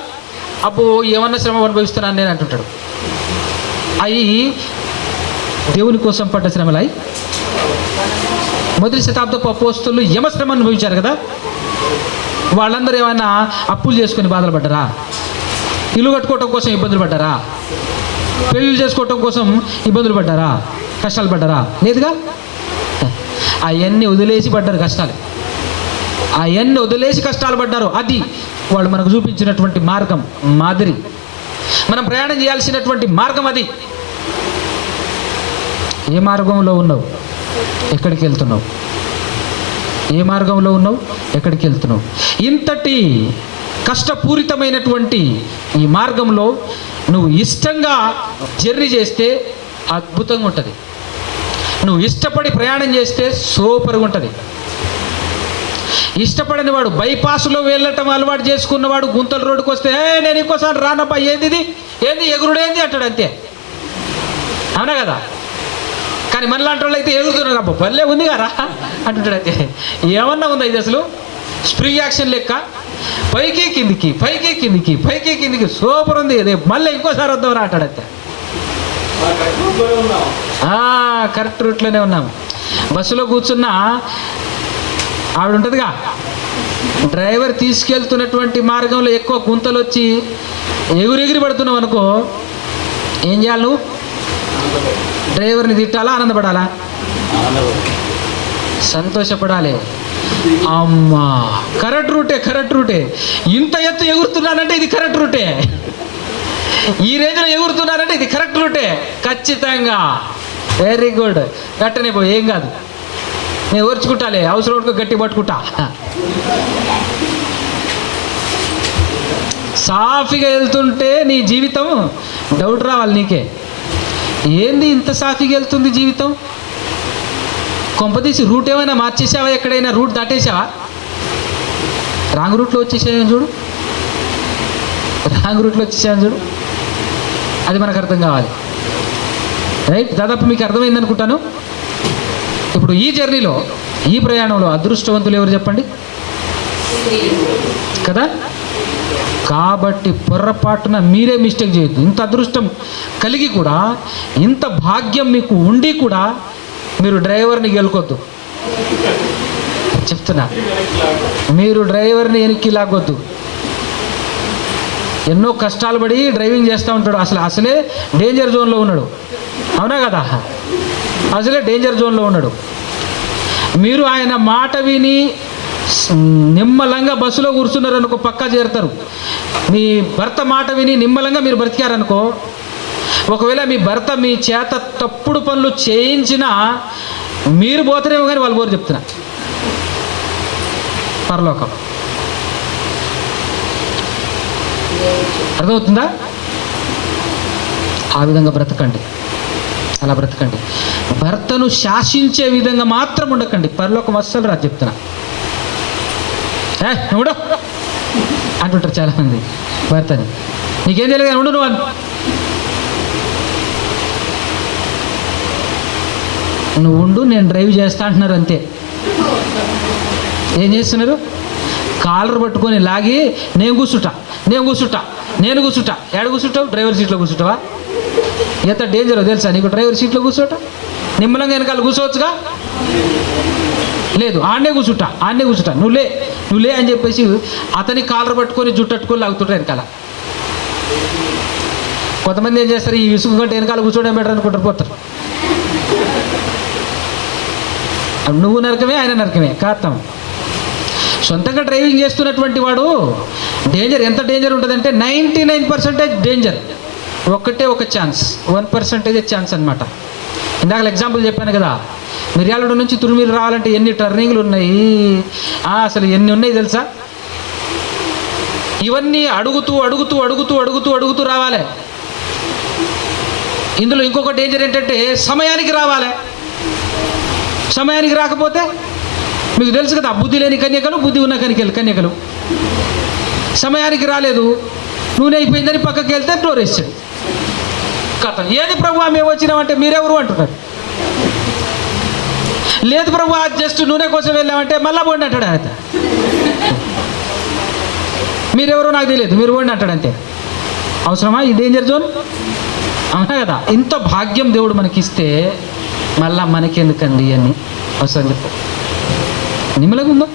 అబ్బో ఏమన్నా శ్రమ అనుభవిస్తున్నాను నేను అంటుంటాడు. అవి దేవుని కోసం పడ్డ శ్రమలు. అవి మొదటి శతాబ్దపు అపోస్తలులు యమశ్రమ అనుభవించారు కదా. వాళ్ళందరూ ఏమైనా అప్పులు చేసుకొని బాధలు పడ్డారా? ఇల్లు కట్టుకోవటం కోసం ఇబ్బందులు పడ్డారా? పెళ్ళిళ్ళు చేసుకోవటం కోసం ఇబ్బందులు పడ్డారా? కష్టాలు పడ్డారా? లేదుగా. అవన్నీ వదిలేసి పడ్డారు కష్టాలు. అవన్నీ వదిలేసి కష్టాలు పడ్డారు. అది వాళ్ళు మనకు చూపించినటువంటి మార్గం, మాదిరి. మనం ప్రయాణం చేయాల్సినటువంటి మార్గం అది. ఏ మార్గంలో ఉన్నావు? ఎక్కడికి వెళ్తున్నావు? ఏ మార్గంలో ఉన్నావు? ఎక్కడికి వెళ్తున్నావు? ఇంతటి కష్టపూరితమైనటువంటి ఈ మార్గంలో నువ్వు ఇష్టంగా జర్నీ చేస్తే అద్భుతంగా ఉంటుంది. నువ్వు ఇష్టపడి ప్రయాణం చేస్తే సూపర్గా ఉంటుంది. ఇష్టపడని వాడు, బైపాస్లో వెళ్ళటం అలవాటు చేసుకున్నవాడు గుంతల రోడ్డుకి వస్తే నేను ఇంకోసారి రానబ్బా, ఏంది ఇది, ఏంది ఎగురుడేంది అంటాడు. అంతే. అవునా కదా? కానీ మనలాంటి వాళ్ళు అయితే ఎగురుతున్నారు. అబ్బా భలే ఉంది కదా అంటుంటాడు. అంతే. ఏమన్నా ఉందా ఇది అసలు? స్ప్రింగ్ యాక్షన్ లెక్క పైకి కిందికి, పైకి కిందికి, పైకి కిందికి, సూపర్ ఉంది. రేపు మళ్ళీ ఇంకోసారి వద్దాం రా అంటాడు. అంతే. కరెక్ట్ రూట్లోనే ఉన్నాము. బస్సులో కూర్చున్న ఆవిడ ఉంటుందిగా, డ్రైవర్ తీసుకెళ్తున్నటువంటి మార్గంలో ఎక్కువ గుంతలు వచ్చి ఎగురెగిరి పడుతున్నావు అనుకో, ఏం చేయాలి నువ్వు? డ్రైవర్ని తిట్టాలా, ఆనందపడాలా? సంతోషపడాలి. అమ్మా కరెక్ట్ రూటే, కరెక్ట్ రూటే. ఇంత ఎత్తు ఎగురుతున్నానంటే ఇది కరెక్ట్ రూటే. ఈ రేంజ్లో ఎగురుతున్నానంటే ఇది కరెక్ట్ రూటే. ఖచ్చితంగా. Very good. గట్టనే పోయి ఏం కాదు, నేను ఓర్చుకుంటాలే, అవసరం గట్టి పట్టుకుంటా. సాఫీగా వెళ్తుంటే నీ జీవితం డౌట్ రావాలి నీకే. ఏంది ఇంత సాఫీగా వెళ్తుంది జీవితం? కొంపదీసి రూట్ ఏమైనా మార్చేసావా? ఎక్కడైనా రూట్ దాటేసావా? రాంగ్ రూట్లో వచ్చేసావని చూడు, రాంగ్ రూట్లో వచ్చేసావని చూడు. అది మనకు అర్థం కావాలి. రైట్? దాదాపు మీకు అర్థమైంది అనుకుంటాను. ఇప్పుడు ఈ జర్నీలో, ఈ ప్రయాణంలో అదృష్టవంతులు ఎవరు చెప్పండి? కదా? కాబట్టి పొర్రపాటున మీరే మిస్టేక్ చేయొద్దు. ఇంత అదృష్టం కలిగి కూడా, ఇంత భాగ్యం మీకు ఉండి కూడా మీరు డ్రైవర్ని గెలుకొద్దు. చెప్తున్నా, మీరు డ్రైవర్ని వెనక్కి లాగొద్దు. ఎన్నో కష్టాలు పడి డ్రైవింగ్ చేస్తూ ఉంటాడు. అసలే డేంజర్ జోన్లో ఉన్నాడు. అవునా కదా? అసలే డేంజర్ జోన్లో ఉన్నాడు. మీరు ఆయన మాట విని నిమ్మలంగా బస్సులో కూర్చున్నారు అనుకో, పక్కా చేరుతారు. మీ భర్త మాట విని నిమ్మలంగా మీరు బ్రతికారనుకో, ఒకవేళ మీ భర్త మీ చేత తప్పుడు పనులు చేయించినా మీరు పోతారేమో కానీ వాళ్ళు పోరు చెప్తున్నా. పరలోకం అర్థమవుతుందా? ఆ విధంగా బ్రతకండి, అలా బ్రతకండి. భర్తను శాసించే విధంగా మాత్రం ఉండకండి. పరలోకం అస్సలు రాదు చెప్తున్నా. నువ్వు అంటుంటారు చాలామంది భర్తని, నీకేం తెలియదు కానీ ఉండు నువ్వు నువ్వు ఉండు, నేను డ్రైవ్ చేస్తా అంటున్నారు. అంతే. ఏం చేస్తున్నారు? కాలర్ పట్టుకొని లాగి నేను కూర్చుంటా ఏడ కూర్చుంటావు? డ్రైవర్ సీట్లో కూర్చుంటావా? ఎంత డేంజరో తెలుసా నీకు డ్రైవర్ సీట్లో కూర్చోటం? నిమ్మలంగా వెనకాల కూర్చోవచ్చుగా. లేదు, ఆడనే కూర్చుంటా నువ్వు లే అని చెప్పేసి అతని కాలర్ పట్టుకొని జుట్టట్టుకొని లాగుతుంటారు వెనకాల. కొంతమంది ఏం చేస్తారు, ఈ విసుగు కంటే వెనకాల కూర్చోవడం బెటర్ అనుకుంటారు, పోతారు. నువ్వు నరకమే, ఆయన నరకమే కాత్తం. సొంతంగా డ్రైవింగ్ చేస్తున్నటువంటి వాడు డేంజర్ ఎంత డేంజర్ ఉంటుందంటే 99% డేంజర్, ఒక్కటే ఒక ఛాన్స్, 1% ఛాన్స్ అనమాట. ఇందాక ఎగ్జాంపుల్ చెప్పాను కదా, మిర్యాలగూడ నుంచి తురుమీరు రావాలంటే ఎన్ని టర్నింగ్లు ఉన్నాయి, అసలు ఎన్ని ఉన్నాయి తెలుసా? ఇవన్నీ అడుగుతూ రావాలి. ఇందులో ఇంకొక డేంజర్ ఏంటంటే సమయానికి రావాలి. సమయానికి రాకపోతే మీకు తెలుసు కదా, బుద్ధి లేని కన్యకలు, బుద్ధి ఉన్న కన్యకలు. సమయానికి రాలేదు, నూనె అయిపోయిందని పక్కకి వెళ్తే డోర్ వేసాడు. కథ ఏది ప్రభు మేము వచ్చినామంటే మీరెవరు అంటున్నారు. లేదు ప్రభు జస్ట్ నూనె కోసం వెళ్ళామంటే మళ్ళా పోండి అంటాడు. ఆయన మీరెవరో నాకు తెలియదు, మీరు పోండి అంటాడు. అంతే. అవసరమా ఈ డేంజర్ జోన్? అవునా కదా? ఇంత భాగ్యం దేవుడు మనకిస్తే మళ్ళా మనకెందుకండి అని అవసరం చెప్పు. నిమ్మలంగా ఉందాం.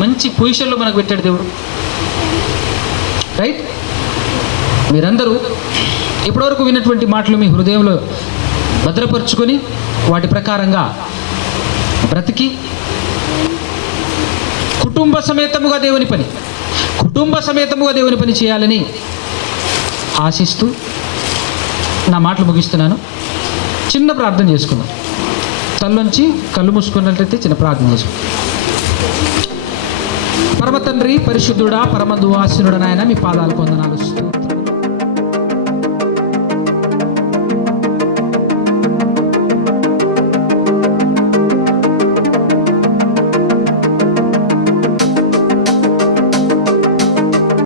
మంచి పొజిషన్లో మనకు పెట్టాడు దేవుడు. రైట్? మీరందరూ ఇప్పటివరకు విన్నటువంటి మాటలు మీ హృదయంలో భద్రపరుచుకొని వాటి ప్రకారంగా బ్రతికి కుటుంబ సమేతముగా దేవుని పని చేయాలని ఆశిస్తూ నా మాటలు ముగిస్తున్నాను. చిన్న ప్రార్థన చేసుకుందాం. తల్లోంచి కళ్ళు మూసుకున్నట్లయితే చిన్న ప్రార్థన చేసుకుందాం. పరమ తండ్రి, పరిశుద్ధుడా, పరమందు ఆశీనుడా నాయన, మీ పాదాలకు వందనాలు.